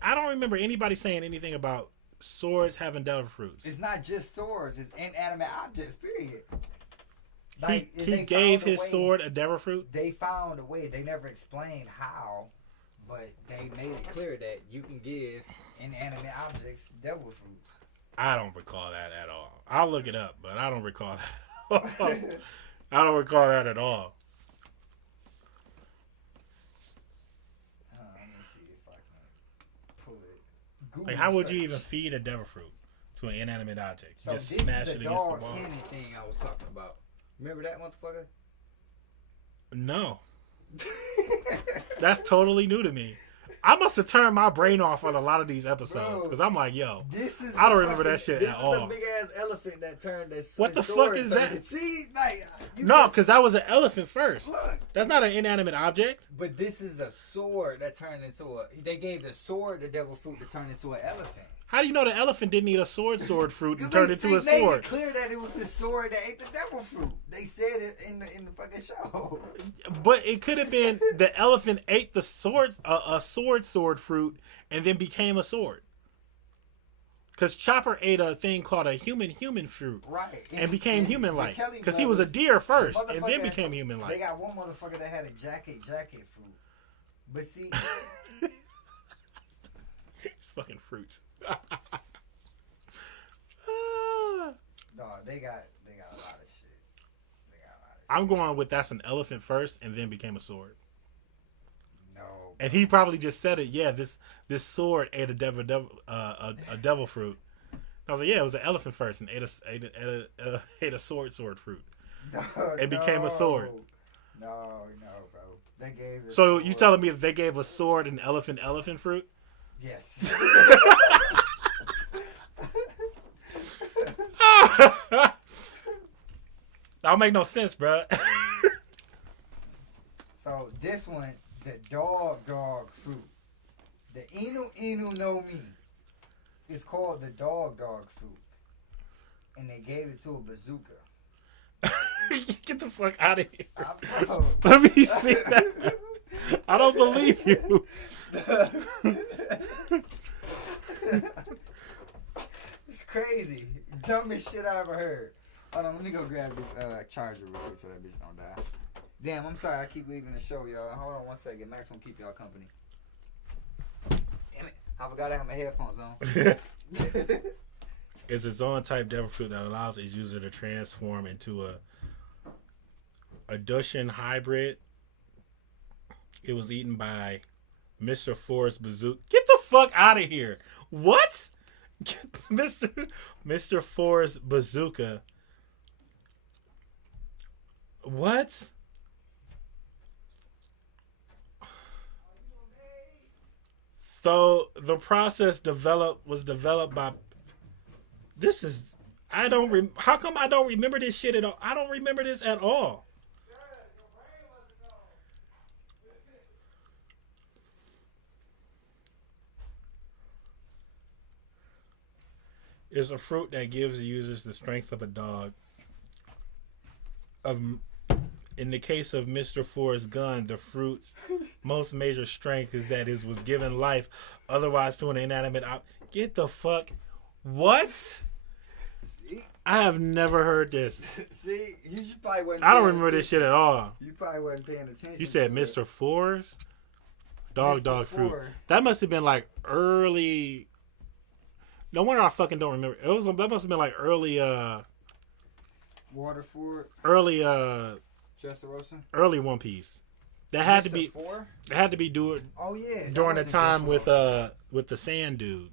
I don't remember anybody saying anything about swords having devil fruits. It's not just swords; it's inanimate objects. Period. Like, he gave his sword a devil fruit. They found a way. They never explained how, but they made it clear that you can give inanimate objects devil fruits. I don't recall that at all. I'll look it up, but I don't recall that. I don't recall that at all. Let me see if I can pull it. Google like, how would search. you even feed a devil fruit to an inanimate object? So just this smash is it the against the dog wall. candy thing I was talking about. Remember that motherfucker? No. That's totally new to me. I must have turned my brain off on a lot of these episodes because I'm like, yo, I don't remember that shit at all. This is the big ass elephant that turned that. What the fuck is that? See, like, no, because that was an elephant first. Look. That's not an inanimate object. But this is a sword that turned into a. They gave the sword the devil fruit to turn into an elephant. How do you know the elephant didn't eat a sword fruit and turned into a They made sword? it clear that it was his sword that ate the devil fruit. They said it in the fucking show. But it could have been the elephant ate the sword, a sword fruit, and then became a sword. Because Chopper ate a thing called a human fruit, right? And became human-like. Because he was a deer first, and then became human-like. They got one motherfucker that had a jacket fruit, but see. It's fucking fruits. Dog, they got a lot of shit. I'm going with that's an elephant first and then became a sword. No. And he probably just said it. Yeah, this sword ate a devil fruit. I was like, yeah, it was an elephant first and ate a sword fruit. No, it became a sword. No, bro. They gave. So you telling me that they gave a sword an elephant fruit? Yes. That'll make no sense, bro. So this one, the dog fruit, the Inu no Mi, is called the dog fruit, and they gave it to a bazooka. Get the fuck out of here. Bro. Let me see that. I don't believe you. crazy. Dumbest shit I ever heard. Hold on, let me go grab this charger real quick so that bitch don't die. Damn, I'm sorry I keep leaving the show, y'all. Hold on one second. Max won't keep y'all company. Damn it. I forgot I have my headphones on. It's a zone type devil fruit that allows its user to transform into a Dushan hybrid. It was eaten by Mr. Forrest Bazooka. Get the fuck out of here. What? Mr. Forrest Bazooka. What? So the process was developed by. This is. I don't. How come I don't remember this shit at all? I don't remember this at all. It's a fruit that gives users the strength of a dog. In the case of Mr. Forrest Gun, the fruit's most major strength is that it was given life, otherwise to an inanimate Get the fuck. What? See? I have never heard this. See, you probably wasn't. I don't remember this shit at all. You probably wasn't paying attention. You said Mr. Forrest? Dog Mr. fruit. Four. That must have been like early. No wonder I fucking don't remember. That must have been like early Waterford. Early Dressrosa. early One Piece. That had to Mr. be. Four? It had to be doing Oh yeah. during the that time wasn't with the Sand Dude,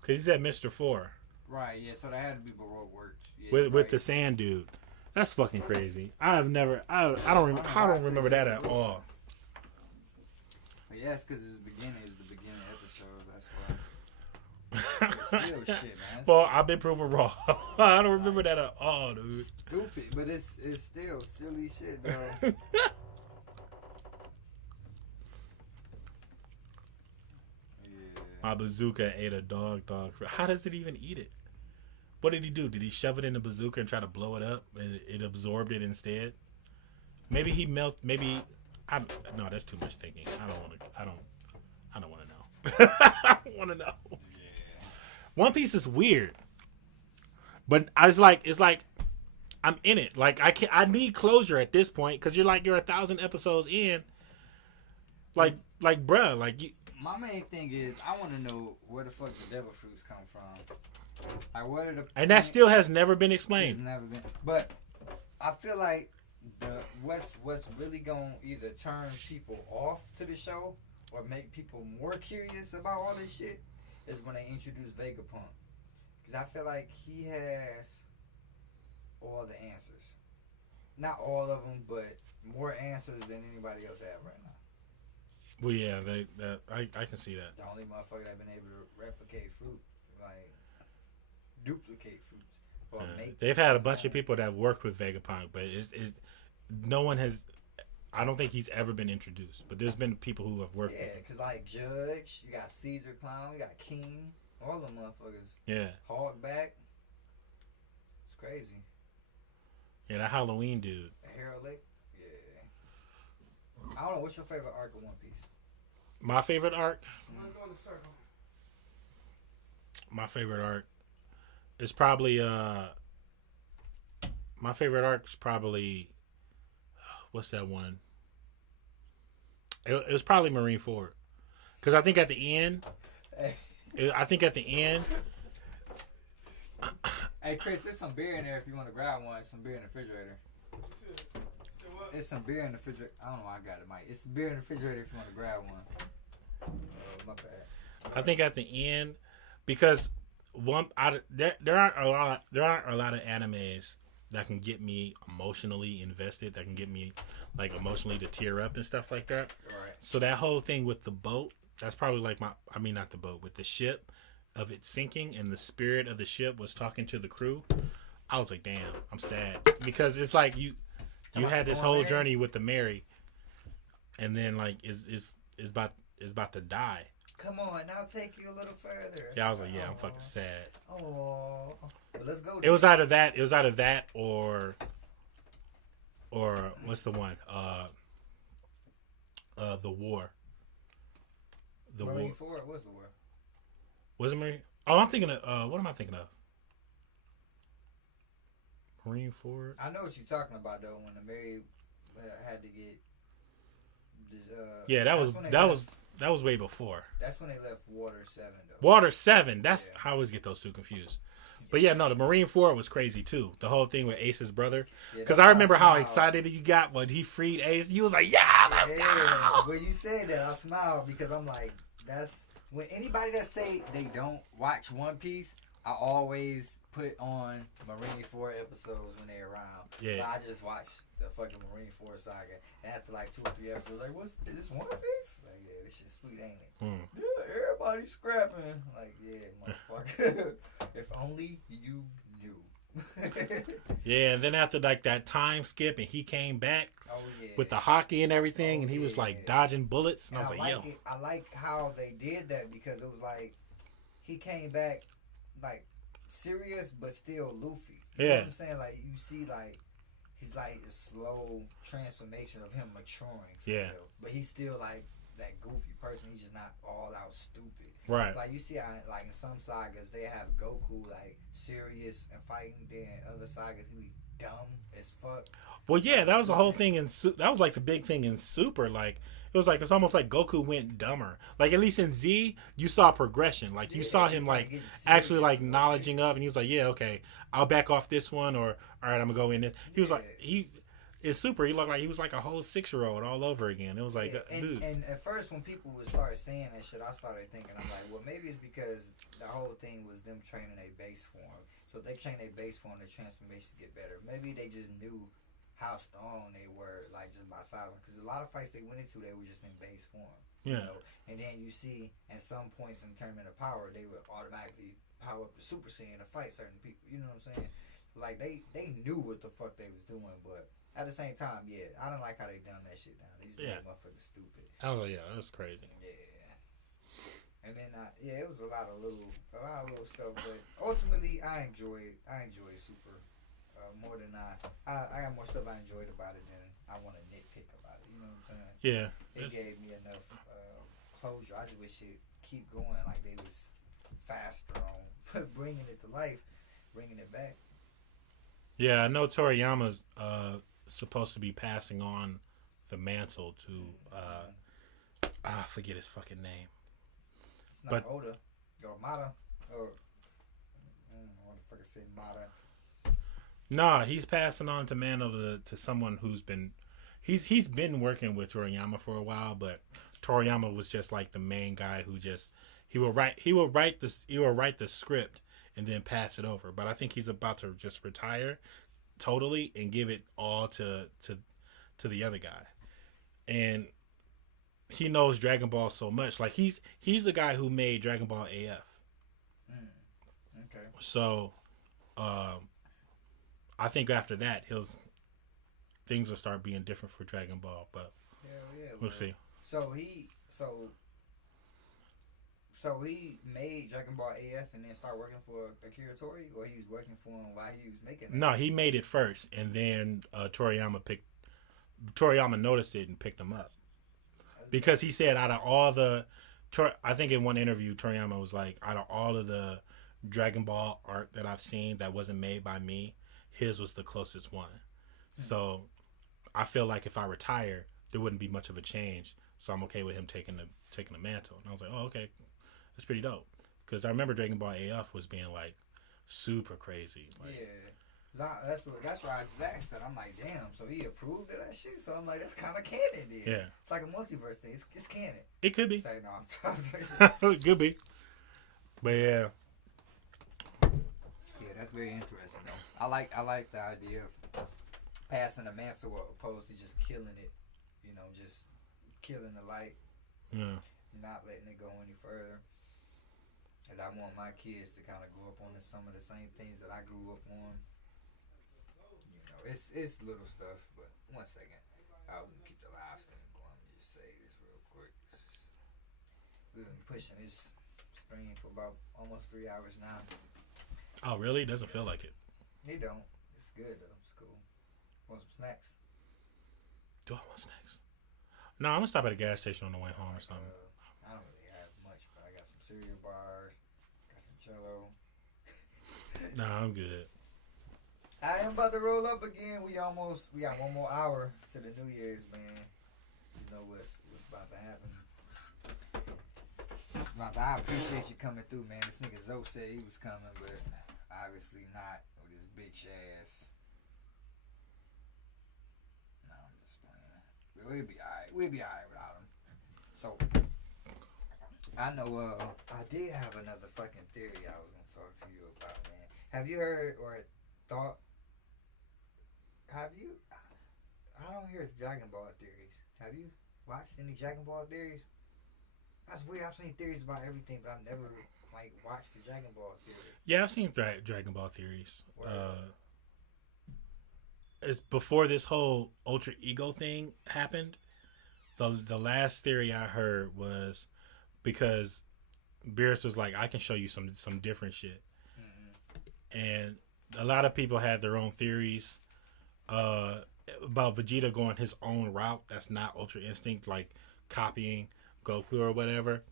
because he said Mr. Four Right. Yeah. So that had to be Baroque Works. Yeah, with the Sand Dude. That's fucking crazy. I have never. I don't remember that at all. Yeah, it's because it's the beginning episode. That's why. It's still shit, man. Well, I've been proven wrong. I don't remember that at all, dude. Stupid, but it's still silly shit, though. Yeah. My bazooka ate a dog. How does it even eat it? What did he do? Did he shove it in the bazooka and try to blow it up, and it absorbed it instead? Maybe he Maybe no, that's too much thinking. I don't want to know. I don't want to know. Yeah. One Piece is weird, but it's like I'm in it. Like I need closure at this point because you're 1,000 episodes in. Like bruh, like you. My main thing is I want to know where the fuck the devil fruits come from. Like what are the And that still has never been It's explained. never been. But I feel like what's really gonna either turn people off to the show or make people more curious about all this shit is when they introduce Vegapunk. Because I feel like he has all the answers. Not all of them, but more answers than anybody else have right now. Well, yeah, I can see that. The only motherfucker that been able to replicate fruit, like duplicate fruits. Or make They've had a fruits bunch of own. people that have worked with Vegapunk, but it's no one has. I don't think he's ever been introduced, but there's been people who have worked with Yeah, him. because like Judge, you got Caesar Clown, you got King, all them motherfuckers. Yeah, Hogback. It's crazy. yeah, that Halloween dude. Harold Lake. Yeah. I don't know. What's your favorite arc of One Piece? My favorite arc. I'm going to circle. My favorite arc is probably My favorite arc is probably. What's that one? It was probably Marineford, because I think at the end. Hey Chris, there's some beer in there if you want to grab one. Some beer in the refrigerator. There's some beer in the refrigerator. I don't know why I got it, Mike. It's some beer in the refrigerator if you want to grab one. My bad. I think at the end, because there aren't a lot of animes that can get me emotionally invested, that can get me emotionally to tear up and stuff like that. Right. So that whole thing with the boat, that's probably not the boat, with the ship of it sinking and the spirit of the ship was talking to the crew. I was like, damn, I'm sad, because it's like you had this whole journey with the Mary, and then is about to die. Come on, I'll take you a little further. Yeah, I was like, yeah, I'm fucking sad. Oh, well, let's go. It was either that or what's the one? The war. The war. Marineford. What's the war? Was it Marine? Oh, I'm thinking of what am I thinking of? Marine Ford. I know what you're talking about though. When the Mary had to get this, Yeah, that that's was when they that left. was that was way before. That's when they left Water 7 though. Water 7. That's Yeah. I always get those two confused. But Yeah. yeah, no, the Marine 4 was crazy too. The whole thing with Ace's brother. Yeah, Because that's I why remember how smiled. excited you got when he freed Ace. You was like, yeah, let's Yeah, go. when you said that, I smiled because I'm like, that's when anybody that say they don't watch One Piece, I always put on Marine 4 episodes when they're around. Yeah. But I just watch the fucking Marine 4 saga, and after like 2 or 3 episodes, like, what's this One Piece? Like, yeah, this shit's sweet, ain't it? Yeah, everybody's scrapping. Like, yeah, motherfucker. If only you knew. Yeah, and then after like that time skip and he came back Oh yeah. with the hockey and everything, Oh, and he was yeah. like dodging bullets, and And I was like, yo. I like how they did that because it was like he came back like serious but still Luffy. You know Yeah. what I'm saying? Like you see like he's like a slow transformation of him maturing. For Yeah. real. But he's still like that goofy person. He's just not all out stupid. Right. Like you see how like in some sagas they have Goku like serious and fighting, then other sagas he be dumb as fuck. Well, yeah, that was the whole thing that was like the big thing in Super. Like it was like it's almost like Goku went dumber. Like at least in Z, you saw progression. Like you Yeah, saw he's, him like, like getting actually serious like and knowledging serious. up, and he was like, yeah, okay, I'll back off this one, or all right, I'm gonna go in this. He was like Yeah. in Super, he looked like he was like a whole 6-year-old all over again. It was like, Yeah, dude, and at first when people would start saying that shit, I started thinking, I'm like, well, maybe it's because the whole thing was them training a base form. So if they train a base form, their transformations get better. Maybe they just knew how strong they were, like just by sizing. Because a lot of fights they went into, they were just in base form. yeah, You know? And then you see at some points in tournament of power, they would automatically power up to Super Saiyan to fight certain people. You know what I'm saying? Like they knew what the fuck they was doing, but at the same time, yeah, I don't like how they done that shit down. They just made motherfuckers stupid. oh yeah, that's crazy. Yeah. And then yeah, it was a lot of little stuff, but ultimately I enjoyed Super more than I got more stuff I enjoyed about it than I want to nitpick about it. You know what I'm saying? Yeah, It gave me enough closure. I just wish it keep going like they was faster on bringing it to life, bringing it back. yeah. I know Toriyama's supposed to be passing on the mantle to I forget his fucking name. It's not But- Oda or Mata or what the fuck I say Mata. Nah, he's passing on to mantle to someone who's been he's been working with Toriyama for a while, but Toriyama was just like the main guy who just he will write the script and then pass it over. But I think he's about to just retire totally and give it all to the other guy. And he knows Dragon Ball so much. Like he's the guy who made Dragon Ball AF. Okay. So I think after that things will start being different for Dragon Ball, but Hell yeah. we'll see. So he made Dragon Ball AF and then started working for Akira Tori, or he was working for him while he was making it? No, he made it first, and then Toriyama noticed it and picked him up because he said out of all the, I think in one interview Toriyama was like, out of all of the Dragon Ball art that I've seen that wasn't made by me, his was the closest one. So I feel like if I retire, there wouldn't be much of a change. So I'm okay with him taking the mantle. And I was like, oh, okay, that's pretty dope. Because I remember Dragon Ball AF was being like super crazy. Like, yeah. That's why I just asked that. I'm like, damn. So he approved of that shit. So I'm like, that's kind of canon, then. Yeah. It's like a multiverse thing. It's canon. It could be. Say no. It could be. But yeah. Yeah, that's very interesting though. I like the idea of passing the mantle opposed to just killing it. You know, just killing the light, Yeah. not letting it go any further. And I want my kids to kind of grow up on some of the same things that I grew up on. You know, it's little stuff, but one second. I'll keep the live stream going. Let me just say this real quick. We've been pushing this stream for about almost 3 hours now. Oh, really? Doesn't feel like it. They don't. It's good though. It's cool. Want some snacks? Do I want snacks? No, I'm gonna stop at a gas station on the way home or something. I don't really have much, but I got some cereal bars, got some Jello. Nah, I'm good. I am about to roll up again. We got 1 more hour to the New Year's, man. You know what's about to happen. I appreciate you coming through, man. This nigga Zoe said he was coming, but obviously not with his bitch ass. No, I'm just playing. We'll be alright. We'll be alright without him. So, I know, I did have another fucking theory I was gonna talk to you about, man. Have you heard or thought? I don't hear Dragon Ball theories. Have you watched any Dragon Ball theories? That's weird. I've seen theories about everything, but I've never watched the Dragon Ball theories. Yeah, I've seen Dragon Ball theories. It's before this whole Ultra Ego thing happened. The last theory I heard was because Beerus was like, I can show you some different shit. Mm-hmm. And a lot of people had their own theories about Vegeta going his own route. That's not Ultra Instinct, like copying Goku or whatever.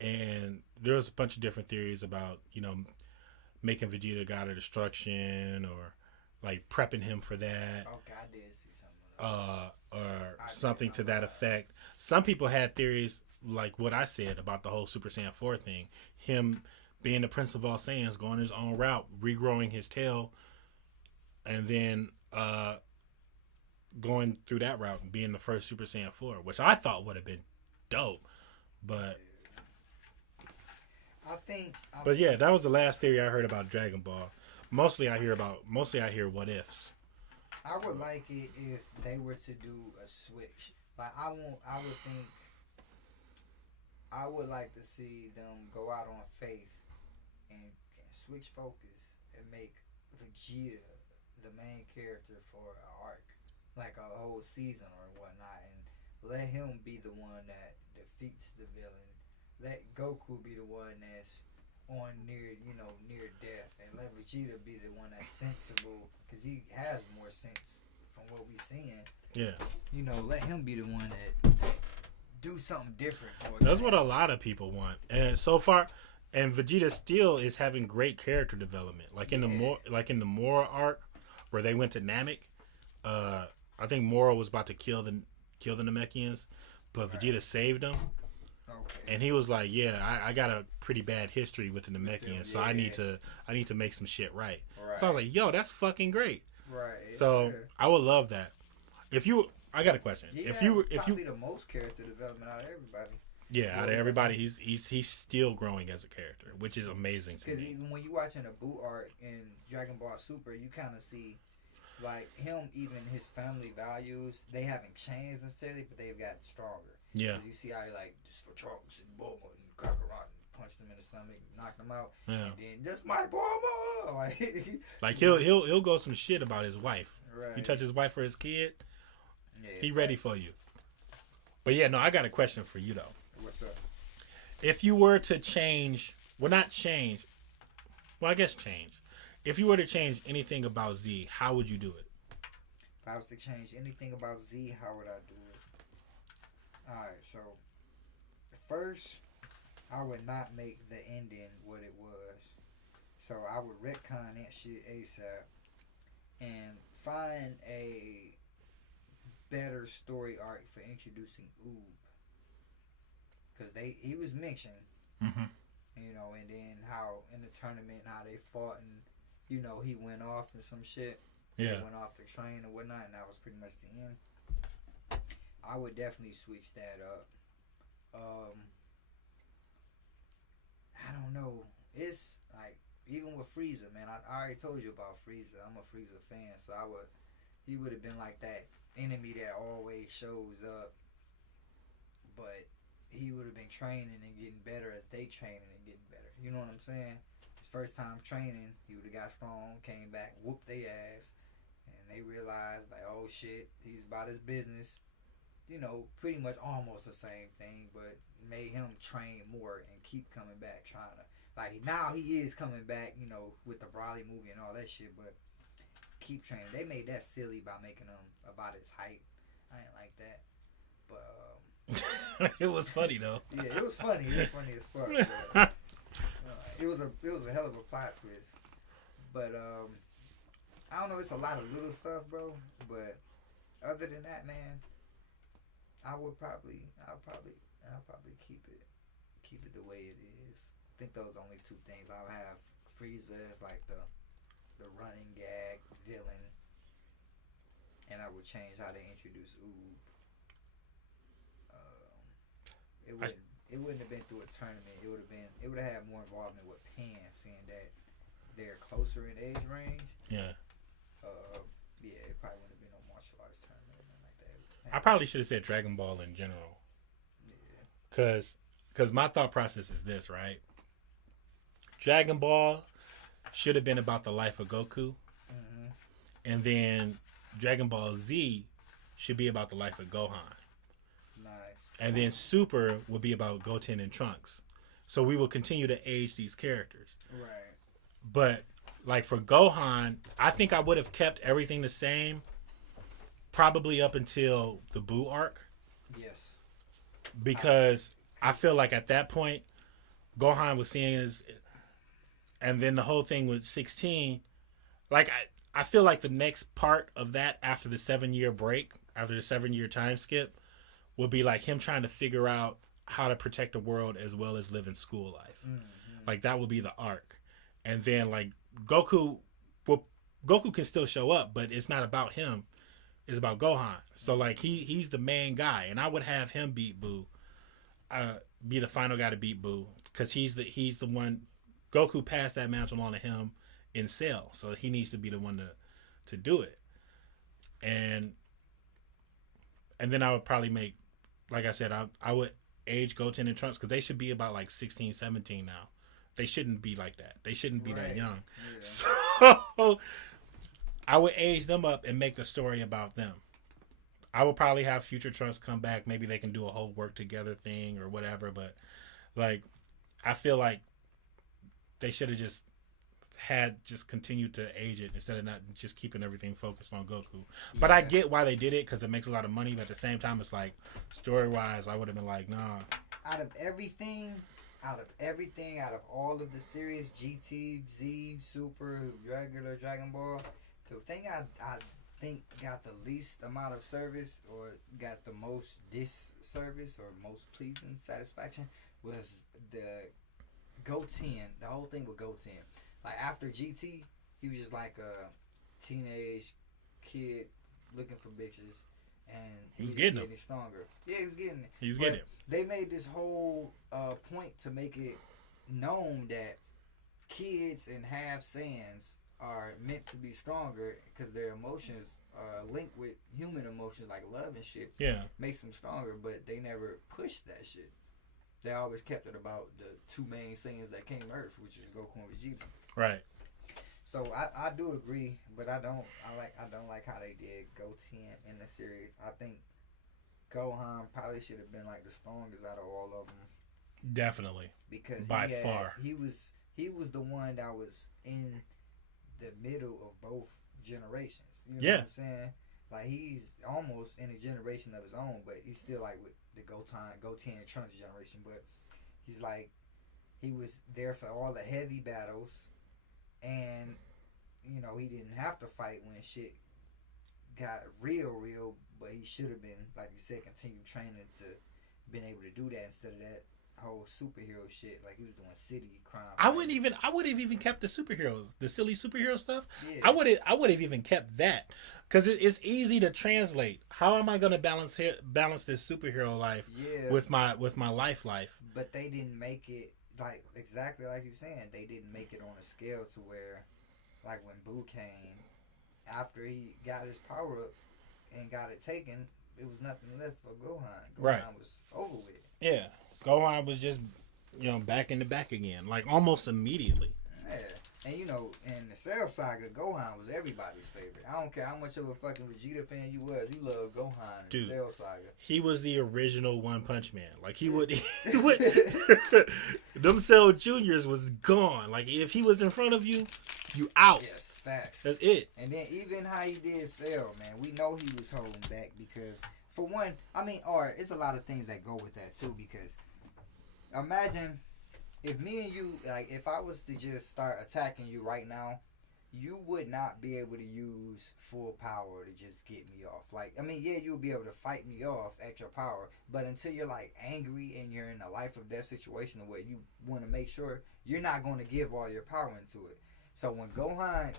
And there was a bunch of different theories about, making Vegeta God of Destruction or like prepping him for that. Okay, I did see something. Or something to that effect. Some people had theories like what I said about the whole Super Saiyan 4 thing. Him being the Prince of all Saiyans, going his own route, regrowing his tail, and then going through that route and being the first Super Saiyan 4, which I thought would have been dope. But yeah, that was the last theory I heard about Dragon Ball. Mostly I hear what ifs. I would like it if they were to do a switch. Like I would like to see them go out on faith and switch focus and make Vegeta the main character for an arc, like a whole season or whatnot, and let him be the one that defeats the villain. Let Goku be the one that's on near death, and let Vegeta be the one that's sensible, because he has more sense from what we seeing. Yeah. Let him be the one that do something different for us. That's what a lot of people want, and so far, and Vegeta still is having great character development. Like in the Mora arc, where they went to Namek. I think Mora was about to kill the Namekians, but Vegeta saved him. Okay. And he was like, "Yeah, I got a pretty bad history with the Namekians, so I need to make some shit right." So I was like, "Yo, that's fucking great." Right. So I would love that. I got a question. If you probably the most character development out of everybody. Yeah, out of everybody, he's still growing as a character, which is amazing to me. Because even when you watching a Buu arc in Dragon Ball Super, you kind of see like him, even his family values, they haven't changed necessarily, but they've got stronger. Yeah. You see how he just for Trunks and Bulma and Kakarot and punched him in the stomach, and knocked him out. Yeah. And then that's my Bulma. Like he'll go some shit about his wife. Right. You touch his wife or his kid, he ready for you. But yeah, no, I got a question for you though. What's up? If you were to change, I guess change. If you were to change anything about Z, how would you do it? If I was to change anything about Z, how would I do it? Alright, so first, I would not make the ending what it was. So I would retcon that shit ASAP and find a better story arc for introducing Oob. Because he was mentioned, mm-hmm. And then how in the tournament, how they fought, and he went off and some shit. Yeah. He went off the train and whatnot, and that was pretty much the end. I would definitely switch that up. I don't know. It's like, even with Frieza, man, I already told you about Frieza. I'm a Frieza fan, so he would have been like that enemy that always shows up, but he would have been training and getting better as they training and getting better. You know what I'm saying? His first time training, he would have got strong, came back, whooped their ass, and they realized like, oh shit, he's about his business. Pretty much almost the same thing, but made him train more and keep coming back, trying to, like, now he is coming back, with the Broly movie and all that shit, but keep training. They made that silly by making him about his height. I ain't like that, but it was funny though. Yeah, it was funny. It was funny as fuck. But, it was a hell of a plot twist. But I don't know. It's a lot of little stuff, bro. But other than that, man, I'll probably keep it the way it is. I think those are only two things. I'll have Frieza as like the running gag villain, and I would change how they introduce Oob. It wouldn't have been through a tournament. It would have had more involvement with Pan, seeing that they're closer in age range. Yeah. Yeah, it probably wouldn't have been no martial arts tournament or nothing like that. I probably should have said Dragon Ball in general. Yeah. Cause my thought process is this, right? Dragon Ball should have been about the life of Goku, and then Dragon Ball Z should be about the life of Gohan. And then Super will be about Goten and Trunks. So we will continue to age these characters. Right. But, like, for Gohan, I think I would have kept everything the same probably up until the Buu arc. Yes. Because I feel like at that point, Gohan was seeing his... And then the whole thing with 16... Like, I feel like the next part of that after the 7-year break, after the 7-year time skip, would be like him trying to figure out how to protect the world as well as live in school life. Mm-hmm. Like that would be the arc. And then like Goku can still show up, but it's not about him. It's about Gohan. So like he's the main guy, and I would have him beat Buu, be the final guy to beat Buu, because he's the one. Goku passed that mantle on to him in Cell, so he needs to be the one to do it. And then I would probably make, like I said, I would age Goten and Trunks because they should be about like 16, 17 now. They shouldn't be like that. They shouldn't be that young. Yeah. So I would age them up and make the story about them. I would probably have future Trunks come back. Maybe they can do a whole work together thing or whatever. But like, I feel like they should have just continued to age it instead of not just keeping everything focused on Goku. Yeah. But I get why they did it because it makes a lot of money. But at the same time, it's like story-wise, I would have been like, nah. Out of all of the series, GT, Z, Super, regular Dragon Ball, the thing I think got the least amount of service or got the most disservice or most pleasing satisfaction was the Goten. The whole thing with Goten. Like after GT, he was just like a teenage kid looking for bitches, and he was getting stronger. Yeah, he was getting it. He was getting it. They made this whole point to make it known that kids and half Saiyans are meant to be stronger because their emotions are linked with human emotions like love and shit. Yeah, makes them stronger, but they never pushed that shit. They always kept it about the two main Saiyans that came to Earth, which is Goku and Vegeta. Right. So I do agree, but I don't like how they did Goten in the series. I think Gohan probably should have been like the strongest out of all of them. Definitely. Because by far he was the one that was in the middle of both generations. You know what I'm saying? Like he's almost in a generation of his own, but he's still like with the Goten and Trunks generation. But he's like he was there for all the heavy battles. And, you know, he didn't have to fight when shit got real, but he should have been, like you said, continued training to been able to do that instead of that whole superhero shit. Like he was doing city crime. I would have even kept the superheroes, the silly superhero stuff. Yeah. I would have even kept that because it's easy to translate. How am I going to balance this superhero life with my life? But they didn't make it. Like exactly like you're saying, they didn't make it on a scale to where, like when Buu came, after he got his power up and got it taken, it was nothing left for Gohan. Gohan was over with. Yeah, Gohan was just back in the back again, like almost immediately. Yeah, and in the Cell Saga, Gohan was everybody's favorite. I don't care how much of a fucking Vegeta fan you was, you loved Gohan in the Cell Saga. He was the original One Punch Man. Like he would them Cell Juniors was gone. Like if he was in front of you, you out. Yes, facts. That's it. And then even how he did Cell, man, we know he was holding back because for one, it's a lot of things that go with that too. Because imagine if me and you, like, if I was to just start attacking you right now, you would not be able to use full power to just get me off. Like, I mean, yeah, you'll be able to fight me off at your power, but until you're like angry and you're in a life or death situation where you want to make sure you're not going to give all your power into it. So when Gohan,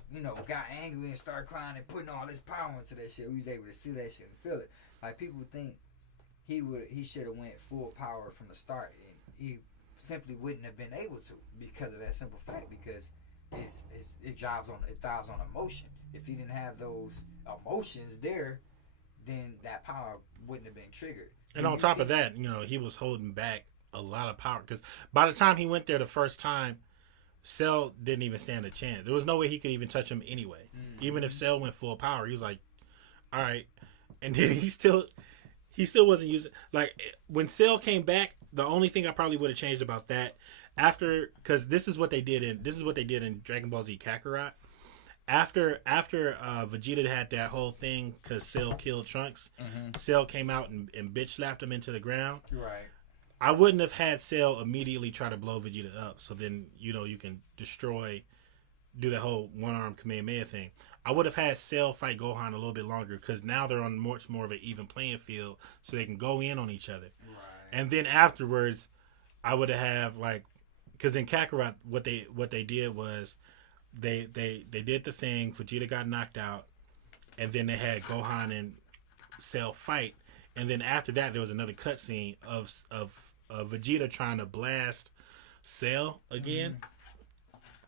got angry and started crying and putting all his power into that shit, we was able to see that shit and feel it. Like, people think he should have went full power from the start, and he simply wouldn't have been able to because of that simple fact. Because it thrives on emotion. If he didn't have those emotions there, then that power wouldn't have been triggered. And on top of that, he was holding back a lot of power because by the time he went there the first time, Cell didn't even stand a chance. There was no way he could even touch him anyway. Mm-hmm. Even if Cell went full power, he was like, "All right," and then he still wasn't using. Like, when Cell came back, the only thing I probably would have changed about that, because this is what they did in Dragon Ball Z Kakarot. After Vegeta had that whole thing because Cell killed Trunks, Cell came out and bitch slapped him into the ground. Right. I wouldn't have had Cell immediately try to blow Vegeta up, so then you can do the whole one-arm Kamehameha thing. I would have had Cell fight Gohan a little bit longer because now they're on much more of an even playing field, so they can go in on each other. Right. And then afterwards, I would have because in Kakarot, what they did was they did the thing. Vegeta got knocked out, and then they had Gohan and Cell fight, and then after that, there was another cutscene of Vegeta trying to blast Cell again.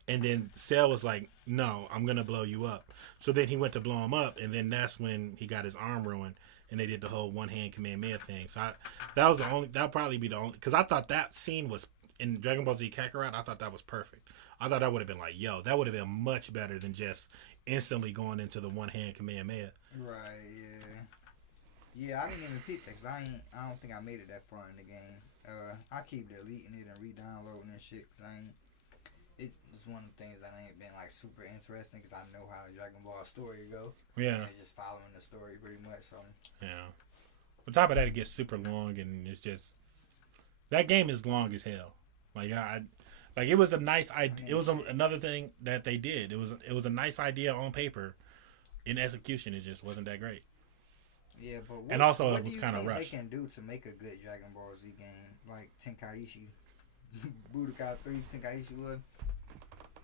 And then Cell was like, "No, I'm gonna blow you up." So then he went to blow him up, and then that's when he got his arm ruined, and they did the whole one-hand Kamehameha thing. So that'll probably be the only, because I thought that scene was in Dragon Ball Z Kakarot. I thought that was perfect. I thought that would have been like, yo, that would have been much better than just instantly going into the one-hand Kamehameha. Right. Yeah. Yeah, I didn't even peep that because I don't think I made it that far in the game. I keep deleting it and re-downloading and shit because it's one of the things that ain't been super interesting because I know how the Dragon Ball story go. Yeah. And just following the story pretty much. So. Yeah. On top of that, it gets super long, and it's just that game is long as hell. It was a nice idea. It was another thing that they did. It was a nice idea on paper. In execution, it just wasn't that great. Yeah, but it was kind of rushed. What do you think they can do to make a good Dragon Ball Z game like Tenkaichi, Budokai 3 Tenkaichi would?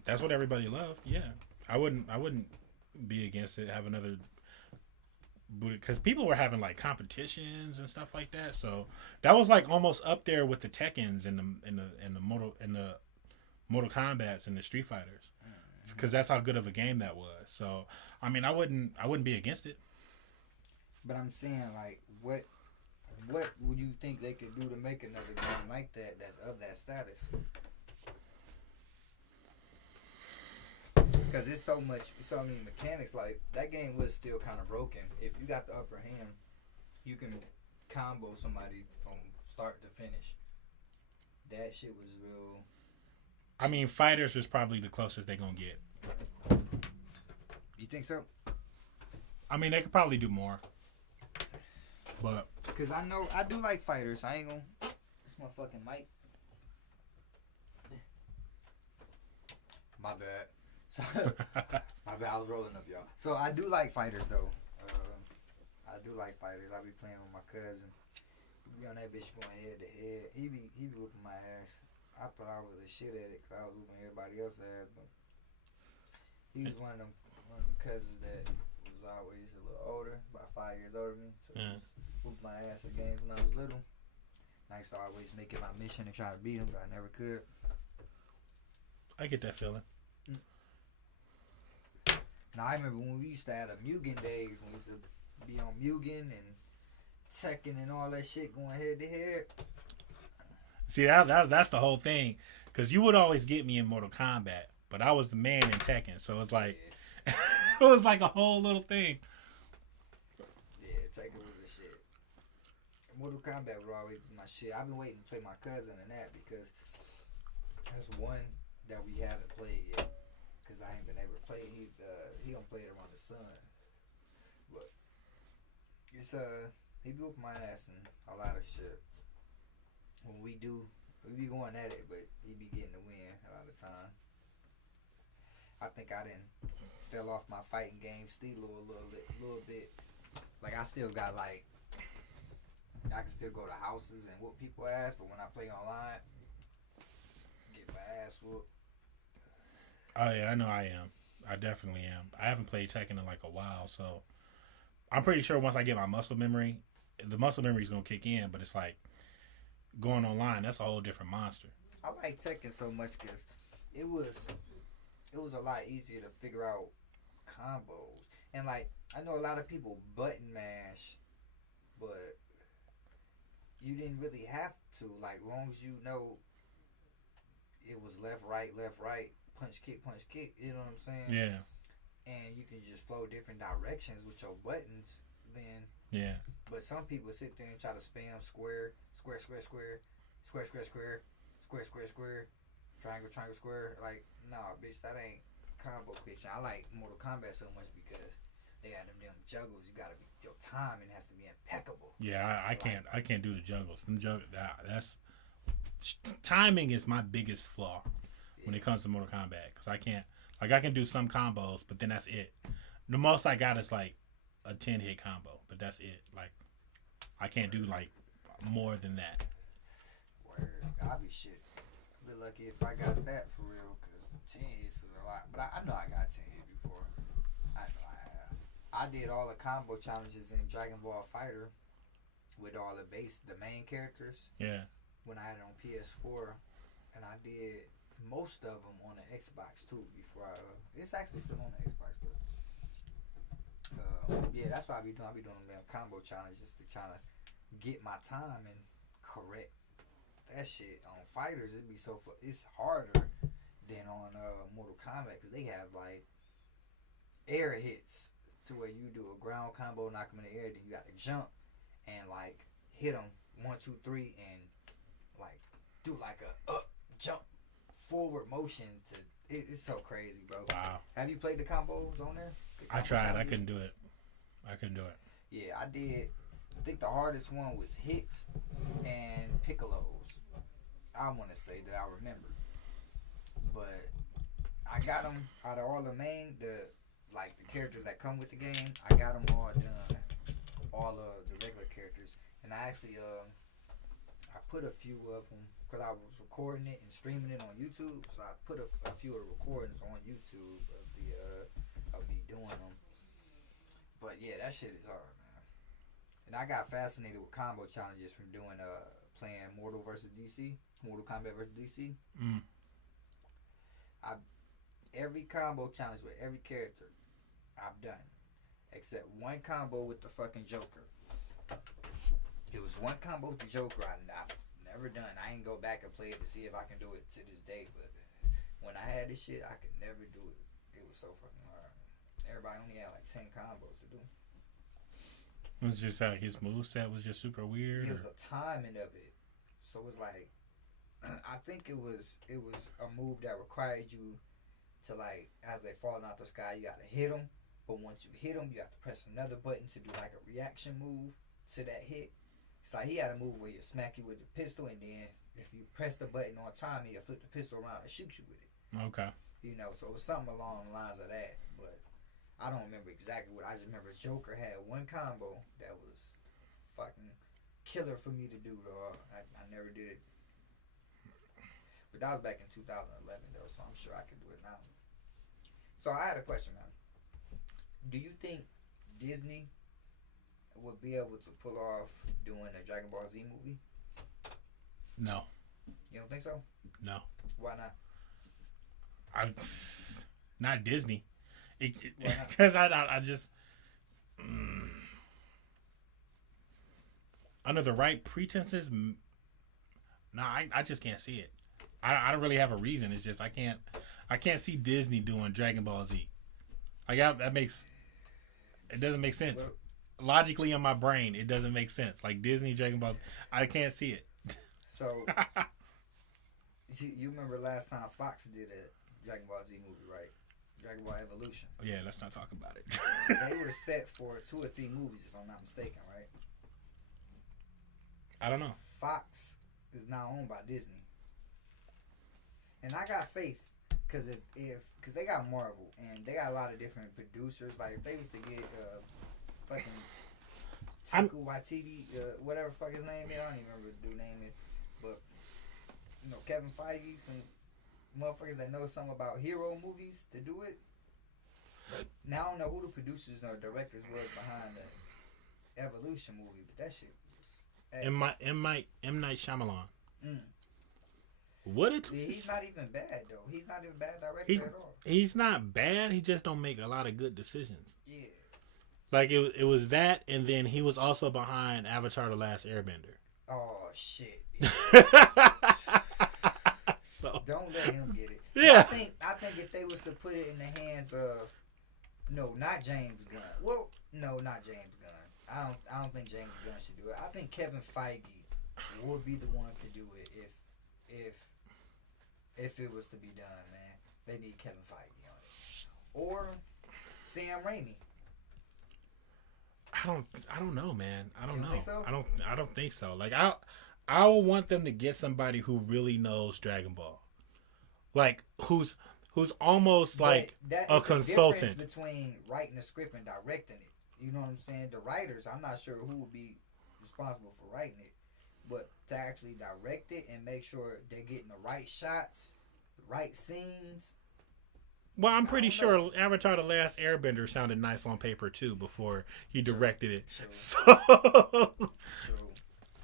That's what everybody loved. Yeah, I wouldn't be against it. Have another because people were having competitions and stuff like that. So that was almost up there with the Tekkens and the Mortal Kombats and the Street Fighters, because that's how good of a game that was. So I mean, I wouldn't be against it. But I'm saying, what would you think they could do to make another game like that that's of that status? Because it's so many mechanics. That game was still kind of broken. If you got the upper hand, you can combo somebody from start to finish. That shit was real. I mean, Fighters was probably the closest they're going to get. You think so? I mean, they could probably do more. But because I do like Fighters. I ain't gonna. It's my fucking mic. My bad. So, my bad. I was rolling up, y'all. So I do like Fighters though. I do like Fighters. I be playing with my cousin. We be on that bitch going head to head. He be whooping my ass. I thought I was a shit at it because I was whooping everybody else's ass, but he was one of them cousins that was always a little older, about 5 years older than me. So yeah. Whooped my ass at games when I was little. I used to always make it my mission to try to beat him, but I never could. I get that feeling. Now I remember when we used to have the Mugen days, when we used to be on Mugen and Tekken and all that shit going head to head. See, that's the whole thing, because you would always get me in Mortal Kombat, but I was the man in Tekken, so it's like it was like a whole little thing. Yeah, Tekken was the shit. Mortal Kombat was always my shit. I've been waiting to play my cousin in that because that's one that we haven't played yet. Because I ain't been able to play it. He don't play it around the sun. But it's he whooped my ass and a lot of shit. When we do We be going at it, but he be getting the win a lot of the time. I think I didn't fell off my fighting game still a little bit. Like I still got like I can still go to houses and whoop people ass, but when I play online, get my ass whooped. Oh yeah, I know I am. I definitely am. I haven't played Tekken in like a while, so I'm pretty sure once I get my muscle memory, the muscle memory is gonna kick in. But it's like going online. That's a whole different monster. I like Tekken so much because it was a lot easier to figure out combos, and like I know a lot of people button mash, but you didn't really have to. Like long as you know it was left, right, punch, kick, you know what I'm saying? Yeah. And you can just flow different directions with your buttons, then. Yeah. But some people sit there and try to spam square, triangle, square. Like, nah, bitch, that ain't combo Christian. I like Mortal Kombat so much because they got them juggles. You gotta be, your timing has to be impeccable. Yeah, I can't do the juggles. That's timing is my biggest flaw when it comes to Mortal Kombat, because I can do some combos, but then that's it. The most I got is like a 10 hit combo, but that's it. Like I can't do like more than that. Word, I'll be shit. Be lucky if I got that for real, because 10 hits is a lot. But I know I got 10 hits before. I know I have. I did all the combo challenges in Dragon Ball Fighter with all the main characters. Yeah. When I had it on PS4, and I did most of them on the Xbox too. Before it's actually still on the Xbox, but yeah, that's what I be doing. I be doing them combo challenges to try to get my timing correct. That shit on fighters, it'd be so it's harder than on Mortal Kombat because they have like air hits to where you do a ground combo, knock them in the air, then you got to jump and like hit them 1, 2, 3, and like do like a up jump forward motion to. It's so crazy, bro. Wow. Have you played the combos on there? I tried. I couldn't do it. Yeah, I did. I think the hardest one was hits and piccolos. I want to say that I remember, but I got them out of all the characters that come with the game. I got them all done, all of the regular characters, and I actually I put a few of them because I was recording it and streaming it on YouTube. So I put a few of the recordings on YouTube of me doing them. But yeah, that shit is hard, man. And I got fascinated with combo challenges from doing playing Mortal Kombat versus DC. Every combo challenge with every character I've done, except one combo with the fucking Joker. It was one combo with the Joker I've never done. I ain't go back and play it to see if I can do it to this day, but when I had this shit, I could never do it. It was so fucking hard. Everybody only had like 10 combos to do. It was just like his moveset was just super weird. It was a timing of it. So it was like, I think it was a move that required you to, like, as they falling out the sky, you got to hit them. But once you hit them, you have to press another button to do like a reaction move to that hit. It's like he had a move where he'll smack you with the pistol, and then if you press the button on time, he'll flip the pistol around and shoot you with it. Okay. You know, so it was something along the lines of that. But I don't remember exactly what. I just remember Joker had one combo that was fucking killer for me to do, though. I never did it. But that was back in 2011, though, so I'm sure I can do it now. So I had a question, man. Do you think Disney would be able to pull off doing a Dragon Ball Z movie? No. You don't think so? No. Why not? Not Disney. Because I just under the right pretenses. I just can't see it. I don't really have a reason. It's just I can't see Disney doing Dragon Ball Z. Like it doesn't make sense. Well, logically in my brain, it doesn't make sense. Like Disney Dragon Ball Z, I can't see it. So you remember last time Fox did a Dragon Ball Z movie, right? Dragon Ball Evolution. Yeah, let's not talk about it. They were set for 2 or 3 movies, if I'm not mistaken, right? I don't know. Fox is now owned by Disney. And I got faith because because they got Marvel and they got a lot of different producers. Like if they was to get fucking Taika Waititi, whatever fuck his name is, I don't even remember the dude name is, but you know Kevin Feige, some motherfuckers that know something about hero movies to do it. Now I don't know who the producers or directors was behind the Evolution movie, but that shit was M. Night Shyamalan. Mm. What a Yeah, he's not even bad though. He's not even a bad director he's, at all. He's not bad. He just don't make a lot of good decisions. Yeah. Like it was that, and then he was also behind Avatar: The Last Airbender. Oh shit. So don't let him get it. Yeah. I think if they was to put it in the hands of not James Gunn. Well, no, not James Gunn. I don't think James Gunn should do it. I think Kevin Feige would be the one to do it if it was to be done, man. They need Kevin Feige on it. Or Sam Raimi. I don't know, man. I don't know. Think so? I don't think so. Like I would want them to get somebody who really knows Dragon Ball. Like who's almost like a consultant. Difference between writing a script and directing it. You know what I'm saying? The writers, I'm not sure who would be responsible for writing it, but to actually direct it and make sure they're getting the right shots, the right scenes. Well, I'm pretty sure Avatar: The Last Airbender sounded nice on paper too before he directed it. True. So True.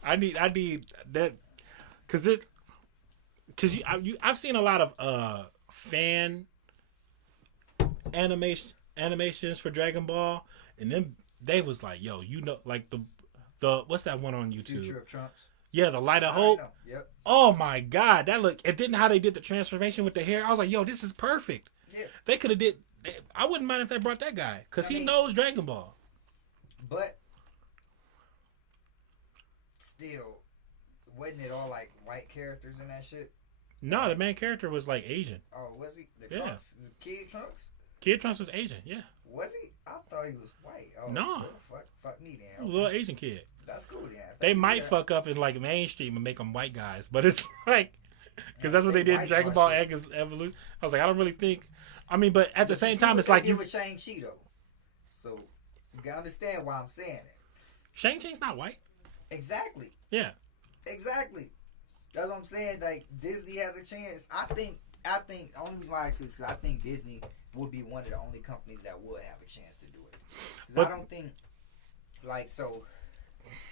I need that because I've seen a lot of fan animations for Dragon Ball, and then they was like, yo, like the what's that one on YouTube? Future of Trunks. Yeah, the Light of Hope. Yep. Oh my God, that look. And then how they did the transformation with the hair, I was like, yo, this is perfect. Yeah. They could have did. I wouldn't mind if they brought that guy because he knows Dragon Ball. But still, wasn't it all like white characters in that shit? No, the main character was like Asian. Oh, was he? The Trunks? The Kid Trunks? Kid Trunks was Asian, yeah. Was he? I thought he was white. Oh, no. Fuck me then. A little Asian kid. That's cool then. They might fuck up in like mainstream and make them white guys, but it's like, because that's what they did in Dragon Ball Evolution. I was like, I don't really think. I mean, but at the same time, it's like you with Shang-Chi though, so you can understand why I'm saying it. Shang-Chi's not white. Exactly. Yeah. Exactly. That's what I'm saying. Like Disney has a chance. I think the only reason why I say is because I think Disney would be one of the only companies that would have a chance to do it. Because I don't think, like, so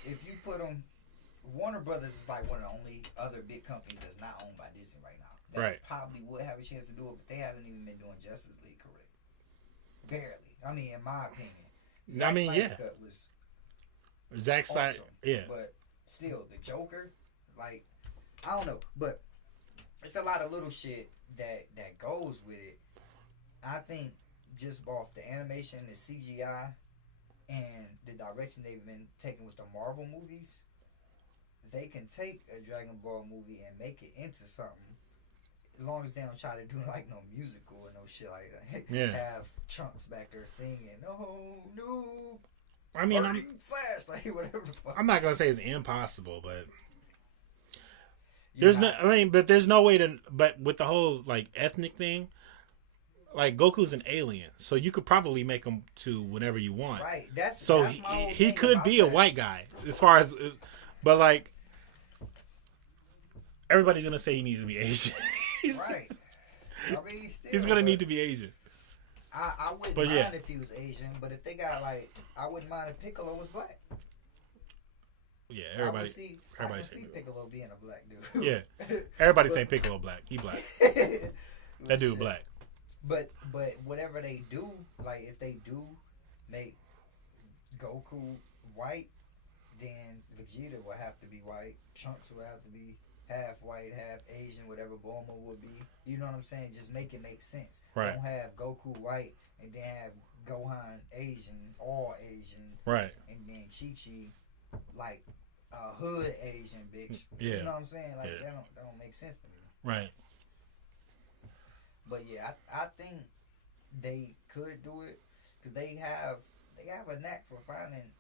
if you put them, Warner Brothers is like one of the only other big companies that's not owned by Disney right now. That probably would have a chance to do it, but they haven't even been doing Justice League correct. Barely. I mean, in my opinion. Zack Snyder Cut was Zack Snyder, awesome, yeah. But still, the Joker, like, I don't know, but it's a lot of little shit that goes with it. I think just off the animation, the CGI, and the direction they've been taking with the Marvel movies, they can take a Dragon Ball movie and make it into something. As long as they don't try to do like no musical or no shit like that. Yeah. Have Trunks back there singing, no. I mean, Flash, like whatever the fuck. I'm not gonna say it's impossible, but there's no way to. But with the whole like ethnic thing, like Goku's an alien, so you could probably make him to whenever you want. Right. So he could be a white guy as far as, but like everybody's gonna say he needs to be Asian. Right. I mean, he's gonna need to be Asian. I wouldn't mind if he was Asian, but if they got like, I wouldn't mind if Piccolo was black. Yeah, everybody. I can see Piccolo being a black dude. Yeah, everybody's saying Piccolo black. He black. That dude black. But whatever they do, like if they do make Goku white, then Vegeta will have to be white. Trunks will have to be half white, half Asian, whatever Bulma would be. You know what I'm saying? Just make it make sense. Right. Don't have Goku white and then have Gohan Asian, all Asian. Right. And then Chi-Chi like a hood Asian bitch. Yeah. You know what I'm saying? Like that don't make sense to me. Right. But yeah, I think they could do it because they have a knack for finding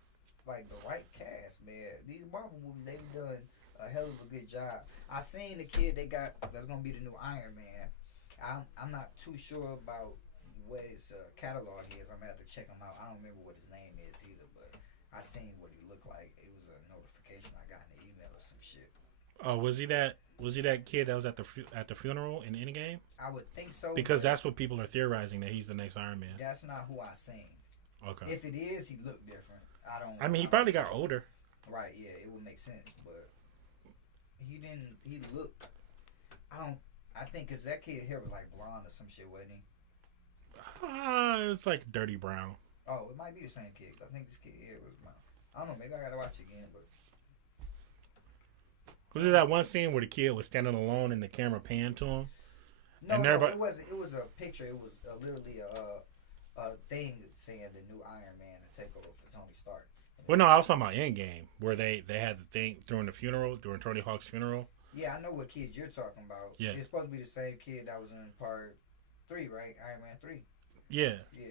like the right cast, man. These Marvel movies, they've done a hell of a good job. I seen the kid they got that's gonna be the new Iron Man. I'm not too sure about what his catalog is. I'm gonna have to check him out. I don't remember what his name is either, but I seen what he looked like. It was a notification I got in the email or some shit. Oh, was he that? Was he that kid that was at the funeral in Endgame? I would think so. Because that's what people are theorizing, that he's the next Iron Man. That's not who I seen. Okay. If it is, he looked different. I mean, he probably got older. Right. Yeah, it would make sense, but he didn't. He looked. I think because that kid hair was like blonde or some shit, wasn't he? It was like dirty brown. Oh, it might be the same kid. I think this kid hair was brown. I don't know. Maybe I gotta watch it again, but. Was it that one scene where the kid was standing alone and the camera panned to him? No, and no, it wasn't. It was a picture. It was literally a thing saying the new Iron Man to take over for Tony Stark. Well, no, I was talking about Endgame, where they had the thing during the funeral, during Tony Hawk's funeral. Yeah, I know what kid you're talking about. Yeah. It's supposed to be the same kid that was in part 3, right? Iron Man 3. Yeah. Yeah.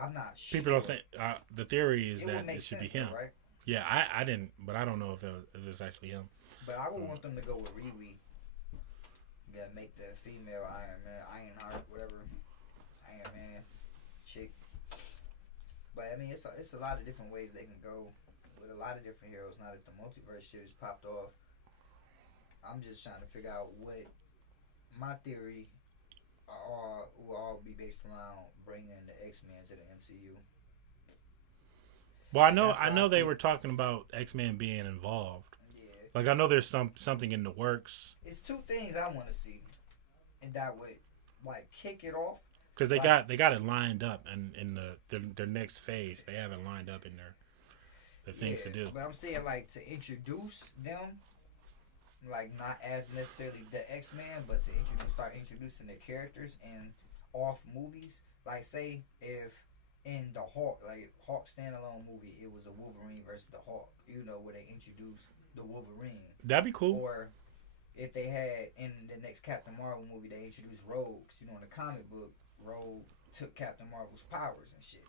I'm not sure. People don't say the theory is that it should be him. Though, right? Yeah, I didn't, but I don't know if it was actually him. But I would want them to go with Riri. Yeah, make the female Iron Man, Ironheart, whatever, Iron Man, chick. But I mean, it's a lot of different ways they can go with a lot of different heroes. Now that the multiverse shit has popped off, I'm just trying to figure out what my theory will all be based around bringing the X-Men to the MCU. Well, I know they were talking about X-Men being involved. Yeah. Like I know there's something in the works. It's two things I want to see, and that would like kick it off. Because they got it lined up, and in their next phase, they have it lined up in the things to do. But I'm saying like to introduce them, like not as necessarily the X-Men, but to start introducing the characters in off movies. Like say if in the Hulk standalone movie, it was a Wolverine versus the Hulk. You know, where they introduced the Wolverine. That'd be cool. Or if they had in the next Captain Marvel movie, they introduced Rogue. You know, in the comic book, Rogue took Captain Marvel's powers and shit.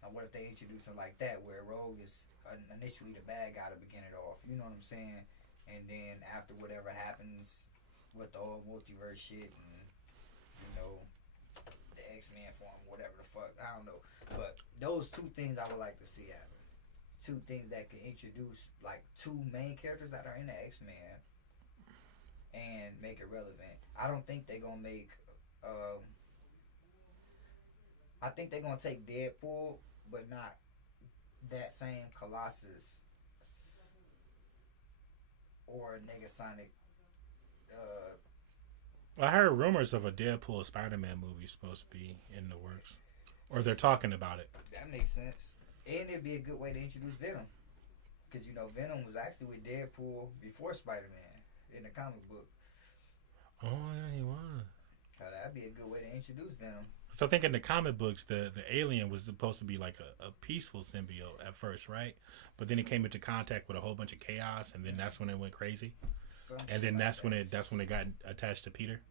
Now, what if they introduce her like that, where Rogue is initially the bad guy to begin it off? You know what I'm saying? And then after whatever happens with the whole multiverse shit and, you know, the X-Men form, whatever the fuck, I don't know. But those two things I would like to see happen. Two things that can introduce, like, two main characters that are in the X-Men and make it relevant. I don't think they're going to make, I think they're going to take Deadpool, but not that same Colossus or Negasonic. I heard rumors of a Deadpool Spider-Man movie supposed to be in the works, or they're talking about it. That makes sense, and it'd be a good way to introduce Venom, because you know Venom was actually with Deadpool before Spider-Man in the comic book. Oh yeah, he was. That'd be a good way to introduce Venom. So I think in the comic books, the alien was supposed to be like a peaceful symbiote at first, right? But then it came into contact with a whole bunch of chaos, and then that's when it went crazy. And then that's when it got attached to Peter.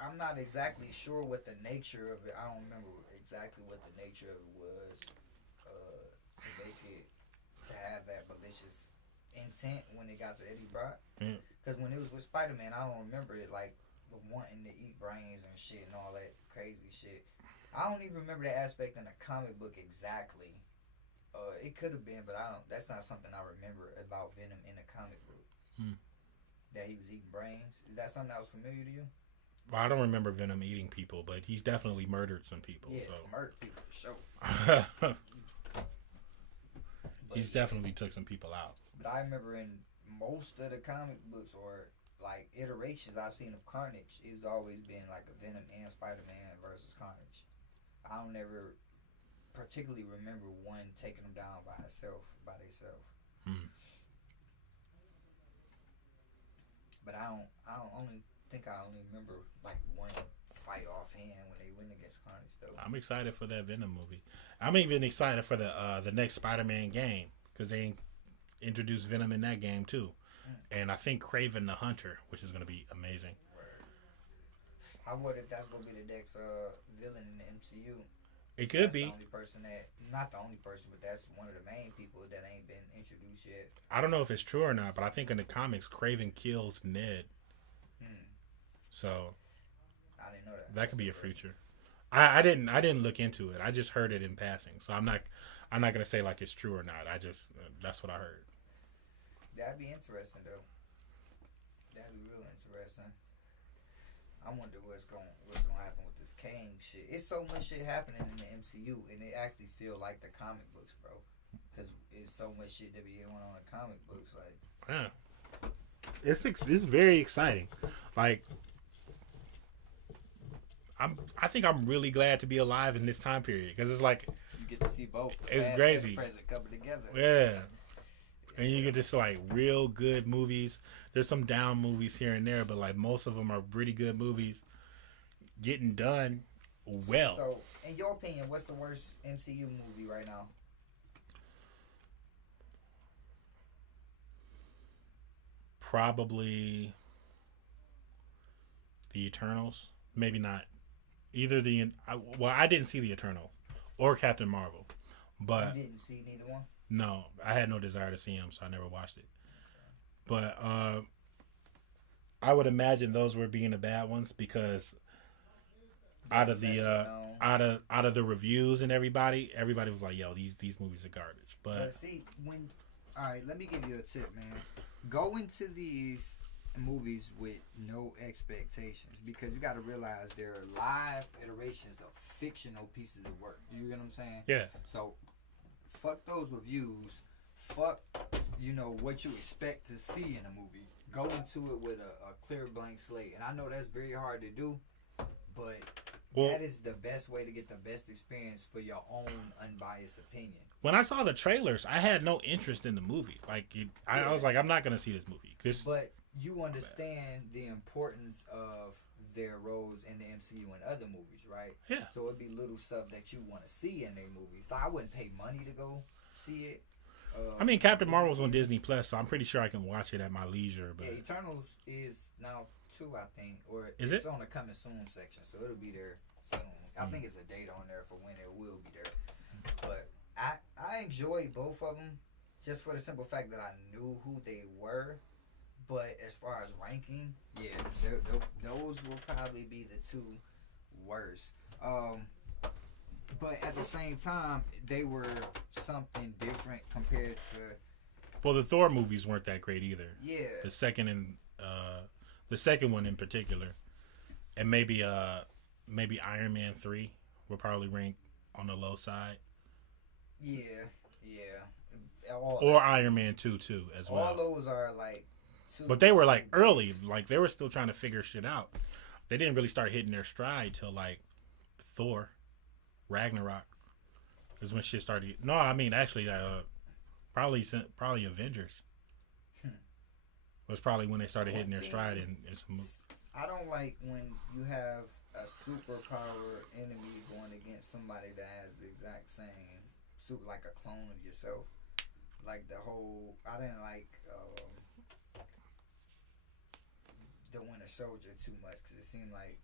I'm not exactly sure what the nature of it. I don't remember exactly what the nature of it was to make it to have that malicious intent when it got to Eddie Brock. Because when it was with Spider-Man, I don't remember it like wanting to eat brains and shit and all that crazy shit. I don't even remember that aspect in the comic book exactly. It could have been, but I don't. That's not something I remember about Venom in the comic book. That he was eating brains. Is that something that was familiar to you? Well, I don't remember Venom eating people, but he's definitely murdered some people. Yeah, so. murdered people for sure. He's definitely took some people out. But I remember in most of the comic books or like iterations I've seen of Carnage, it's always been like a Venom and Spider-Man versus Carnage. I don't ever particularly remember one taking them down by themselves. But I only remember like one fight offhand when they went against Carnage though. I'm excited for that Venom movie. I'm even excited for the next Spider-Man game, because they introduced Venom in that game too. And I think Kraven the Hunter, which is going to be amazing. I wonder if that's going to be the next villain in the MCU. It could That's the be. only person that, not the only person, but that's one of the main people that ain't been introduced yet. I don't know if it's true or not, but I think in the comics, Craven kills Ned. Hmm. So I didn't know that. that could That's be a interesting. future. I didn't look into it. I just heard it in passing. So I'm not gonna say like it's true or not. I just that's what I heard. That'd be interesting though. That'd be real interesting. I wonder what's gonna happen with this Kang shit. It's so much shit happening in the MCU, and it actually feel like the comic books, bro. Cause it's so much shit that be going on in comic books. Like, Yeah. It's very exciting. Like I think I'm really glad to be alive in this time period because it's like you get to see both. The It's past crazy. And the present coming together. yeah, and you get just like real good movies. There's some down movies here and there, but like most of them are pretty good movies getting done well. So, in your opinion, what's the worst MCU movie right now? Probably the Eternals. Maybe not either I didn't see the Eternal or Captain Marvel, but You didn't see neither one. no, I had no desire to see him, so I never watched it. But I would imagine those were being the bad ones because out of the out of the reviews and everybody was like, "Yo, these movies are garbage." But see, all right, let me give you a tip, man. Go into these movies with no expectations because you got to realize they're live iterations of fictional pieces of work. You get what I'm saying? yeah, So, fuck those reviews. Fuck, what you expect to see in a movie. Go into it with a clear blank slate. And I know that's very hard to do, but that is the best way to get the best experience for your own unbiased opinion. when I saw the trailers, I had no interest in the movie. Like I was like, I'm not gonna see this movie. But you understand the importance of their roles in the MCU and other movies, right? Yeah. So it'd be little stuff that you want to see in their movies. So I wouldn't pay money to go see it. I mean, Captain Marvel's on Disney Plus, so I'm pretty sure I can watch it at my leisure. But yeah, Eternals is now 2, I think, or Is it's it? on the coming soon section, so it'll be there soon. I think it's a date on there for when it will be there. But I enjoyed both of them just for the simple fact that I knew who they were. But as far as ranking, yeah, those will probably be the 2 worst. But at the same time, they were something different compared to. well, the Thor movies weren't that great either. Yeah. The second one in particular, and maybe Iron Man 3 will probably rank on the low side, Yeah. or Iron Man 2 too as well. All those are like. But they were like early, like they were still trying to figure shit out. They didn't really start hitting their stride till like Thor, Ragnarok, is when shit started. No, I mean actually, probably Avengers was probably when they started hitting their stride in some. I don't like when you have a superpower enemy going against somebody that has the exact same suit, like a clone of yourself. Like the whole, I didn't like the Winter Soldier too much because it seemed like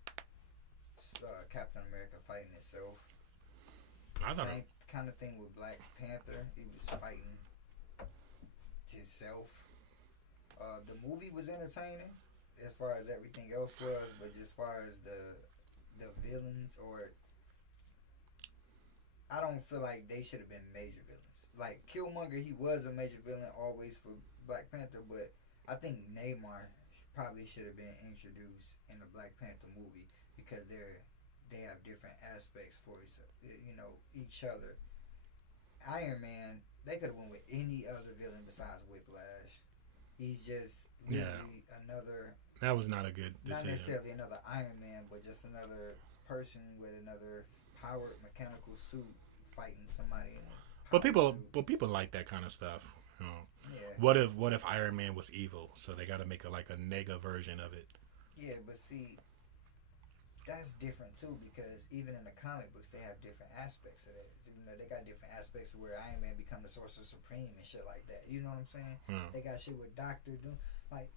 Captain America fighting itself. Same kind of thing with Black Panther. He was fighting himself. The movie was entertaining as far as everything else was, but just as far as the villains, or I don't feel like they should have been major villains. Like Killmonger, he was a major villain always for Black Panther, but I think Namor probably should have been introduced in the Black Panther movie because they have different aspects for each other. Iron Man, they could have went with any other villain besides Whiplash. He's just really another. That was not a good decision. Not necessarily another Iron Man, but just another person with another powered mechanical suit fighting somebody in a But powered suit. people like that kind of stuff. You know. Yeah. What if Iron Man was evil? So they got to make a nega version of it. Yeah, but see, that's different too because even in the comic books they have different aspects of that. They got different aspects where Iron Man become the Sorcerer Supreme and shit like that. You know what I'm saying? They got shit with Doctor Doom. Like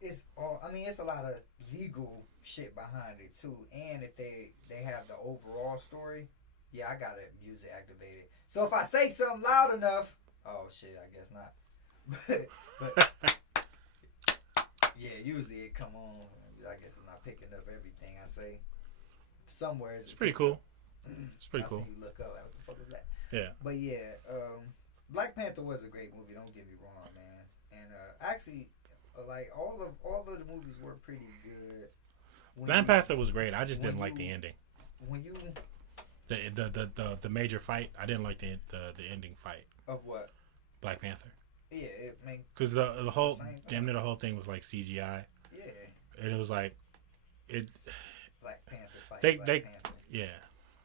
it's all. I mean, it's a lot of legal shit behind it too. And if they have the overall story, Yeah, I got it music activated. So if I say something loud enough, oh shit, I guess not. but yeah, usually it come on. I guess it's not picking up everything I say. Somewhere It's pretty cool. It's pretty cool. I see you look up. Like, what the fuck was that? Yeah. But yeah, Black Panther was a great movie. Don't get me wrong, man. And actually, like all of the movies were pretty good. Black Panther was great. I just didn't like the ending. When you the major fight, I didn't like the ending fight of what? Black Panther. Yeah, because the whole damn near the whole thing was like CGI. Yeah. And it was like it. Black Panther fight. They Panther. Yeah.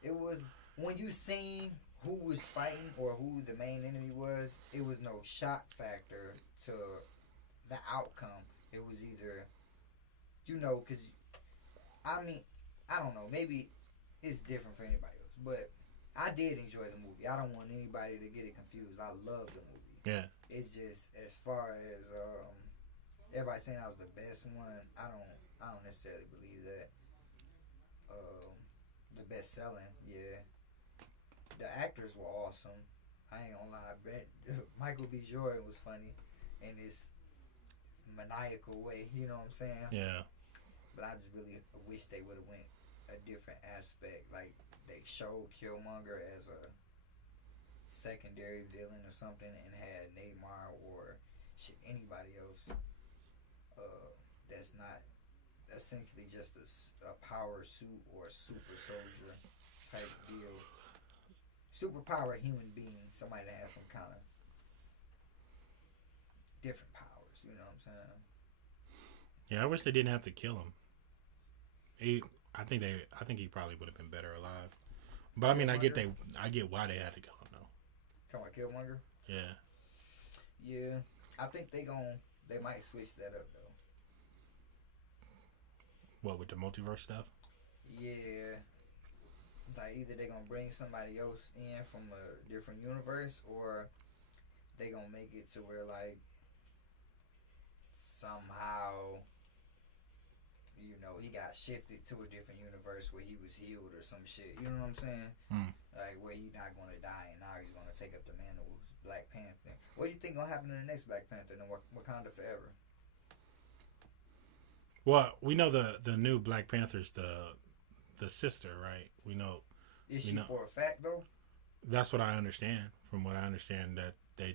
It was when you seen who was fighting or who the main enemy was. It was no shock factor to the outcome. It was either, because I mean, I don't know. Maybe it's different for anybody else, but I did enjoy the movie. I don't want anybody to get it confused. I love the movie. Yeah. It's just as far as everybody saying that was the best one. I don't necessarily believe that. The best selling, yeah. The actors were awesome. I ain't gonna lie. Michael B. Jordan was funny in this maniacal way. You know what I'm saying? Yeah. But I just really wish they would have went a different aspect. Like they showed Killmonger as a secondary villain or something, and had Neymar or anybody else that's not essentially just a power suit or a super soldier type deal. Superpower human being, somebody that has some kind of different powers, you know what I'm saying? Yeah, I wish they didn't have to kill him. I think he probably would have been better alive. But I mean, I get why they had to kill him though. Talking about Killmonger? Yeah. Yeah. I think they might switch that up though. What, with the multiverse stuff? Yeah. Like either they gonna bring somebody else in from a different universe, or they gonna make it to where like somehow, he got shifted to a different universe where he was healed or some shit. You know what I'm saying? Like where he's not gonna die and now he's gonna take up the mantle of Black Panther. What do you think gonna happen in the next Black Panther in Wakanda Forever? Well, we know the new Black Panther's the sister, right? We know. Is she for a fact though? That's what I understand. From what I understand, that they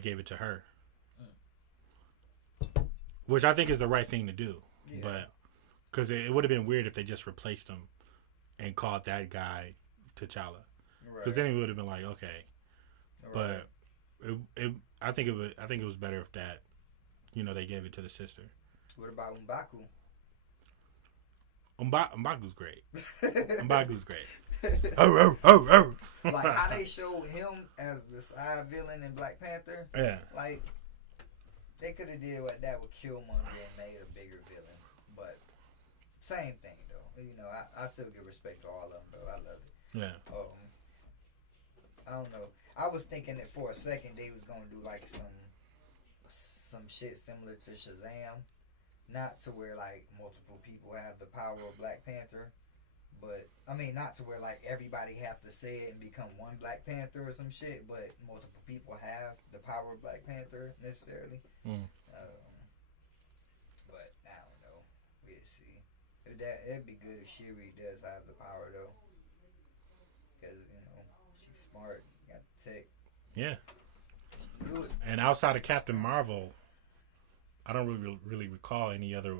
gave it to her, which I think is the right thing to do. Yeah. But because it would have been weird if they just replaced him and called that guy T'Challa, because then it would have been like okay. Right. But I think it was better if that. They gave it to the sister. What about M'Baku? M'Baku's great. M'Baku's great. Oh. Like how they showed him as the side villain in Black Panther. Yeah. Like they could have did what that with Killmonger and made a bigger villain. But same thing though. I still give respect to all of them though. I love it. Yeah. I don't know. I was thinking that for a second they was gonna do like some shit similar to Shazam, not to where like multiple people have the power of Black Panther, but I mean not to where like everybody have to say it and become one Black Panther or some shit, but multiple people have the power of Black Panther necessarily. But I don't know. We'll see. It'd be good if Shuri does have the power though, because she's smart, got the tech. Yeah. And outside of Captain Marvel, I don't really recall any other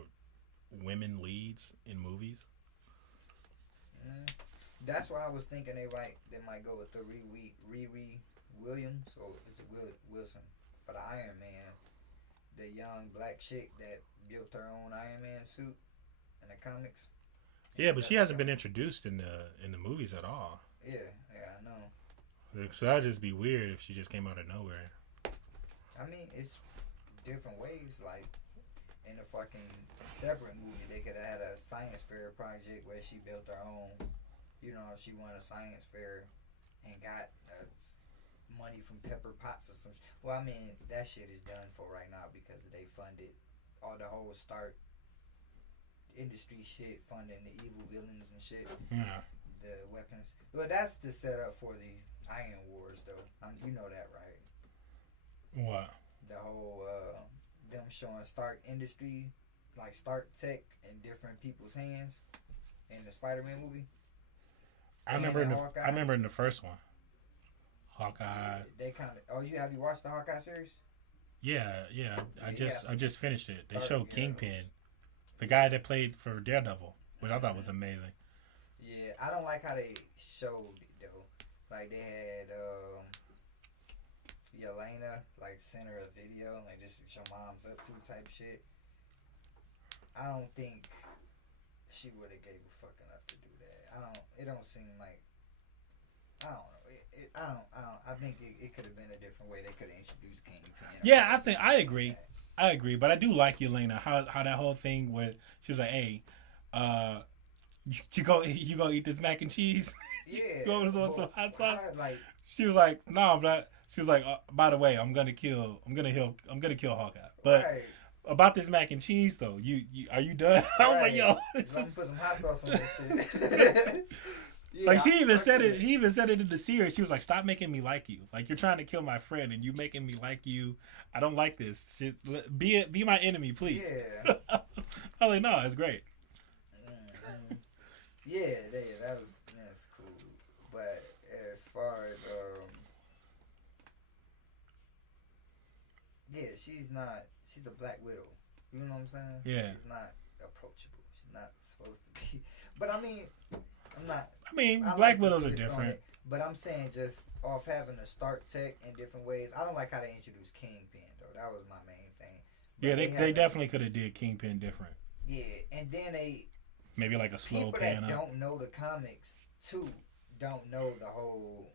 women leads in movies. That's why I was thinking they might go with the Riri Williams, or is it Wilson, for the Iron Man, the young black chick that built her own Iron Man suit in the comics. Yeah, but she hasn't been introduced in the movies at all. Yeah, I know. So that'd just be weird if she just came out of nowhere. I mean, it's different ways. Like in a fucking separate movie, they could have had a science fair project where she built her own. She won a science fair and got money from Pepper Potts or some. Well, I mean, that shit is done for right now because they funded all the whole Stark industry shit, funding the evil villains and shit. Yeah. the weapons. But that's the setup for the Iron Wars, though. You know that, right? What? The whole them showing Stark Industry, like Stark Tech, in different people's hands in the Spider-Man movie. I remember in the first one. Hawkeye. They kind of. Oh, have you watched the Hawkeye series? Yeah. I just finished it. They showed Kingpin, the guy that played for Daredevil, which I thought was amazing. Yeah, I don't like how they showed it though. Like they had Yelena like send her a video and like just show mom's up to type shit. I don't think she would have gave a fuck enough to do that. It don't seem like. I don't know. I think it could have been a different way. They could have introduced Kingpin. Yeah, I agree, but I do like Yelena. How that whole thing where she was like, "Hey, you go eat this mac and cheese." Yeah. You want some hot sauce? Like, she was like, "No, but." She was like, "By the way, I'm gonna kill Hawkeye." But right. About this mac and cheese though, you are you done? I was like, "Yo, I'm gonna put some hot sauce on this shit." Yeah, like she even said it. She even said it in the series. She was like, "Stop making me like you. Like you're trying to kill my friend, and you making me like you. I don't like this. Shit, be my enemy, please." Yeah. I was like, "No, it's great." Mm-hmm. Yeah, that's cool. But as far as yeah, she's a Black Widow. You know what I'm saying? Yeah. She's not approachable. She's not supposed to be. But I mean, Black Widows are different. But I'm saying just off having a Stark Tech in different ways. I don't like how they introduced Kingpin though. That was my main thing. But yeah, they definitely could have did Kingpin different. Yeah, and then they maybe like a slow people pan that up. don't know the comics too don't know the whole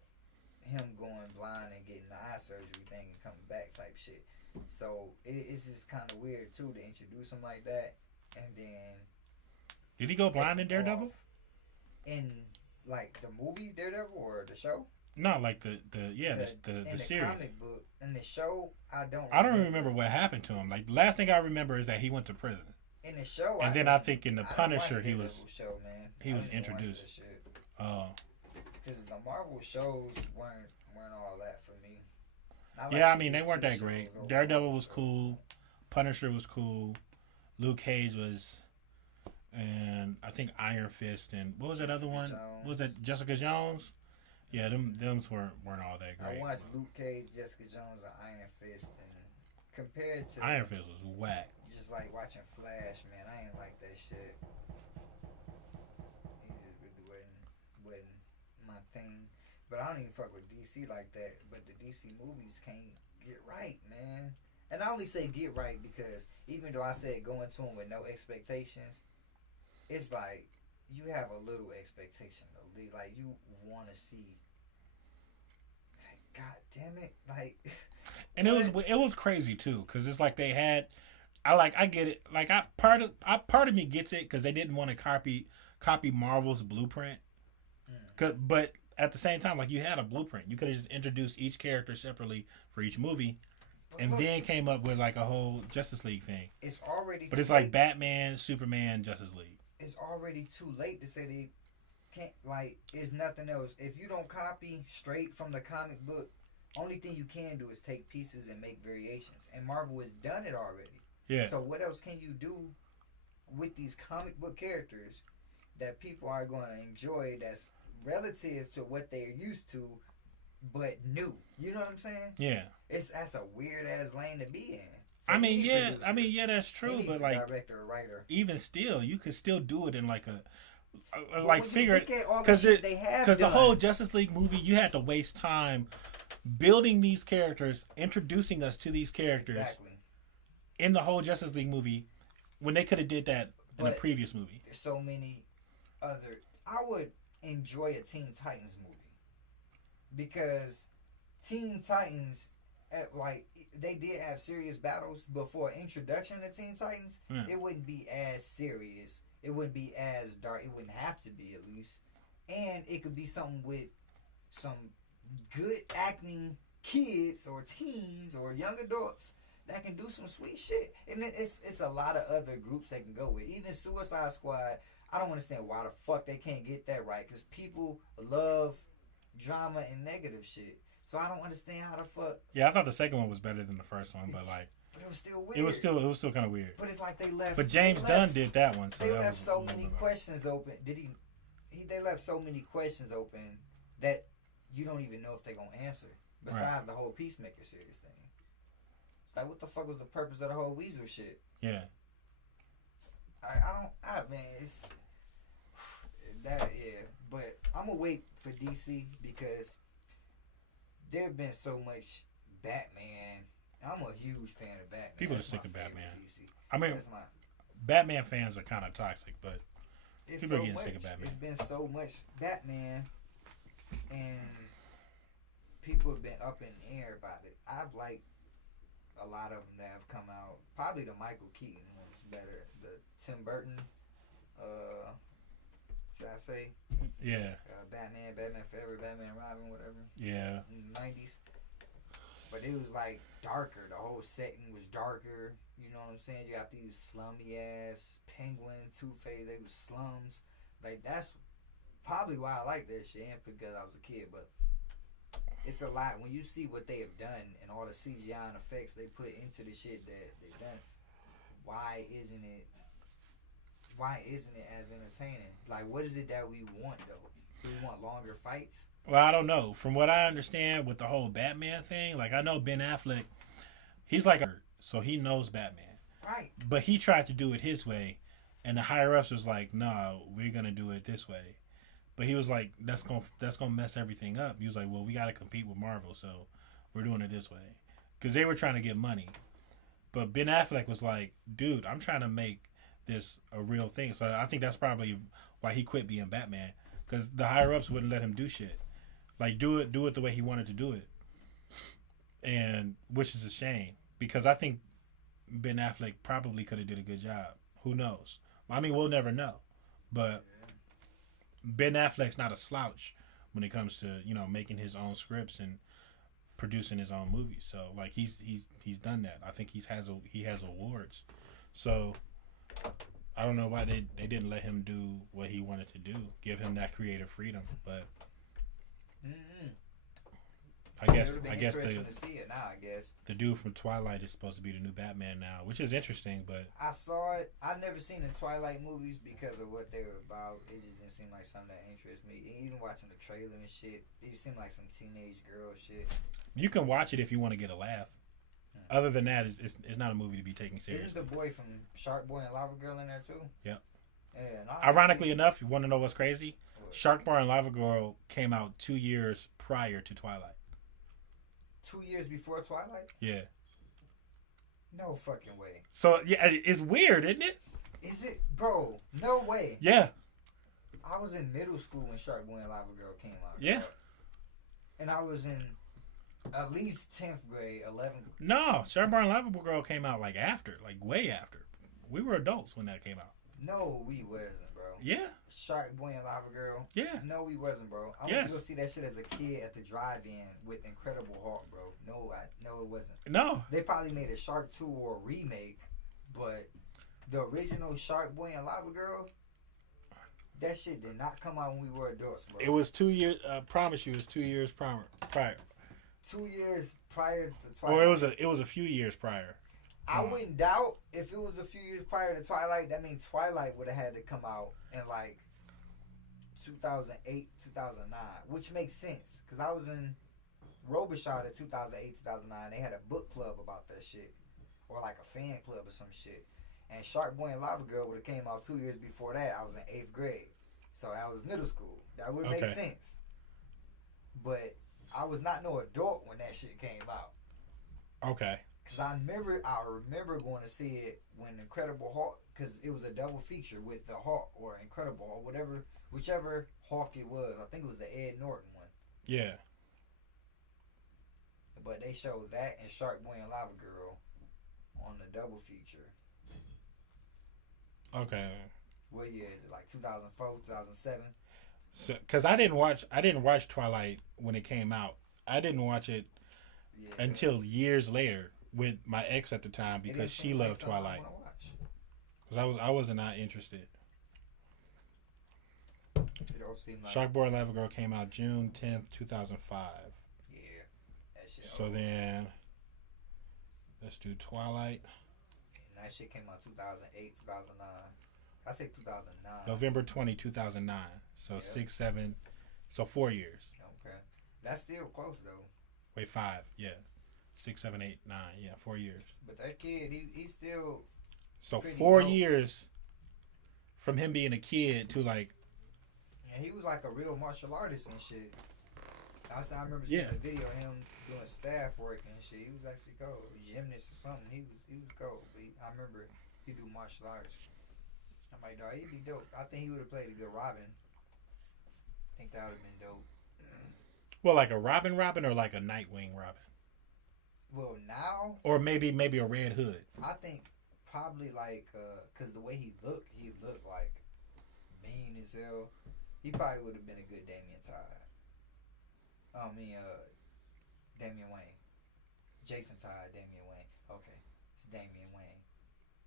him going blind and getting the eye surgery thing and coming back type shit. So it's just kind of weird too to introduce him like that, and then did he go blind in Daredevil? In like the movie Daredevil or the show? No, like the series. Comic book in the show, I don't remember what happened to him. Like the last thing I remember is that he went to prison. In the show, and then I think in the Punisher he was introduced. Oh, because the Marvel shows weren't all that for me. They weren't that great. Daredevil was cool. Punisher was cool. Luke Cage was, and I think Iron Fist and what was that other one? What was that Jessica Jones? Yeah, them weren't all that great. I watched Luke Cage, Jessica Jones, and Iron Fist, and compared to Iron Fist was whack. Just like watching Flash, man. I ain't like that shit. He just really wasn't my thing. But I don't even fuck with DC like that. But the DC movies can't get right, man. And I only say get right because even though I said go into them with no expectations, it's like you have a little expectation. Like you want to see. God damn it! Like, and it was crazy too because it's like they had. I get it. Like part of me gets it because they didn't want to copy Marvel's blueprint. But at the same time, like you had a blueprint, you could have just introduced each character separately for each movie, and then came up with like a whole Justice League thing. It's already. But it's like Batman, Superman, Justice League. It's already too late to say they can't. Like, it's nothing else. If you don't copy straight from the comic book, only thing you can do is take pieces and make variations. And Marvel has done it already. Yeah. So what else can you do with these comic book characters that people are going to enjoy that's relative to what they're used to, but new? You know what I'm saying? Yeah. That's a weird ass lane to be in. That's true, but like director or writer, even still, you could still do it in like figure it because the whole Justice League movie, you had to waste time building these characters, introducing us to these characters. Exactly. In the whole Justice League movie, when they could have did that in the previous movie. There's so many other. I would enjoy a Teen Titans movie because Teen Titans, like they did have serious battles before introduction to Teen Titans. Yeah. It wouldn't be as serious. It wouldn't be as dark. It wouldn't have to be, at least, and it could be something with some good acting kids or teens or young adults that can do some sweet shit. And it's a lot of other groups they can go with. Even Suicide Squad, I don't understand why the fuck they can't get that right. Because people love drama and negative shit. So I don't understand how the fuck. Yeah, I thought the second one was better than the first one, but like. But it was still weird. It was still kind of weird. But it's like they left. But James Gunn did that one. So they that left was so many questions open. They left so many questions open that you don't even know if they're gonna answer. Besides the whole Peacemaker series thing. Like, what the fuck was the purpose of the whole Weasel shit? Yeah. Man, it's that, yeah. But I'm gonna wait for DC because there have been so much Batman. I'm a huge fan of Batman. People That's are sick my of Batman. DC. I mean, Batman fans are kind of toxic, but people are getting sick of Batman. It's been so much Batman, and people have been up in the air about it. I've liked a lot of them that have come out. Probably the Michael Keaton one's better. The Tim Burton, should I say? Yeah. Batman Forever, Batman Robin, whatever. Yeah. In the 90s. But it was like darker. The whole setting was darker. You know what I'm saying? You got these slummy ass Penguin, Two-Face. They was slums. Like, that's probably why I like that shit. And because I was a kid. But it's a lot. When you see what they have done and all the CGI and effects they put into the shit that they've done, why isn't it as entertaining? Like, what is it that we want, though? Do we want longer fights? Well, I don't know. From what I understand with the whole Batman thing, like, I know Ben Affleck, he's like so he knows Batman. Right. But he tried to do it his way, and the higher ups was like, "No, we're gonna do it this way." But he was like, "That's gonna mess everything up." He was like, "Well, we gotta compete with Marvel, so we're doing it this way," because they were trying to get money. But Ben Affleck was like, "Dude, I'm trying to make this a real thing." So I think that's probably why he quit being Batman, because the higher ups wouldn't let him do shit. Like, do it the way he wanted to do it, and which is a shame, because I think Ben Affleck probably could have did a good job. Who knows? I mean, we'll never know. But Ben Affleck's not a slouch when it comes to, you know, making his own scripts and producing his own movies. So like he's done that. I think he has awards. So I don't know why they didn't let him do what he wanted to do, give him that creative freedom. But I guess interesting to see it now. I guess the dude from Twilight is supposed to be the new Batman now, which is interesting. But I saw it. I've never seen the Twilight movies because of what they were about. It just didn't seem like something that interests me. Even watching the trailer and shit, it seemed like some teenage girl shit. You can watch it if you want to get a laugh. Other than that, it's not a movie to be taken seriously. Isn't the boy from Shark Boy and Lava Girl in there too? Yep. Yeah. Ironically enough, you want to know what's crazy? What? Shark Boy and Lava Girl came out 2 years prior to Twilight. 2 years before Twilight? Yeah. No fucking way. So yeah, it's weird, isn't it? Is it, bro? No way. Yeah. I was in middle school when Shark Boy and Lava Girl came out. Yeah. Bro. And I was in at least 10th grade, 11th. No, Shark Boy and Lava Girl came out like way after. We were adults when that came out. No, we wasn't, bro. Yeah. Shark Boy and Lava Girl. Yeah. No, we wasn't, bro. I went to go see that shit as a kid at the drive-in with Incredible Hulk, bro. No, it wasn't. No. They probably made a Shark 2 or a remake, but the original Shark Boy and Lava Girl, that shit did not come out when we were adults, bro. It was 2 years. I promise you, it was 2 years prior. 2 years prior to Twilight. Or it was a few years prior. I wouldn't doubt if it was a few years prior to Twilight. That means Twilight would have had to come out in like 2008, 2009, which makes sense because I was in Robichaud in 2008, 2009. They had a book club about that shit, or like a fan club or some shit. And Shark Boy and Lava Girl would have came out 2 years before that. I was in 8th grade, so I was middle school. That would make sense. But I was not no adult when that shit came out. Okay. Cause I remember going to see it when Incredible Hulk, cause it was a double feature with the Hulk or Incredible Hulk, whichever Hulk it was. I think it was the Ed Norton one. Yeah. But they showed that and Shark Boy and Lava Girl on the double feature. Okay. What year is it? Like 2004, 2007? So, cause I didn't watch Twilight when it came out. I didn't watch it until years later. with my ex at the time It because didn't she seem like loved something I Twilight. wanna watch. Because I wasn't not interested. It don't seem like. Shark Boy and Lava Girl came out June 10th, 2005. Yeah, that shit. So then, let's do Twilight. And that shit came out 2008, 2009. I say 2009. November 20, 2009. So Yep. 6, 7. So 4 years. Okay, that's still close though. Wait, 5. Yeah. 6, 7, 8, 9. Yeah, 4 years. But that kid, he's still. So Pretty 4 dope. years from him being a kid to like, Yeah, he was like a real martial artist and shit. I remember seeing Yeah. a video of him doing staff work and shit. He was actually cold, gymnast or something. He was cold. But I remember he do martial arts. I'm like, dog, he'd be dope. I think he would have played a good Robin. I think that would have been dope. well, like a Robin or like a Nightwing Robin. Well, now Or maybe a Red Hood. I think probably like, cause the way he looked like mean as hell. He probably would have been a good Damian Todd. Damian Wayne. Jason Todd, Damian Wayne. Okay, it's Damian Wayne.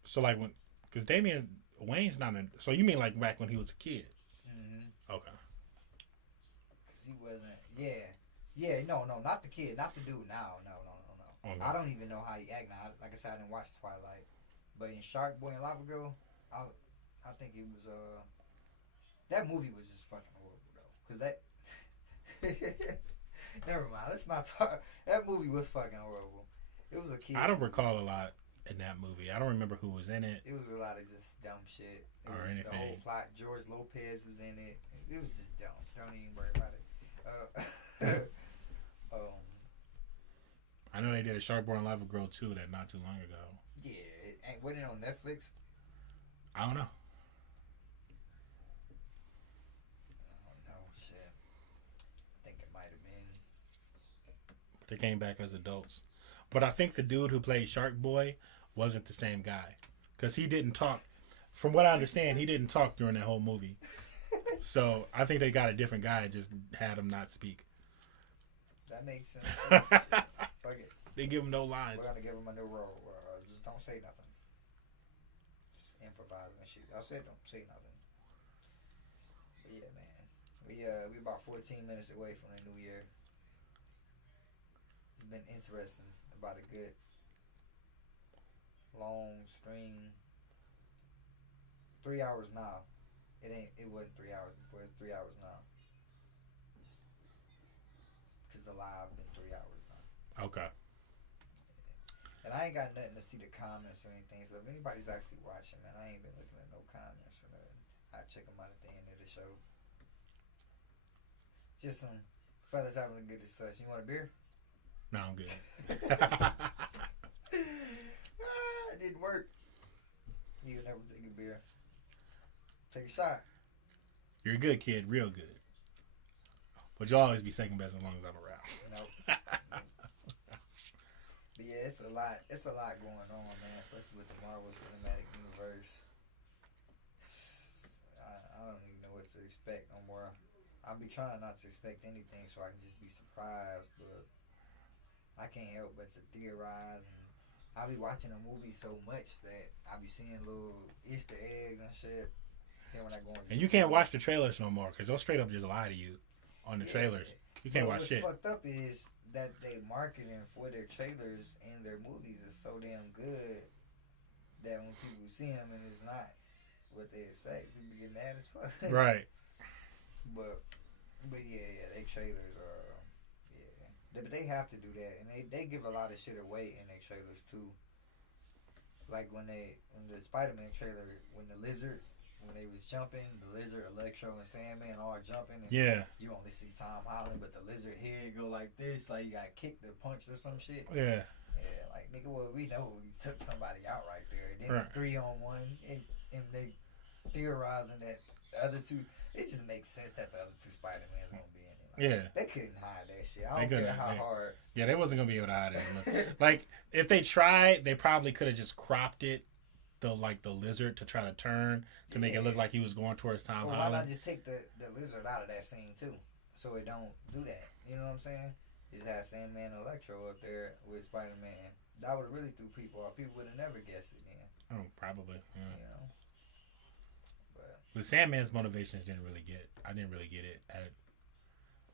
So like when, because Damian Wayne's not in. So you mean like back when he was a kid? Mm-hmm. Okay. Cause he wasn't. Yeah. No, not the kid, not the dude. No. Okay. I don't even know how he act now. Like I said, I didn't watch Twilight, but in Shark Boy and Lava Girl, I think it was that movie was just fucking horrible though. Cause that. Never mind. Let's not talk. That movie was fucking horrible. It was a kid. I don't recall a lot in that movie. I don't remember who was in it. It was a lot of just dumb shit. It Or was anything. The whole plot. George Lopez was in it. It was just dumb. Don't even worry about it. I know they did a Shark Boy and Lava Girl too that not too long ago. Yeah, wasn't it on Netflix? I don't know. Oh no, shit. I think it might have been. They came back as adults. But I think the dude who played Shark Boy wasn't the same guy. Because he didn't talk. From what I understand, he didn't talk during that whole movie. So I think they got a different guy and just had him not speak. That makes sense. Fuck it. They give him no lines. We're gonna give him a new role. Just don't say nothing. Just improvise and shit. I said don't say nothing. But yeah, man. We about 14 minutes away from the new year. It's been interesting. About a good long stream. 3 hours now. It wasn't 3 hours before. It's 3 hours now. Cause the live been 3 hours now. Okay. And I ain't got nothing to see the comments or anything. So if anybody's actually watching, man, I ain't been looking at no comments or nothing. I check them out at the end of the show. Just some fellas having a good discussion. You want a beer? No, I'm good. It didn't work. You would never take a beer. Take a shot. You're a good kid, real good. But you'll always be second best as long as I'm around. Nope. But yeah, it's a lot going on, man, especially with the Marvel Cinematic Universe. I don't even know what to expect no more. I'll be trying not to expect anything so I can just be surprised, but I can't help but to theorize, and I'll be watching a movie so much that I'll be seeing little Easter eggs and shit. Then when I go And you can't watch the trailers no more because they'll straight up just lie to you on the trailers. You can't watch shit. What's fucked up is that they marketing for their trailers and their movies is so damn good that when people see them and it's not what they expect, people get mad as fuck. Right. But yeah, they trailers are but they have to do that, and they give a lot of shit away in their trailers too. Like when the Spider-Man trailer, when the lizard. When they was jumping, the lizard, Electro, and Sandman all jumping. And yeah. You only see Tom Holland, but the lizard head go like this, like you got kicked or punched or some shit. Yeah. Yeah, like nigga, well we know we took somebody out right there. Then Right. it's 3-on-1, and they theorizing that the other two. It just makes sense that the other two Spider-Mans gonna be in it. Like, Yeah. They couldn't hide that shit. I don't care how hard. Yeah, they wasn't gonna be able to hide it. Like if they tried, they probably could have just cropped it. The lizard to try to turn to make it look like he was going towards Tom Well, Holland. why not just take the lizard out of that scene too, so it don't do that? You know what I'm saying? Just have Sandman and Electro up there with Spider-Man That would have really threw people off. People would have never guessed it then. Oh, probably. Yeah. You know. But But Sandman's motivations didn't really get. I didn't really get it.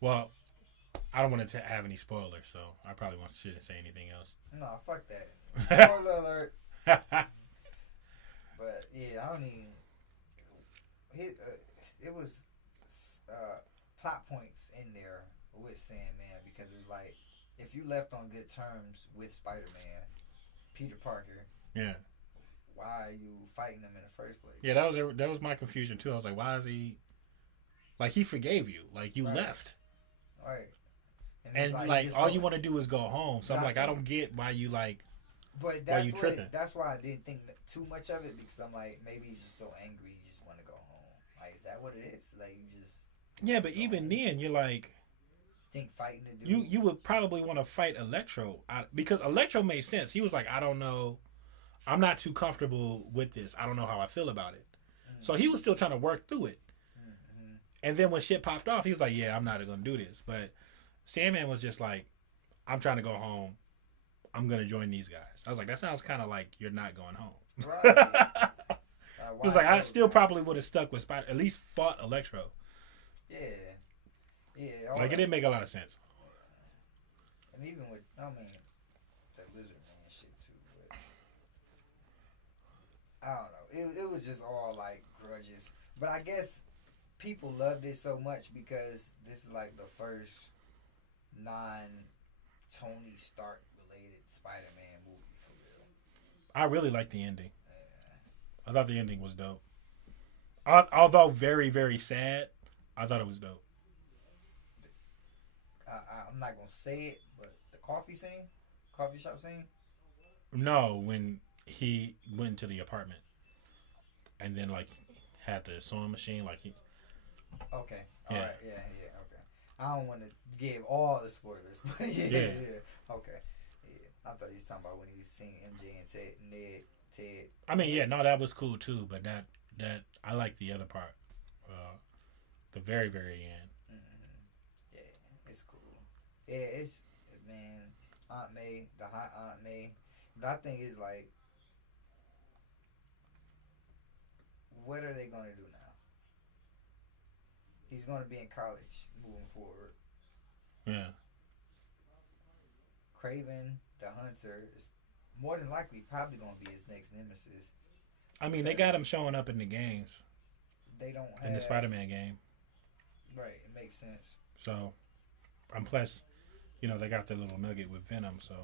Well, I don't want to have any spoilers, so I probably shouldn't say anything else. no, fuck that. Spoiler alert. But yeah, I don't even. It was plot points in there with Sandman because it was like if you left on good terms with Spider-Man, Peter Parker. Yeah. Why are you fighting him in the first place? Yeah, that was my confusion too. I was like, why is he? Like he forgave you, like you left, right? And like all you want to do is go home. So I'm like, I don't get why you like. But that's that's why I didn't think too much of it because I'm like maybe he's just so angry you just want to go home. Like is that what it is? Like you just. Yeah, but even then you're like. Think fighting to do. You would probably want to fight Electro because Electro made sense. He was like, I don't know. I'm not too comfortable with this. I don't know how I feel about it. Mm-hmm. So he was still trying to work through it. Mm-hmm. And then when shit popped off, he was like, yeah, I'm not going to do this. But Sandman was just like, I'm trying to go home. I'm going to join these guys. I was like, that sounds kind of like you're not going home. Right. He was like, I still probably would have stuck with Spider, at least fought Electro. Yeah. Yeah. Like, it didn't make a lot of sense. And even with, I mean, the Lizard Man shit too, but I don't know. It was just all like grudges. But I guess people loved it so much because this is like the first non-Tony Stark related Spider-Man movie for real. I really liked the ending. Yeah. I thought the ending was dope. Although very, very sad, I thought it was dope. I'm not gonna say it, but the coffee shop scene. No, when he went to the apartment, and then like had the sewing machine, like he. Okay. All right. Yeah. Okay. I don't want to give all the spoilers, but yeah. Okay. Yeah. I thought you was talking about when he was seeing MJ and Ted. I mean, yeah, no, that was cool too, but that I like the other part, the very, very end. It's cool. Yeah, it's man, Aunt May, the hot Aunt May. But I think it's like, what are they gonna do now? He's gonna be in college moving forward. Yeah. Craven the Hunter is more than likely probably gonna be his next nemesis. I mean, they got him showing up in the games. They don't have in the Spider-Man game. Right, it makes sense. So, plus, they got the little nugget with Venom, so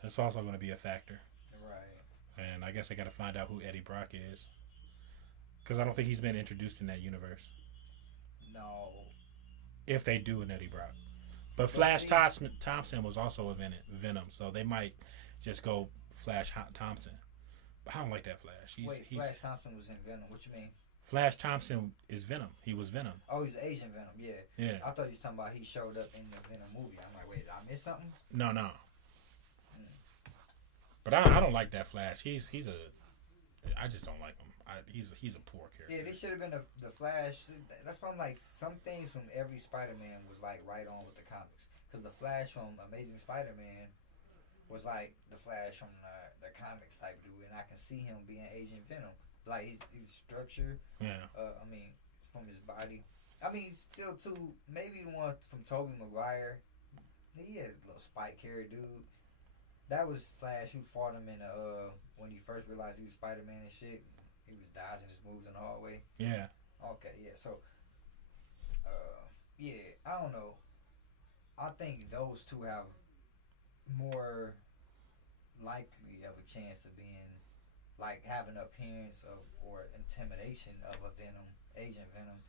that's also going to be a factor. Right. And I guess I got to find out who Eddie Brock is, because I don't think he's been introduced in that universe. No. If they do an Eddie Brock, but Flash Thompson was also a Venom, so they might just go Flash Thompson. But I don't like that Flash. Flash Thompson was in Venom. What you mean? Flash Thompson is Venom. He was Venom. Oh, he's Asian Venom. Yeah. Yeah. I thought he was talking about he showed up in the Venom movie. I'm like, wait, did I miss something? No. But I don't like that Flash. I just don't like him. He's a poor character. Yeah, they should have been the Flash. That's why I'm like, some things from every Spider-Man was like right on with the comics. Because the Flash from Amazing Spider-Man was like the Flash from the comics type dude, and I can see him being Agent Venom. Like his structure. Yeah. I mean, from his body. I mean, still too. Maybe the one from Tobey Maguire. He has a little spike hair dude. That was Flash who fought him in when he first realized he was Spider-Man and shit. He was dodging his moves in the hallway. Yeah. Okay. Yeah. So. Yeah. I don't know. I think those two have more likely of a chance of being like having an appearance of or intimidation of a Venom, Agent Venom,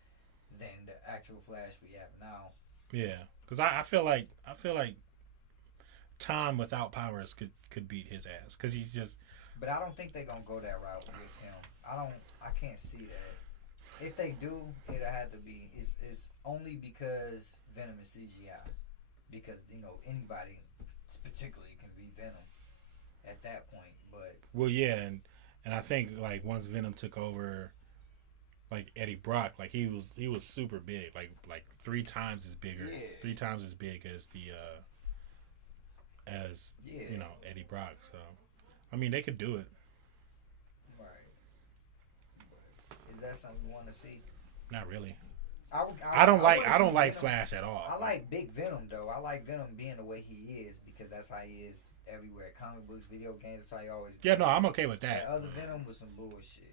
than the actual Flash we have now. Yeah, because I feel like Tom without powers could beat his ass because he's just. But I don't think they're gonna go that route with him. I can't see that. If they do, it'll have to be. It's only because Venom is CGI. Because anybody, particularly, can be Venom at that point. But well, yeah, and I think like once Venom took over, like Eddie Brock, like he was super big, like 3 times as bigger, 3 times as big as the as Yeah. you know Eddie Brock. So I mean they could do it. Right. But is that something you want to see? Not really. I don't wanna like see Venom. Flash at all. I like Big Venom though. I like Venom being the way he is because that's how he is everywhere. Comic books, video games, that's how he always. Yeah, no, I'm okay with That that. other Venom was some bullshit.